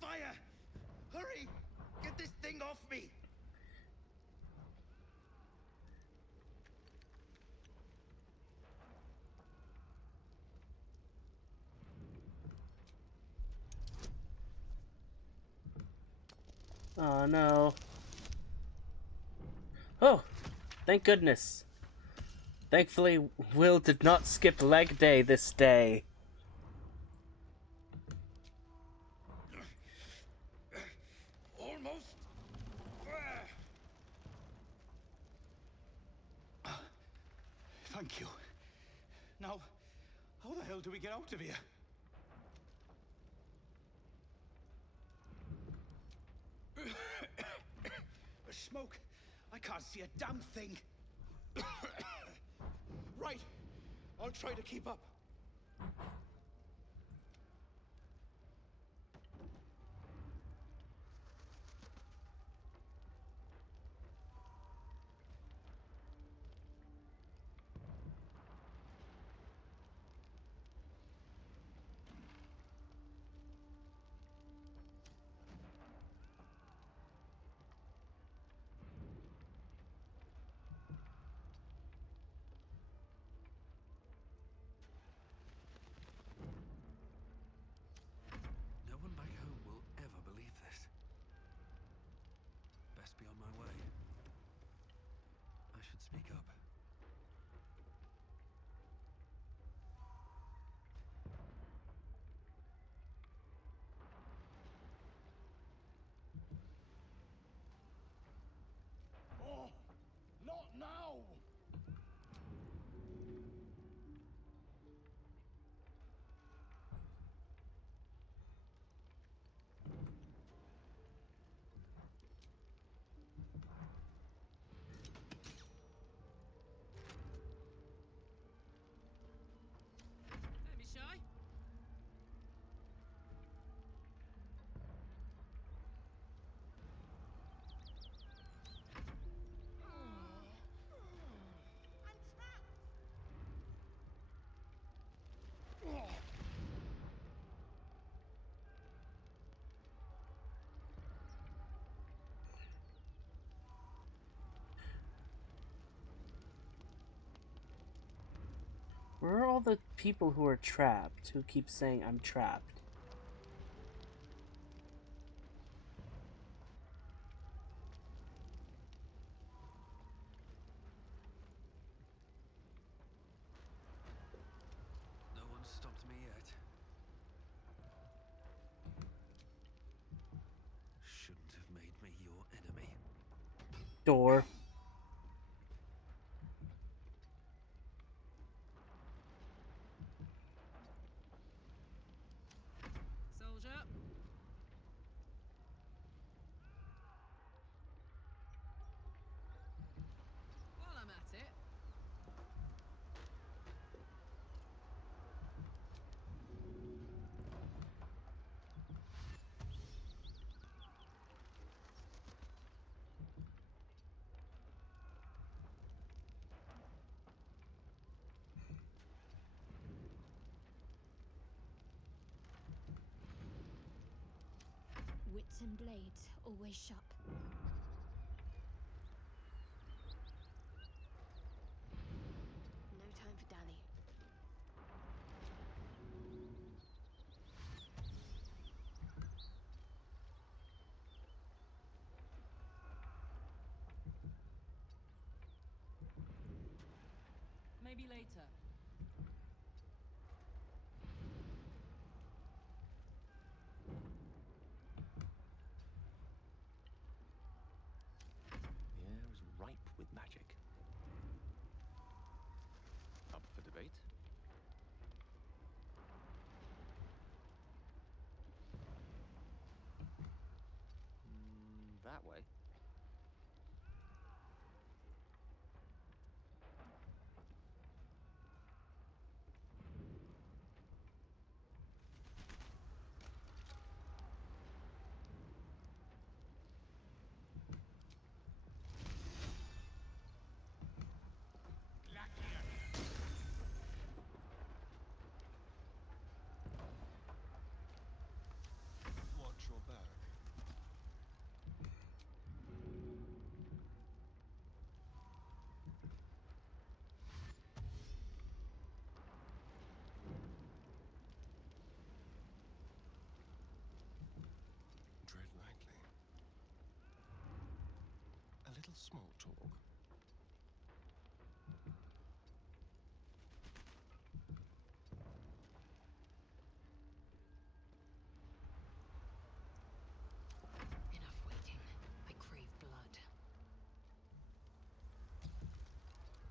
Fire! Hurry! Get this thing off me! Oh no. Oh, thank goodness. Thankfully, Will did not skip leg day this day. Almost. Thank you. Now, how the hell do we get out of here? Smoke. I can't see a damn thing. Right. I'll try to keep up. should speak up. Oh, not now! Don't be shy. Where are all the people who are trapped, who keep saying I'm trapped? No one's stopped me yet. Shouldn't have made me your enemy. Door. Soldier. While I'm at it, Wits and blades always sharp. No time for dally. Maybe later. The air is ripe with magic. Up for debate? That way. Watch your back. Tread lightly. A little small talk. Enough waiting. I crave blood.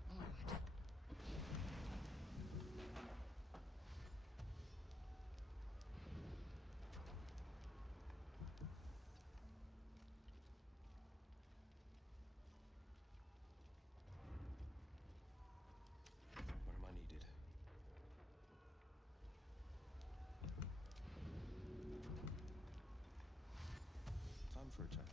Onward. Where am I needed? Time for a chat.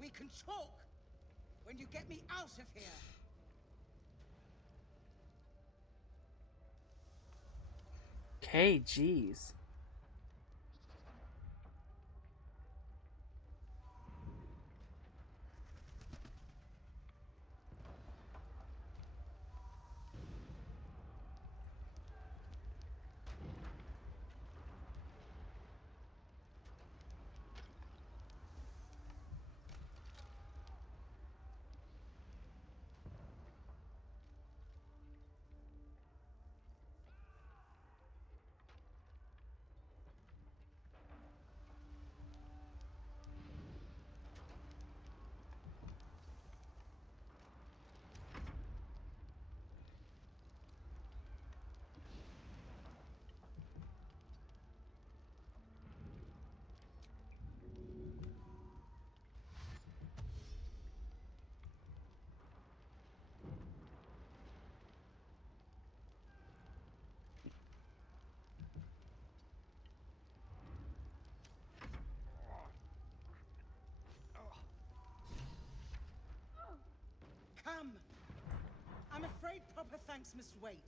We can talk when you get me out of here. Okay, jeez. thanks must wait.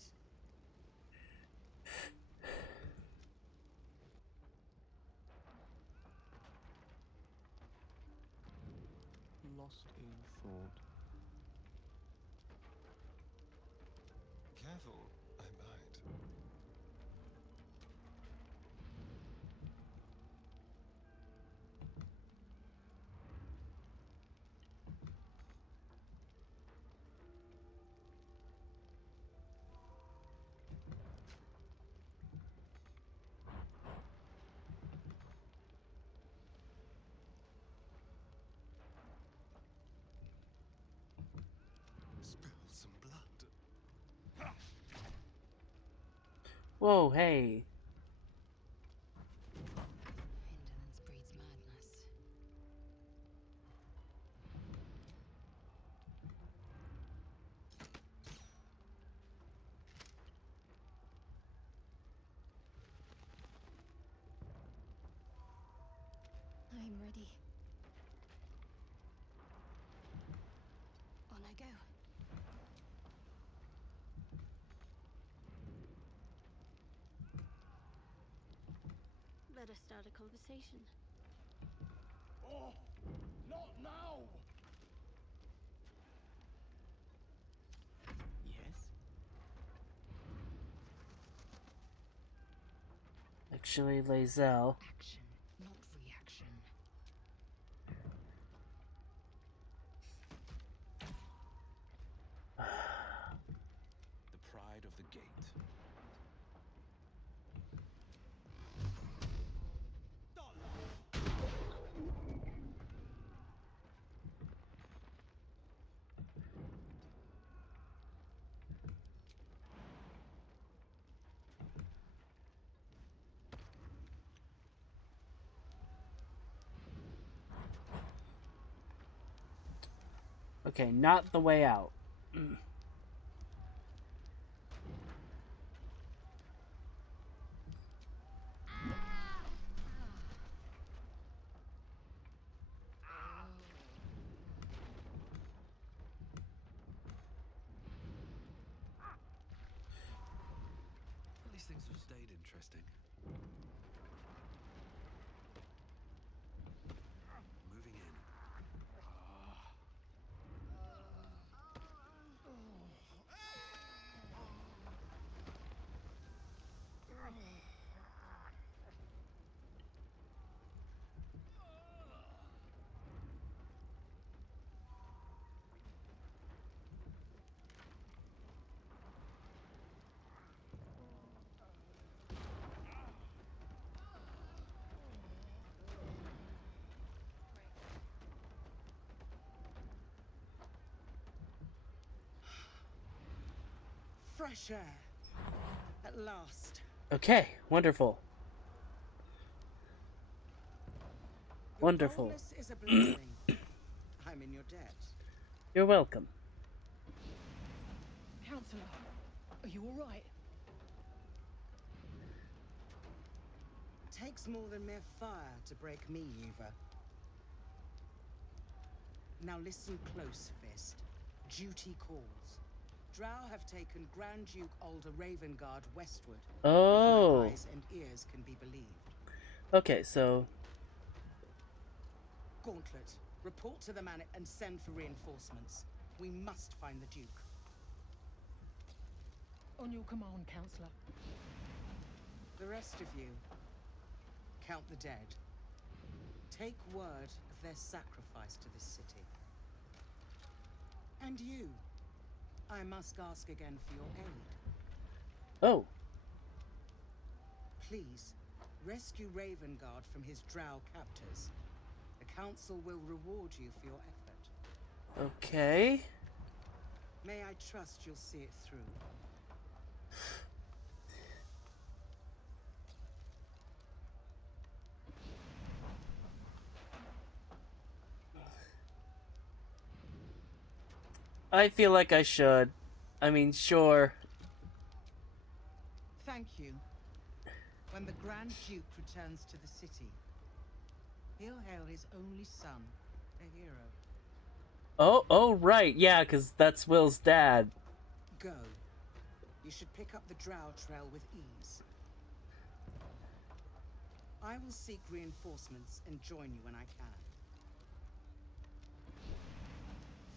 Lost in thought. Careful, I might. Spill some blood. Whoa, hey. Indolence breeds madness. I'm ready. On I go. Let us start a conversation. Oh, not now! Yes? Actually, Lae'zel. Action, not reaction. The pride of the gate. Okay, not the way out. These things have stayed interesting. Moving in. Fresh air. At last. Okay, wonderful. Your Wonderful. boldness is a blessing. I'm in your debt. You're welcome. Counselor, are you all right? Takes more than mere fire to break me, Yuva. Now listen close, Fist. Duty calls. Drow have taken Grand Duke Alder Ravengard westward. Oh. If my eyes and ears can be believed. Okay, so... Gauntlet, report to the man and send for reinforcements. We must find the Duke. On your command, Counselor. The rest of you, count the dead. Take word of their sacrifice to this city. And you, I must ask again for your aid. Oh. Please, rescue Ravengard from his drow captors. The council will reward you for your effort. Okay. May I trust you'll see it through? I feel like I should. I mean, sure. Thank you. When the Grand Duke returns to the city, he'll hail his only son, a hero. Oh, right, yeah, because that's Will's dad. Go. You should pick up the drow trail with ease. I will seek reinforcements and join you when I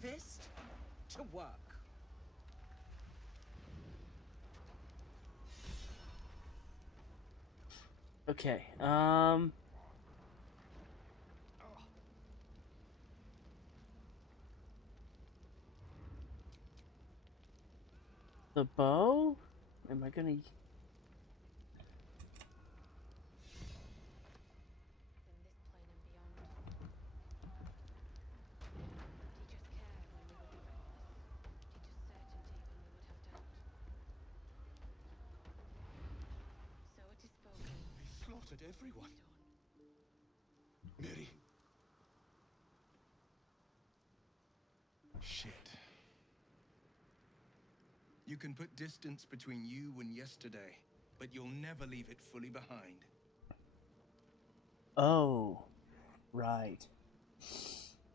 can. Fist to work. Okay, the bow? Am I gonna... They slaughtered everyone. Mary. Shit. You can put distance between you and yesterday, but you'll never leave it fully behind. Oh, right.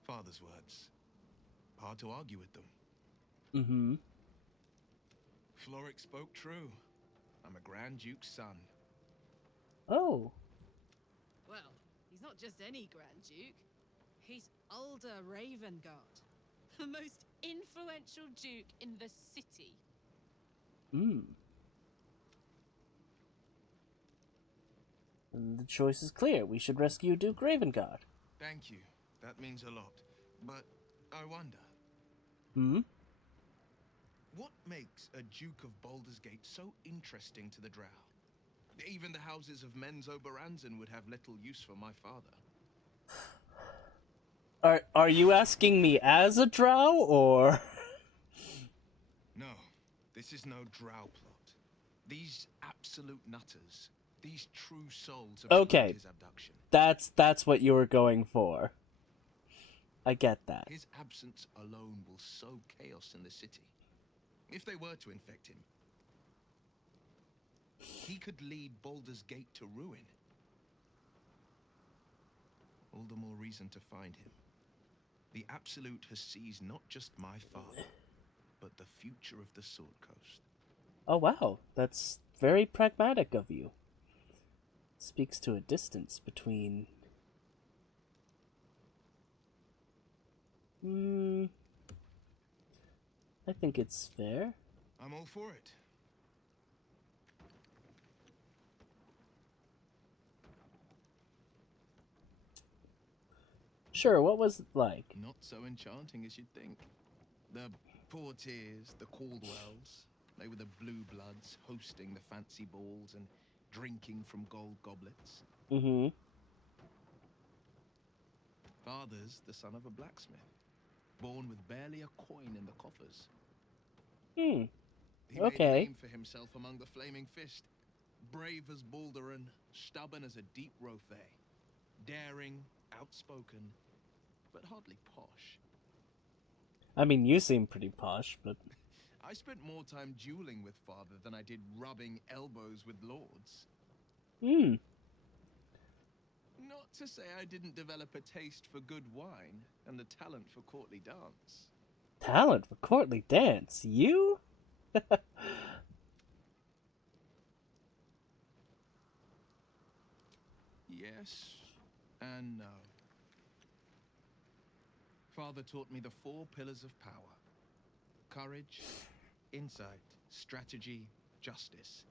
Father's words. Hard to argue with them. Mm-hmm. Floric spoke true. I'm a Grand Duke's son. Oh. Well, he's not just any Grand Duke. He's Ulder Ravengard, the most influential duke in the city. Hmm. And the choice is clear. We should rescue Duke Ravengard. Thank you. That means a lot. But I wonder. Hmm? What makes a Duke of Baldur's Gate so interesting to the Drow? Even the houses of Menzo Baranzan would have little use for my father. Are you asking me as a drow, or...? No, this is no Drow plot. These absolute nutters, these true souls have Okay, his abduction. that's what you were going for. I get that. His absence alone will sow chaos in the city. If they were to infect him, he could lead Baldur's Gate to ruin. All the more reason to find him. The Absolute has seized not just my father, but the future of the Sword Coast. Oh wow, that's very pragmatic of you. Speaks to a distance between... I think it's fair. I'm all for it. Sure, what was it like? Not so enchanting as you'd think. The Portiers, the Caldwells, they were the Blue Bloods hosting the fancy balls and drinking from gold goblets. Mm-hmm. Father's the son of a blacksmith, born with barely a coin in the coffers. Hmm. He made a name for himself among the Flaming Fist. Brave as Baldur and stubborn as a deep Rothay. Daring, outspoken, but hardly posh. I mean, you seem pretty posh, but... I spent more time dueling with father than I did rubbing elbows with lords. Hmm. Not to say I didn't develop a taste for good wine and the talent for courtly dance. Talent for courtly dance? You? Yes and no. Father taught me the 4 pillars of power. Courage, insight, strategy, justice.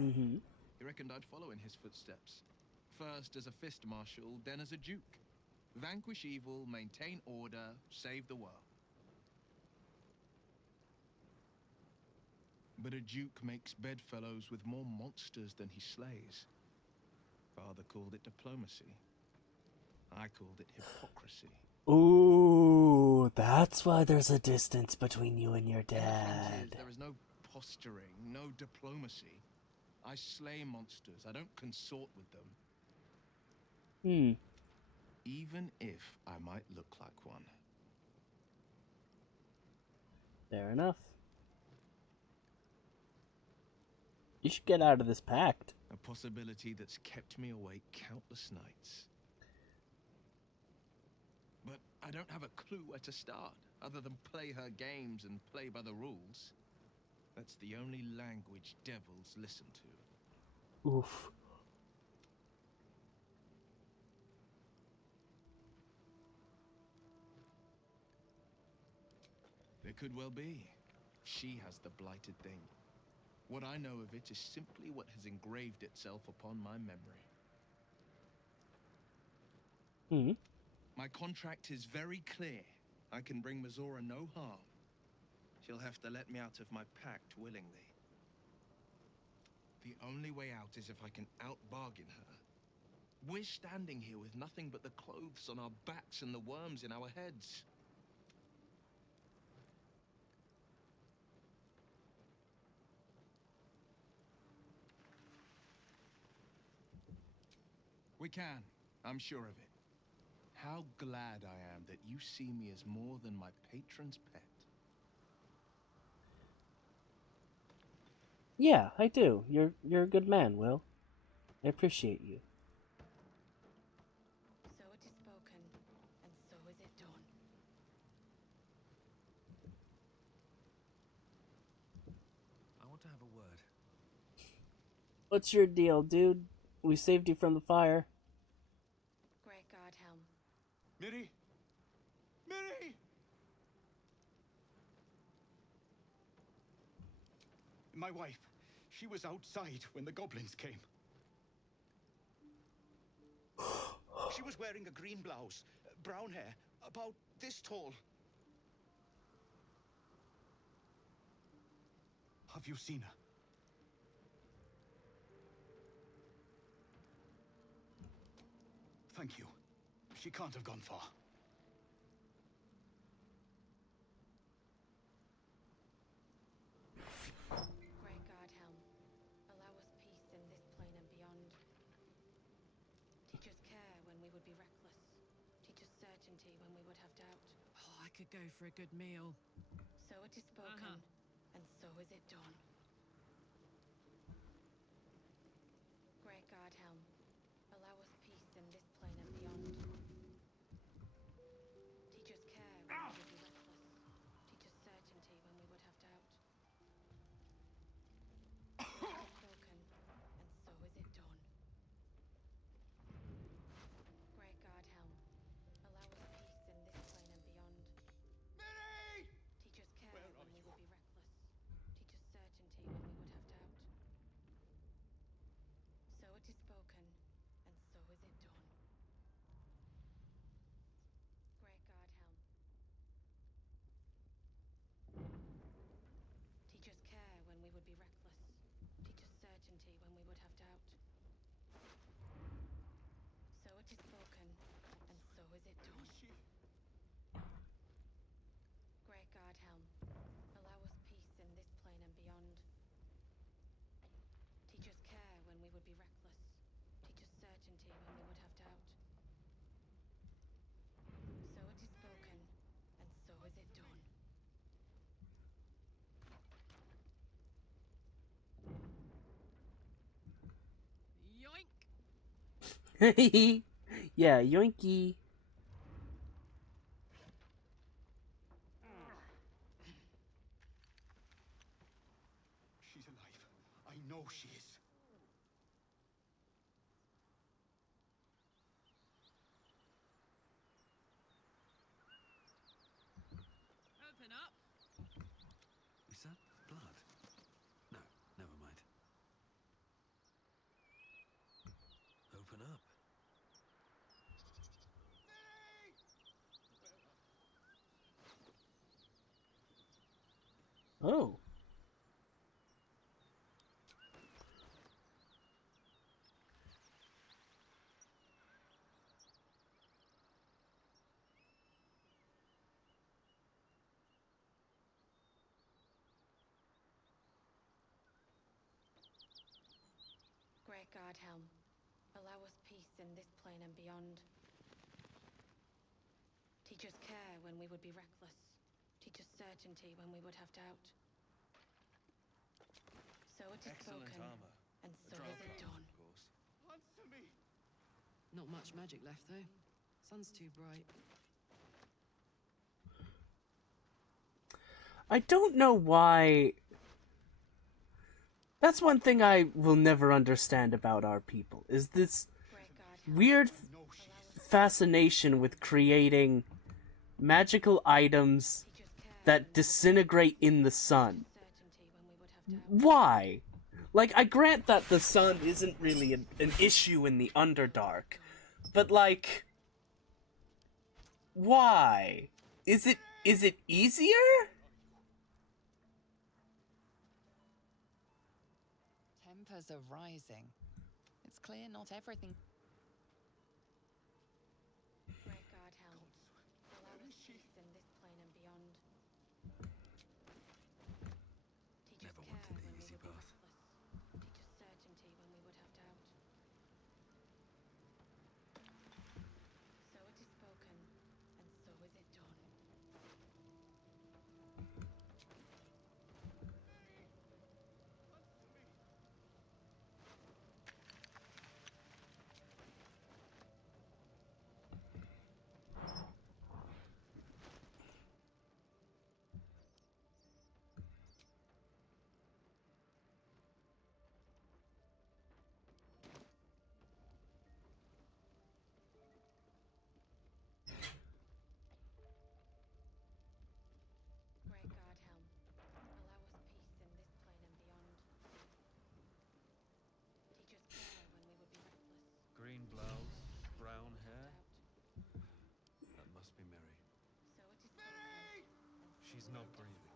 Mm-hmm. He reckoned I'd follow in his footsteps. First as a fist marshal, then as a duke. Vanquish evil, maintain order, save the world. But a duke makes bedfellows with more monsters than he slays. Father called it diplomacy. I called it hypocrisy. Ooh, that's why there's a distance between you and your In the frontiers, dad. there is no posturing, no diplomacy. I slay monsters. I don't consort with them. Hmm. Even if I might look like one. Fair enough. You should get out of this pact. A possibility that's kept me awake countless nights. But I don't have a clue where to start, other than play her games and play by the rules. That's the only language devils listen to. Oof. There could well be. She has the blighted thing. What I know of it is simply what has engraved itself upon my memory. Hmm. My contract is very clear. I can bring Mazora no harm. She'll have to let me out of my pact willingly. The only way out is if I can out-bargain her. We're standing here with nothing but the clothes on our backs and the worms in our heads. We can. I'm sure of it. How glad I am that you see me as more than my patron's pet. Yeah, I do. You're a good man, Will. I appreciate you. So it is spoken, and so is it done. I want to have a word. What's your deal, dude? We saved you from the fire. Great God, Helm. Miri! Miri! My wife, she was outside when the goblins came. She was wearing a green blouse, brown hair, about this tall. Have you seen her? Thank you. She can't have gone far. Great God, Helm. Allow us peace in this plane and beyond. Teach us care when we would be reckless. Teach us certainty when we would have doubt. Oh, I could go for a good meal. So it is spoken, and so is it done. Great God, Helm. Allow us peace in this plane and beyond. Teach us care when we would be reckless. Teach us certainty when we would have doubt. So it is spoken, and so is it done. Great God, Helm. Allow us peace in this plane and beyond. Miri! Teach us care Where when are we you? would be reckless. Teach us certainty when we would have doubt. So it is spoken, and so is it done. Great God, Helm. Teach us care when we would be reckless. Teach us certainty when we would have doubt. So it is spoken, and so is it done. Great God, Helm. Allow us peace in this plane and beyond. Teach us care when we would be reckless. Teach us certainty when we would have doubt. So it is spoken, and so is it done. Yoink! Yeah, yoinky. She's alive. I know she is. Open up. Is that blood? No, never mind. Open up. Oh. Great God, Helm. Allow us peace in this plane and beyond. Teach us care when we would be reckless. Teach us certainty when we would have doubt. So it is Excellent spoken, armor. and A so is it Drow done. of course. Answer me! Not much magic left, though. Sun's too bright. I don't know why. That's one thing I will never understand about our people, is this weird fascination with creating magical items that disintegrate in the sun. Why? Like, I grant that the sun isn't really an issue in the Underdark, but like, why? Is it easier? Tempers are rising. It's clear not everything. Great God, Helm. Allow us peace in this plane and beyond. Teach us care when we would be restless. Teach us certainty when we would have doubt. So it is spoken, and so is it done. Great God, Helm. Allow us peace in this plane and beyond. Teach us care when we would be restless. Green blouse, brown hair. That must be Mary. So it is spoken, and so She's is not it done. breathing.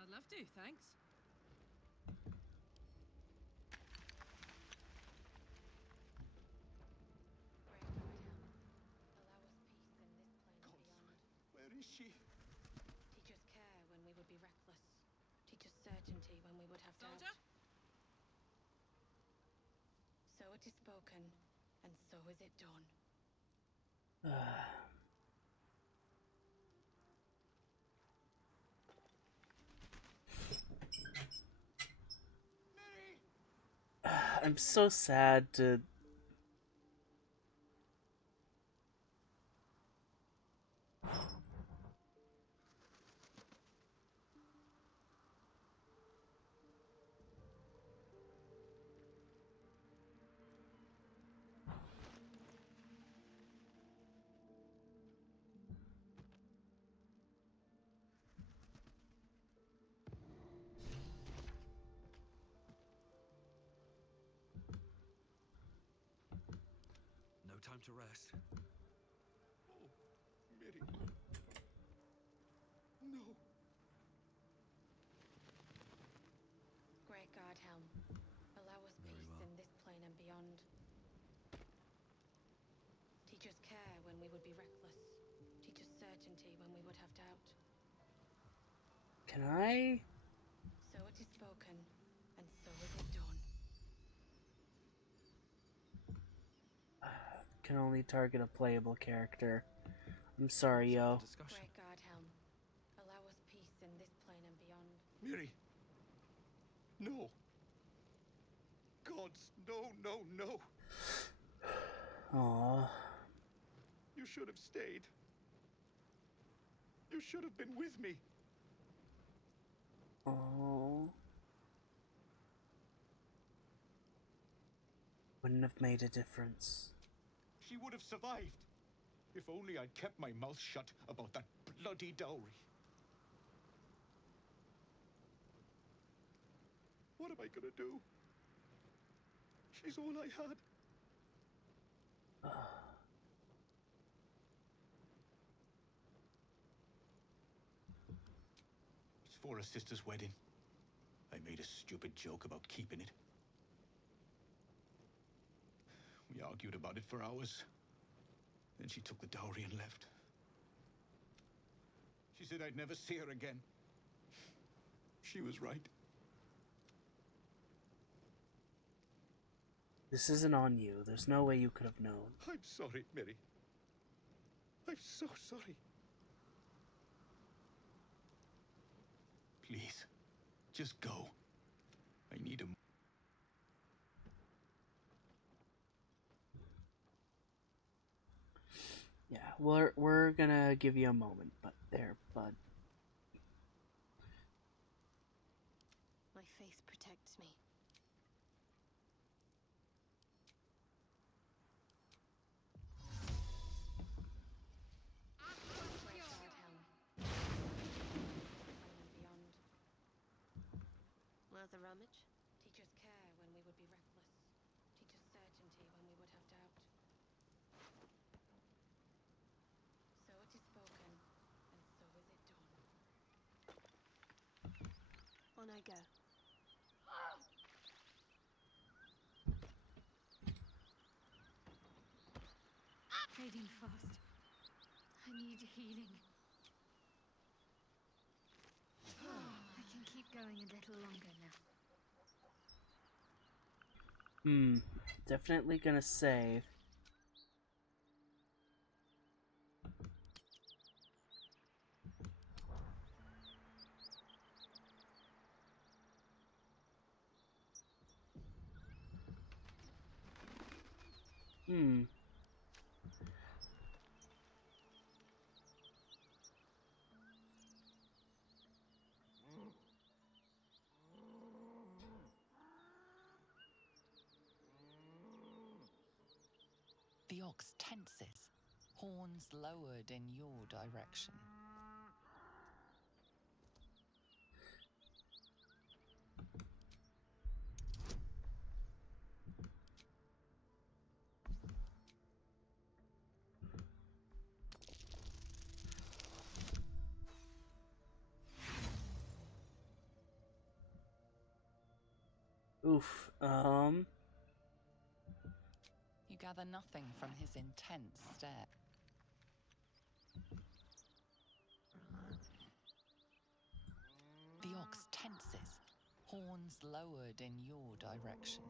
I'd love to, thanks. Great God, Helm. Allow us peace in this plane and beyond. Where is she? Teach us care when we would be reckless. Teach us certainty when we would have Soldier? doubt. So it is spoken, and so is it done. I'm so sad to... No time to rest. Oh, Mary. No. Great God, Helm. Allow us Very peace well. in this plane and beyond. Teach us care when we would be reckless. Teach us certainty when we would have doubt. Can I? So it is spoken, and so is it done. Can only target a playable character. I'm sorry, yo. Great God, Helm. Allow us peace in this plane and beyond. Mary. No. Gods, no, no, no. Aww. You should have stayed. You should have been with me. Aww. Wouldn't have made a difference. She would have survived. If only I'd kept my mouth shut about that bloody dowry. What am I gonna do? She's all I had. It's for her sister's wedding. I made a stupid joke about keeping it. We argued about it for hours. Then she took the dowry and left. She said I'd never see her again. She was right. This isn't on you. There's no way you could have known. I'm sorry, Mary. I'm so sorry. Please, just go. I need a... Yeah, we're gonna give you a moment, but there, bud. My face protects me. Worth a rummage? Teach us care when we would be reckless. Teach us certainty when we would have doubt. So it is spoken, and so is it done. On I go. Fading fast. I need healing. I can keep going a little longer now. Definitely gonna save. The ox tenses, horns lowered in your direction. Oof. You gather nothing from his intense stare. The ox tenses, horns lowered in your direction.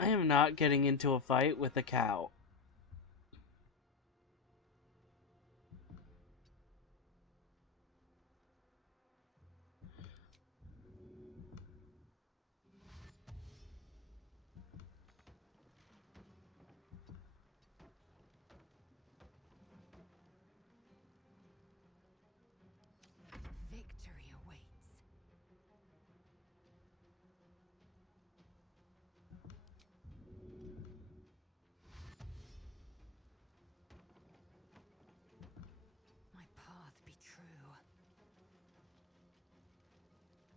I am not getting into a fight with a cow. Victory awaits. My path be true.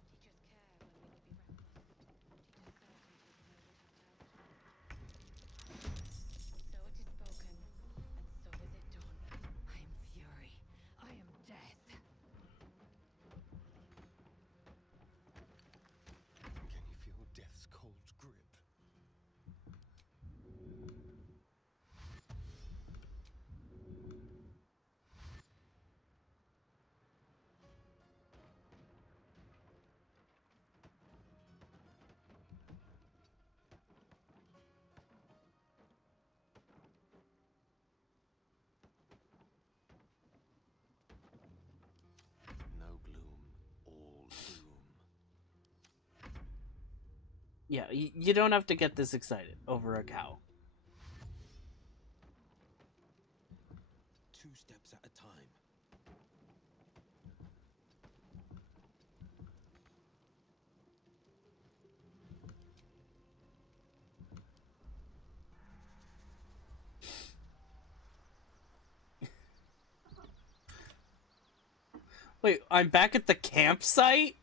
Teach us care when we would be reckless. Teach us certainty when we would have doubt. So it is spoken, and so is it done. I am fury. I am death. Can you feel death's cold grip? No gloom, all doom. Yeah, you don't have to get this excited over a cow. 2 steps at a time. Wait, I'm back at the campsite?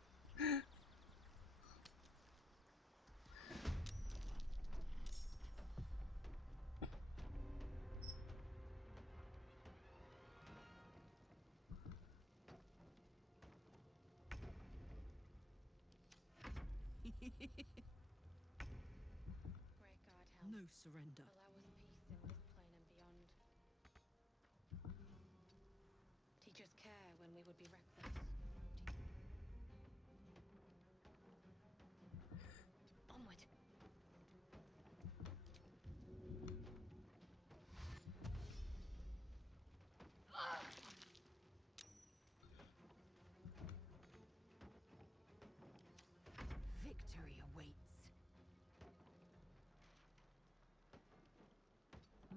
Great God, help. No surrender. Allow us peace in this plane and beyond. Teach us care when we would be reckless. Onward.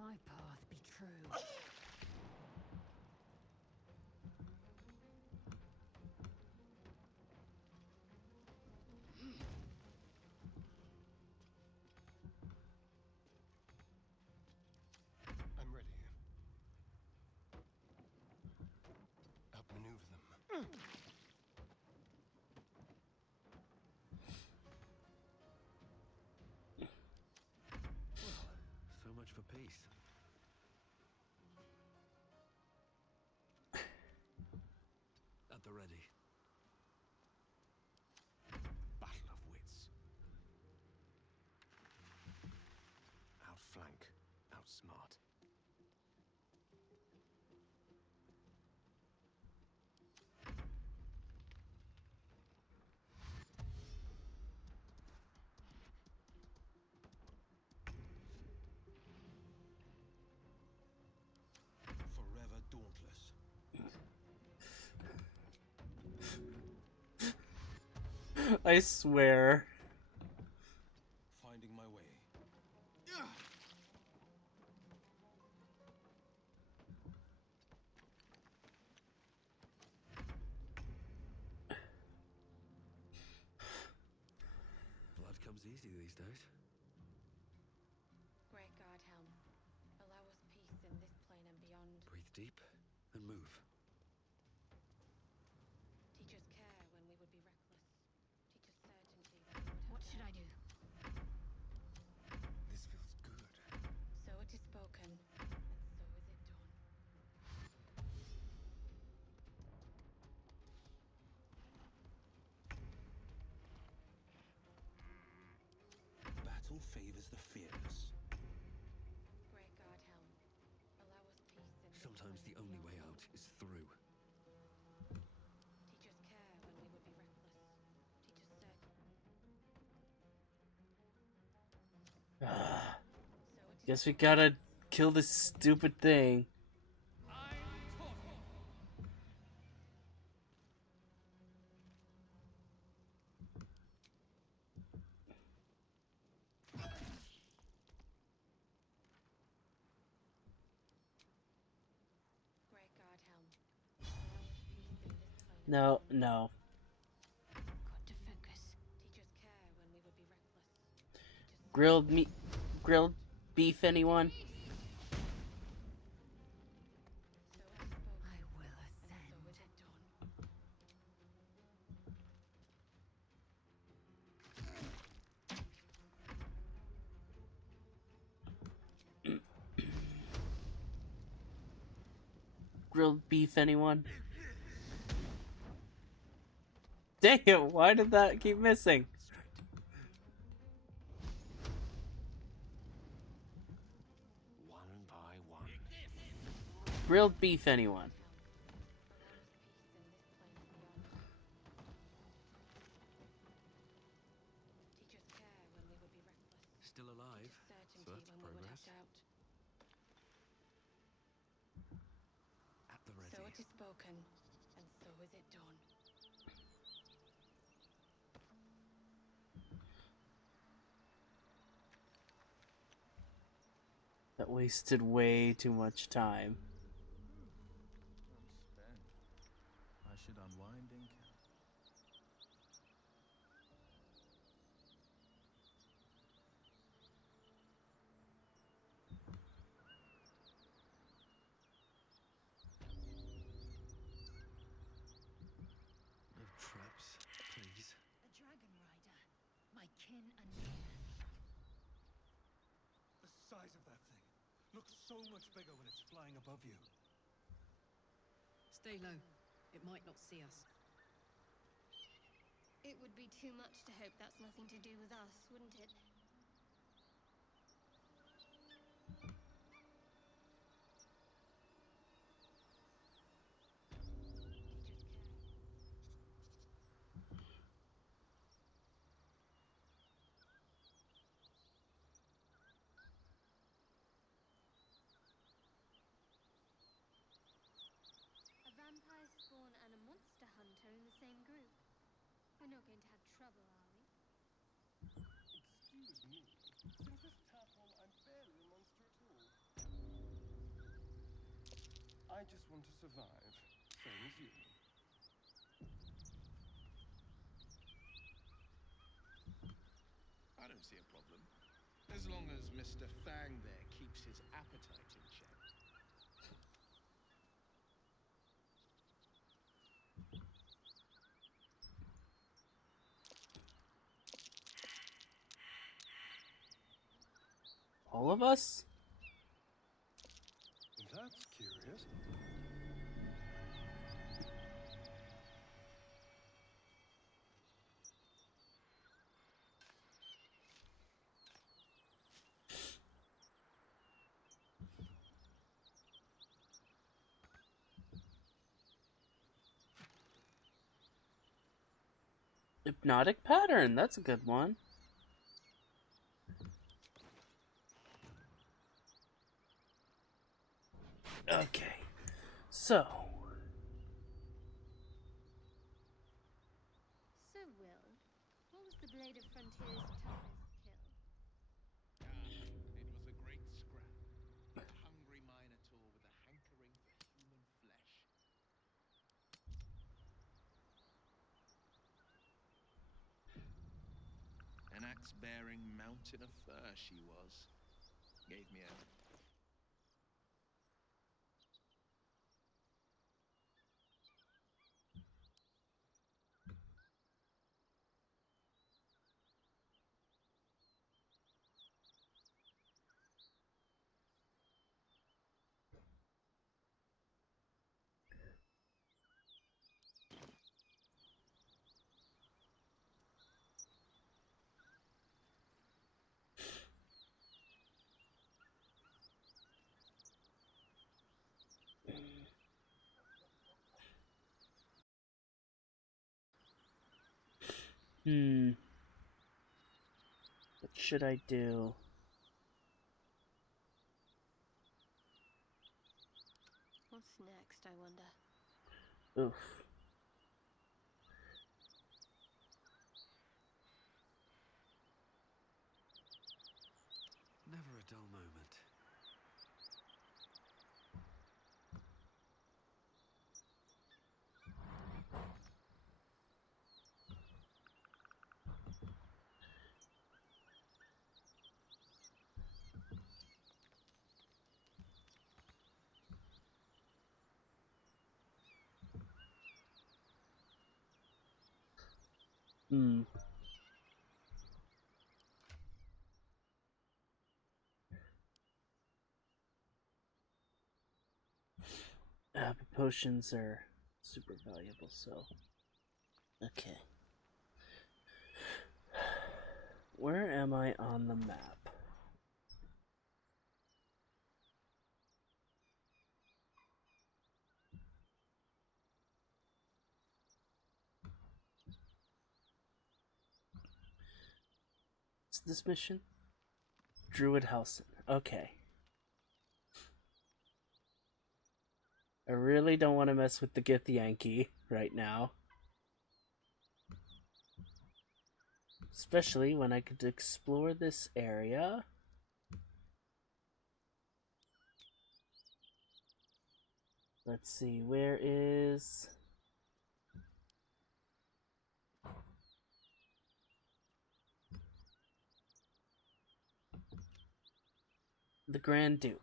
my path be true. I'm ready. Outmaneuver them. Well, so much for peace. At the ready. Battle of wits. Outflank, outsmart. Forever dauntless. I swear. Finding my way. Blood comes easy these days. Great God, Helm. Allow us peace in this plane and beyond. Breathe deep and move. Teach us care when we would be reckless. Teach us certainty when we would have What should I doubt. do? This feels good. So it is spoken, and so is it done. Battle favors the fearless. Great God, Helm. Allow us peace in this Sometimes the plane and only way beyond. out is through. Teach us care when we would be reckless. Teach us Guess we gotta kill this stupid thing. Great God, Helm. Allow us peace in this plane and No, beyond. no. Got to focus. Teach us care when we would be reckless. Teach us Grilled meat, grilled beef, anyone? So it is spoken, I will and so ascend. is it done. Grilled beef, anyone? Dang it, why did that keep missing? One by one. Grilled beef, anyone? Allow us peace in this plane and beyond. Teach us care when we would be reckless. Still alive, Teach us so certainty that's when we would have progress. doubt. At the ready. So it is spoken, and so is it done. That wasted way too much time. I'm spent. I should unwind in camp. No traps, please. A dragon rider. My kin and near. The size of that thing looks so much bigger when it's flying above you. Stay low. It might not see us. It would be too much to hope that's nothing to do with us, wouldn't it? Teach us care. A vampire spawn and a monster hunter in the same group. We're not going to have trouble, are we? Excuse me. Since this tadpole, I'm barely a monster at all. just want to survive, same as you. I don't see a problem. As long as Mr. Fang there keeps his appetite in check. All of us? That's curious. Hypnotic pattern, that's a good one. Okay, so. So, Will, what was the Blade of Frontier's toughest kill? It was a great scrap. A hungry minotaur with a hankering for human flesh. An axe-bearing mountain of fur she was. Gave me a... What should I do? What's next, I wonder? Oof. Never a dull moment. Potions are super valuable, so. Okay. Where am I on the map? What's this mission? Druid House. Okay. I really don't want to mess with the Githyanki right now. Especially when I could explore this area. Let's see, where is... the Grand Duke.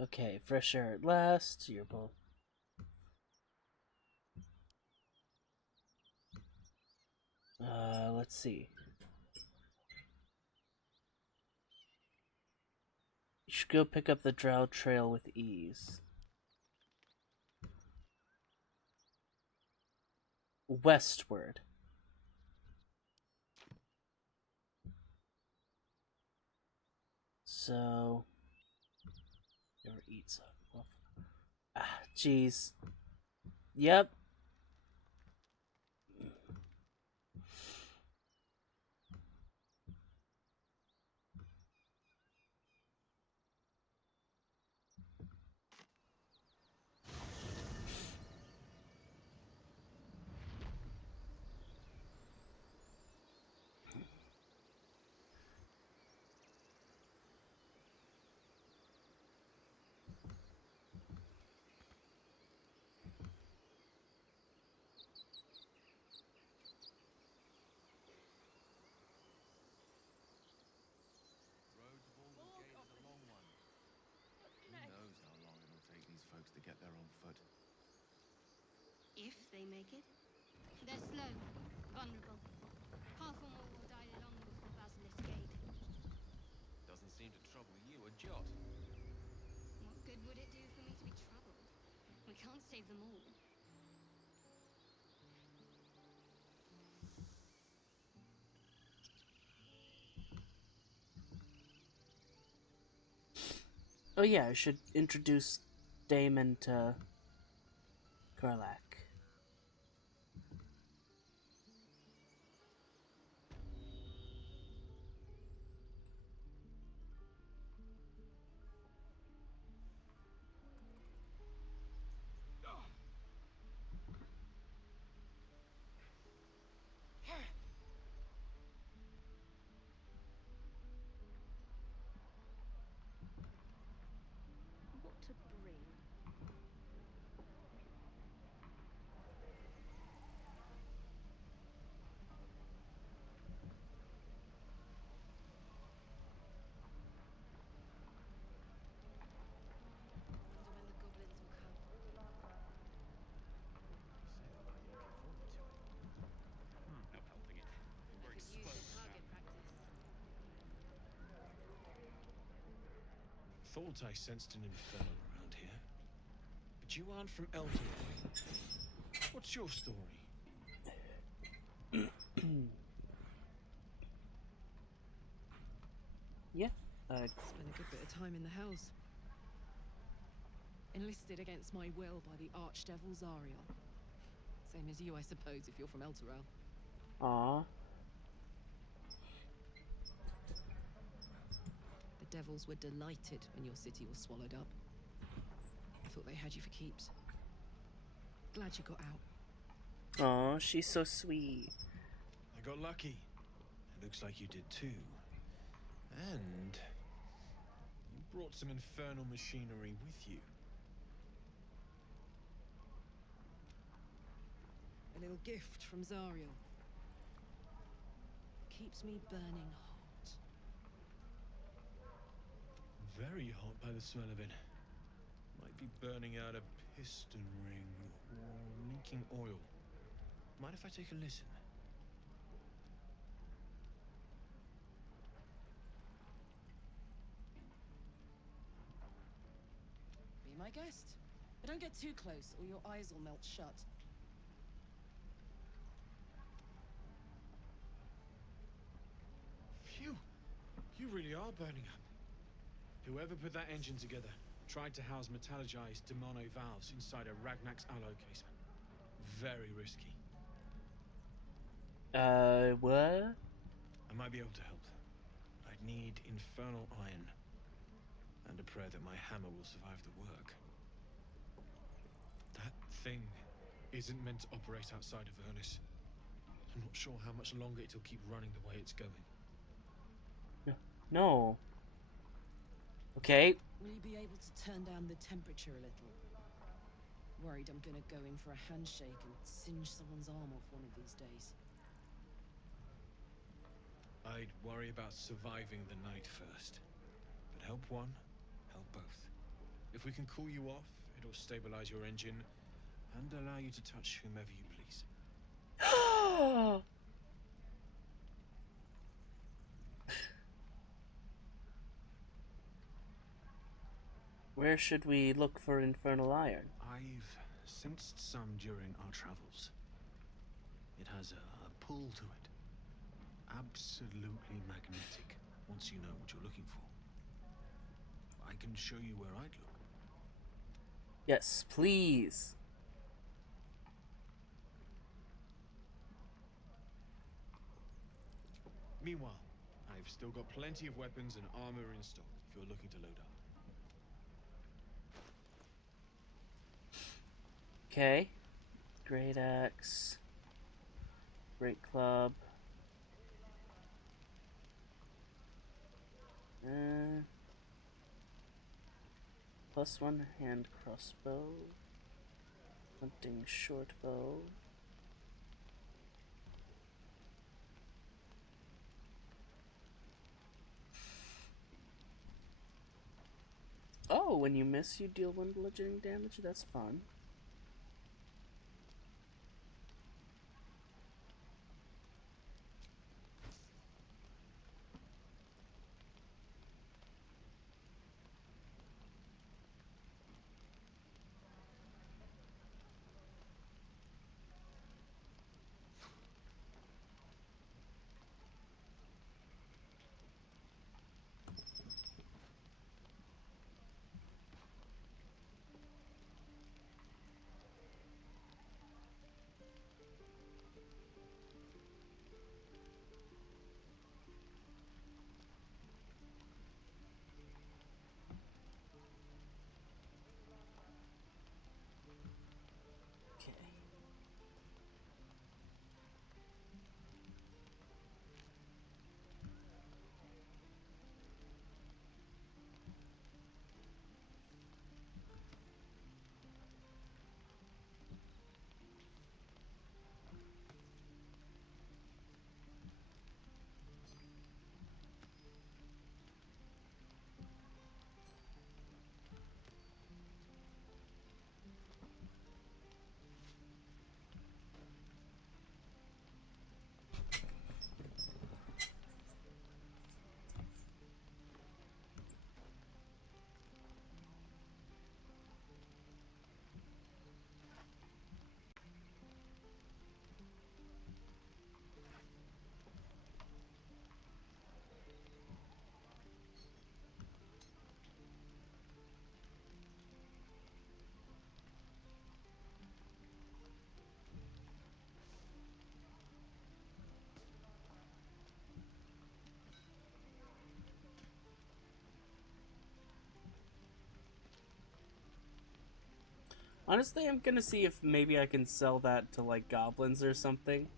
Okay, fresh air at last. You're both. Let's see. You should go pick up the Drow Trail with ease. Westward. So... never eat so. Jeez. Yep. Road to Baldur's Gate is a long one. Who knows how long it'll take these folks to get there on foot. If they make it. They're slow, vulnerable. Half or more will die long before Basilisk Gate. Doesn't seem to trouble you a jot. What good would it do for me to be troubled? We can't save them all. Oh yeah, I should introduce Damon to Karlak. What to bring? Wonder when the goblins will come. You say that like you're looking forward to it. No helping it. I could use the target practice. Thought I sensed an infernal around here. But you aren't from Elder. What's your story? Yeah. Spent a good bit of time in the Hells. Enlisted against my will by the Archdevil Zariel. Same as you, I suppose, if you're from Elturel. Aw. The devils were delighted when your city was swallowed up. Thought they had you for keeps. Glad you got out. Aw, she's so sweet. I got lucky. It looks like you did too. And you brought some infernal machinery with you. A little gift from Zariel. Keeps me burning hot. Very hot by the smell of it. Might be burning out a piston ring or leaking oil. Mind if I take a listen? Be my guest. But don't get too close or your eyes will melt shut. Phew! You really are burning up. Whoever put that engine together tried to house metallogized demono valves inside a Ragnak's alloy casement. Very risky. What? I might be able to help. I'd need infernal iron. And a prayer that my hammer will survive the work. That thing isn't meant to operate outside of Ernest. I'm not sure how much longer it'll keep running the way it's going. No. Okay. Will you be able to turn down the temperature a little? Worried I'm gonna go in for a handshake and singe someone's arm off one of these days. I'd worry about surviving the night first. But help one, help both. If we can cool you off, it'll stabilize your engine and allow you to touch whomever you please. Where should we look for infernal iron? I've sensed some during our travels. It has a pull to it. Absolutely magnetic, once you know what you're looking for. I can show you where I'd look. Yes, please. Meanwhile, I've still got plenty of weapons and armor in stock if you're looking to load up. Okay. Great axe. Great club. +1 hand crossbow. Hunting short bow. Oh, when you miss, you deal 1 bludgeoning damage? That's fun. Honestly, I'm gonna see if maybe I can sell that to, like, goblins or something.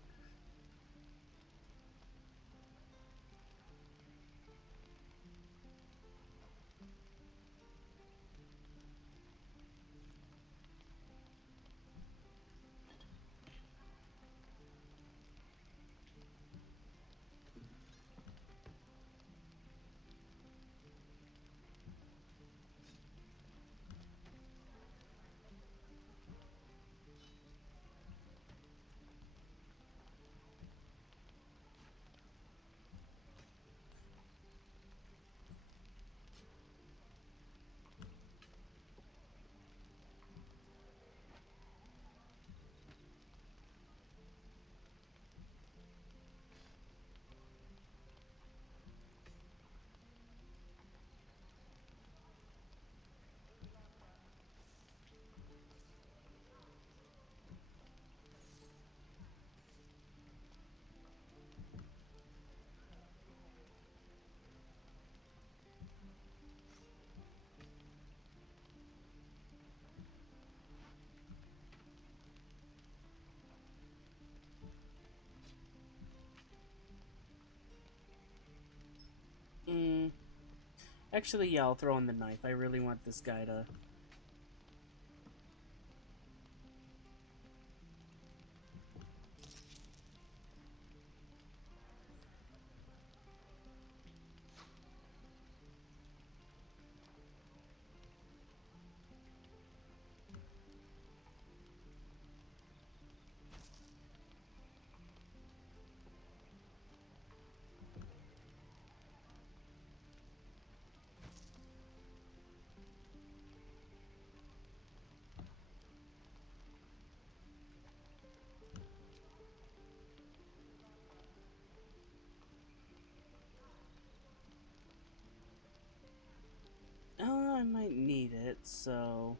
Actually, yeah, I'll throw in the knife. I really want this guy to... Oh, I might need it, so...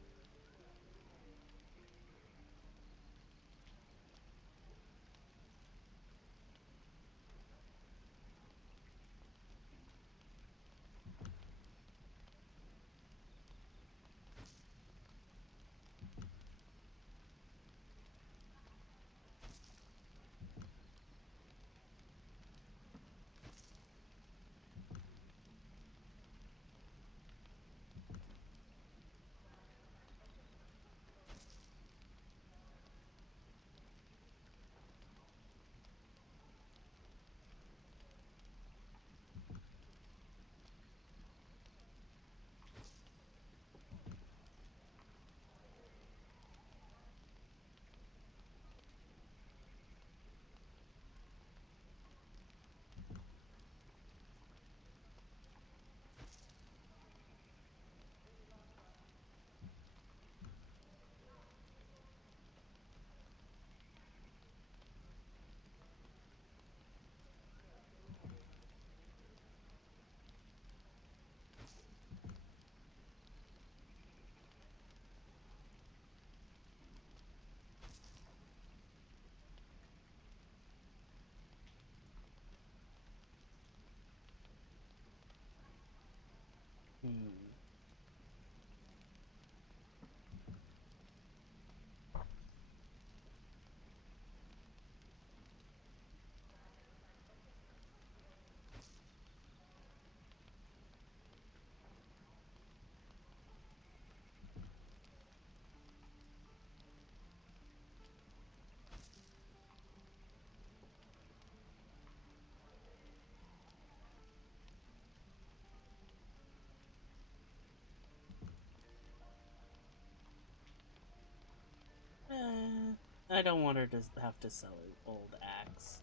I don't want her to have to sell an old axe.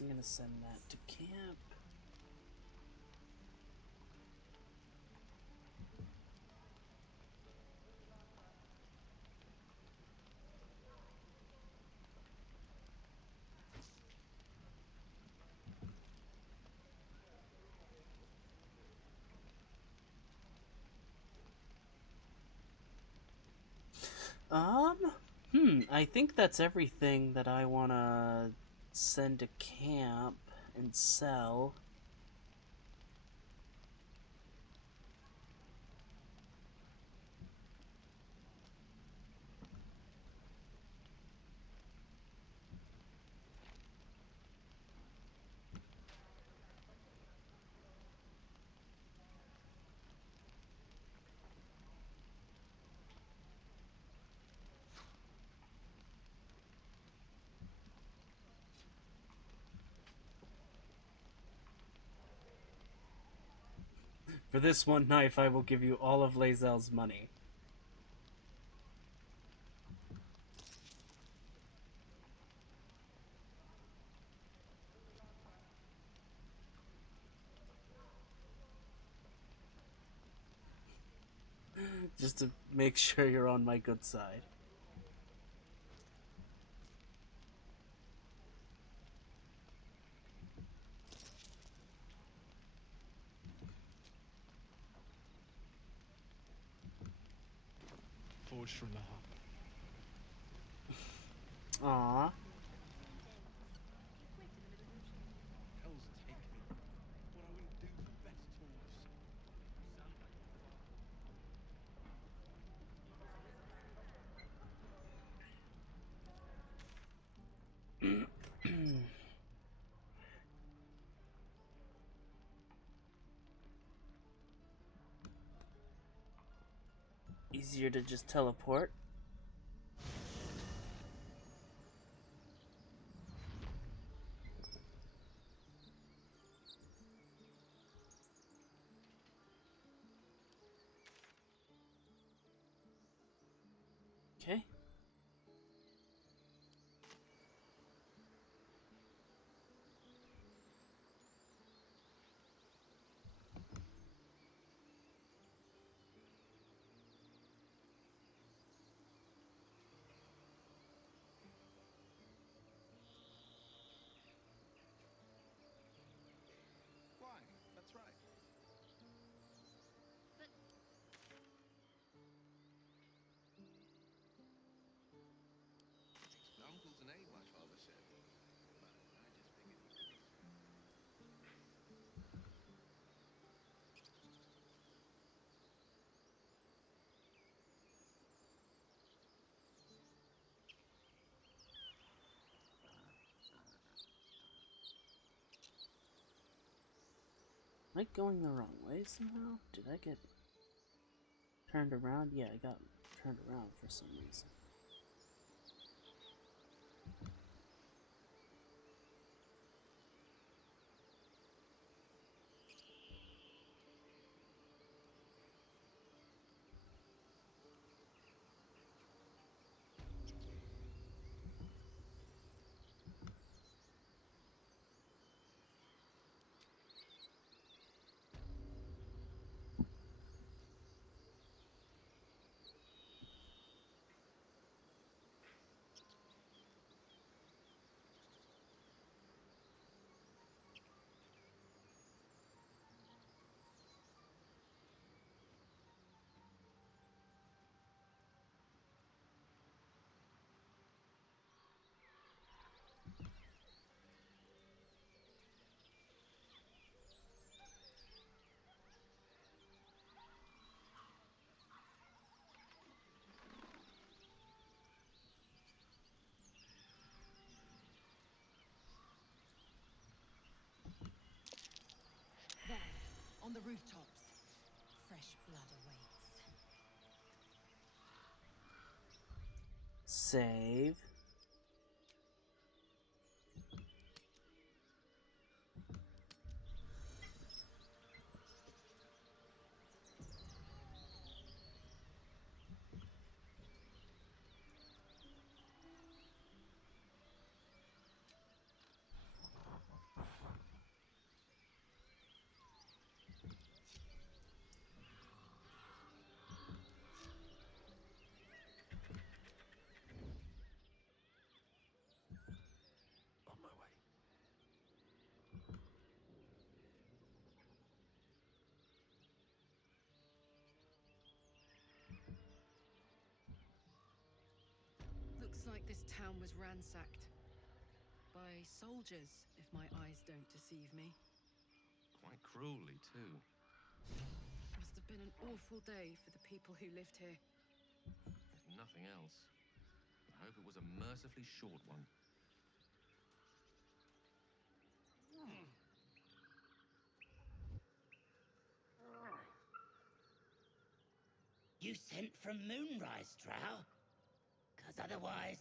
I'm gonna send that to camp. I think that's everything that I wanna send to camp and sell. For this one knife, I will give you all of Lae'zel's money. Just to make sure you're on my good side. Forged from the heart. Aww. Hell's take me. What I wouldn't do for better tools. Sound like your father. Easier to just teleport. Okay. Why? That's right. Uncle's an aide, my father said. But I just figured he could. Am I going the wrong way somehow? Did I get turned around? Yeah, I got turned around for some reason. On the rooftops. Fresh blood awaits. Save. On my way. Looks like this town was ransacked. By soldiers, if my eyes don't deceive me. Quite cruelly, too. Must have been an awful day for the people who lived here. If nothing else, I hope it was a mercifully short one. You sent from Moonrise, Drow? 'Cause otherwise,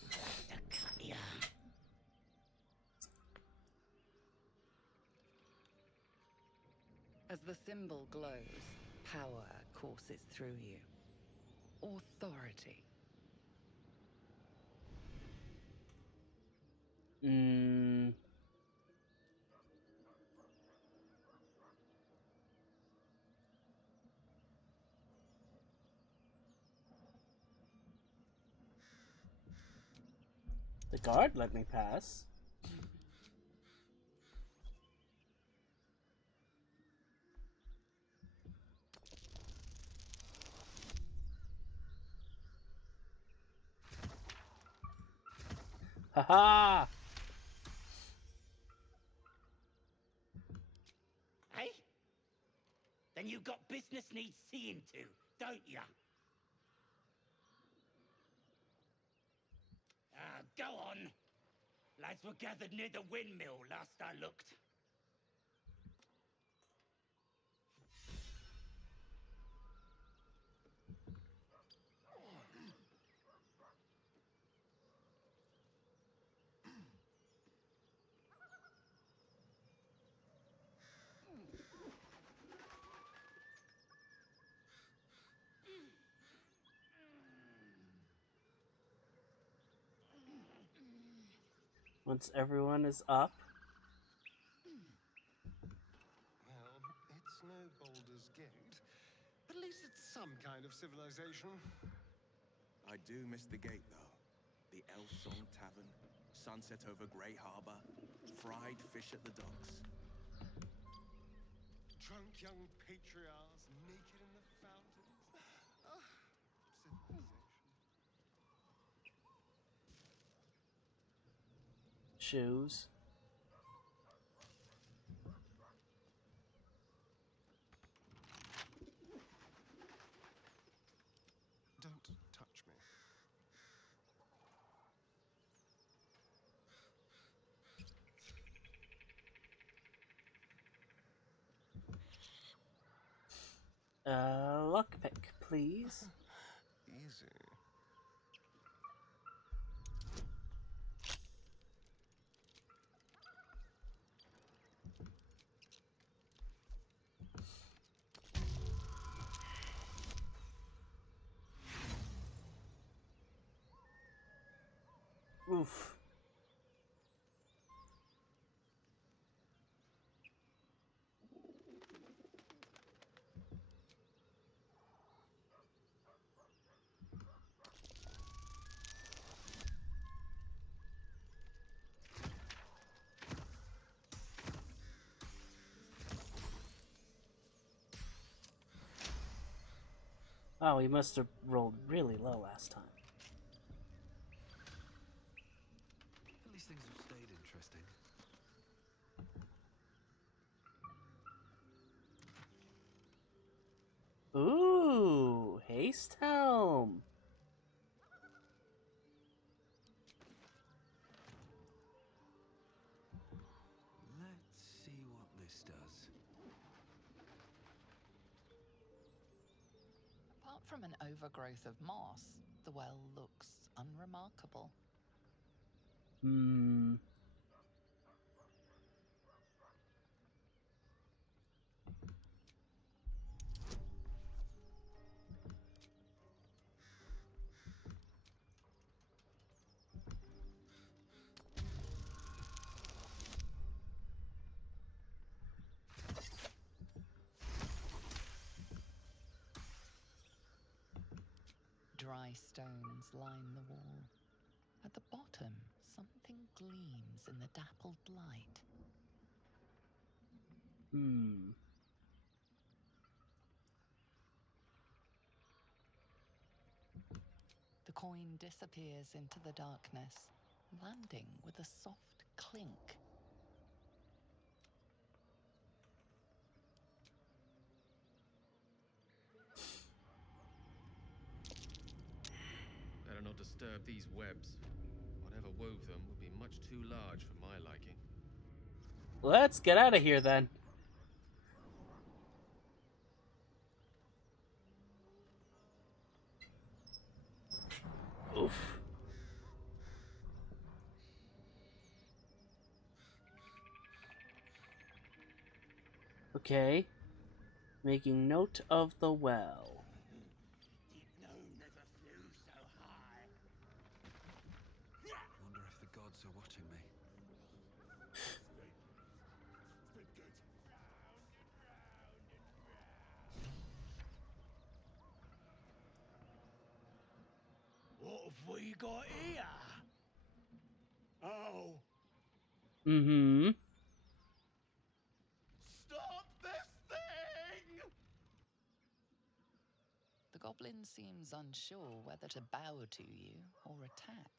we'll have to cut ya. As the symbol glows, power courses through you. Authority. The guard let me pass. Haha! Hey? Then you got business needs seeing to, don't ya? Go on. Lads were gathered near the windmill last I looked. Once everyone is up. Well, it's no Baldur's Gate. At least it's some kind of civilization. I do miss the gate, though. The Elf Song Tavern, sunset over Grey Harbor, fried fish at the docks. Drunk young patriarchs naked in the fountains. Ah, civilization. Shoes. Don't touch me. Lockpick, please. Easy. Oof. Oh, he must have rolled really low last time. At least things have stayed interesting. Ooh, haste helm. Let's see what this does. from an overgrowth of moss, the well looks unremarkable. Dry stones line the wall. At the bottom, something gleams in the dappled light. The coin disappears into the darkness, landing with a soft clink. Better not disturb these webs. Whatever wove them would be much too large for my liking. Let's get out of here then. Oof. Okay. Making note of the well. Wonder if the gods are watching me. What have we got here? Oh. Stop this thing! The goblin seems unsure whether to bow to you or attack.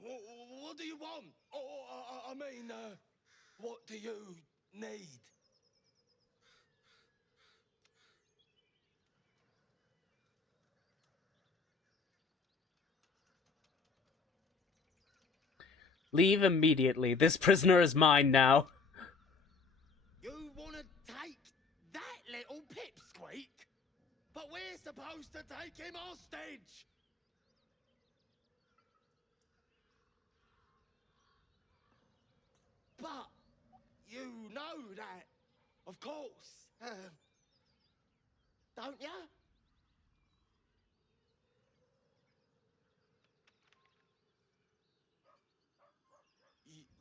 What do you want? I mean, what do you need? Leave immediately. This prisoner is mine now. You want to take that little pipsqueak? But we're supposed to take him hostage! But you know that, of course. Don't ya?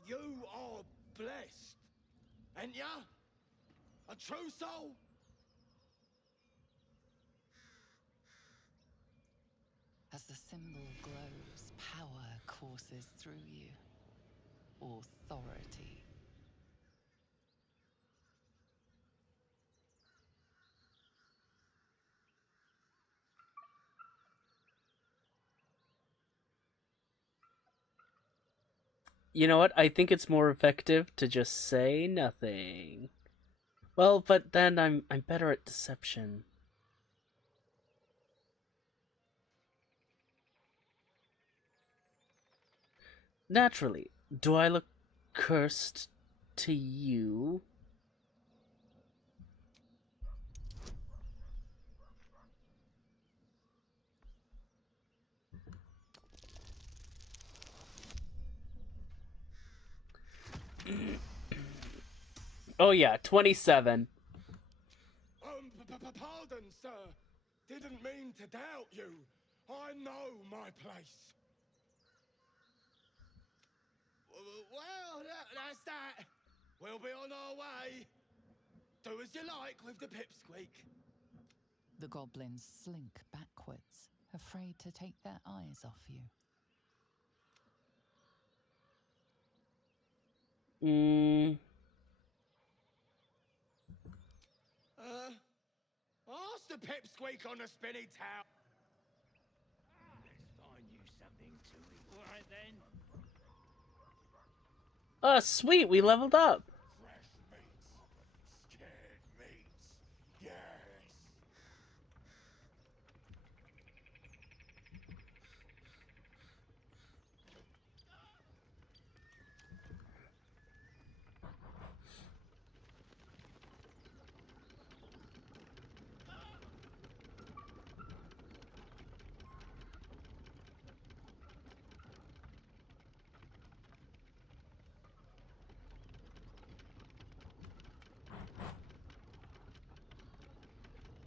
You are blessed, ain't ya? A true soul? As the symbol glows, power courses through you. Authority. You know what? I think it's more effective to just say nothing. Well, but then I'm better at deception. Naturally. Do I look cursed to you? Oh yeah, 27. Pardon, sir. Didn't mean to doubt you. I know my place. Well, that's that. We'll be on our way. Do as you like with the pipsqueak. The goblins slink backwards, afraid to take their eyes off you. Ask the pipsqueak on the spinny towel. Let's find you something to eat. All right, then. Sweet, we leveled up.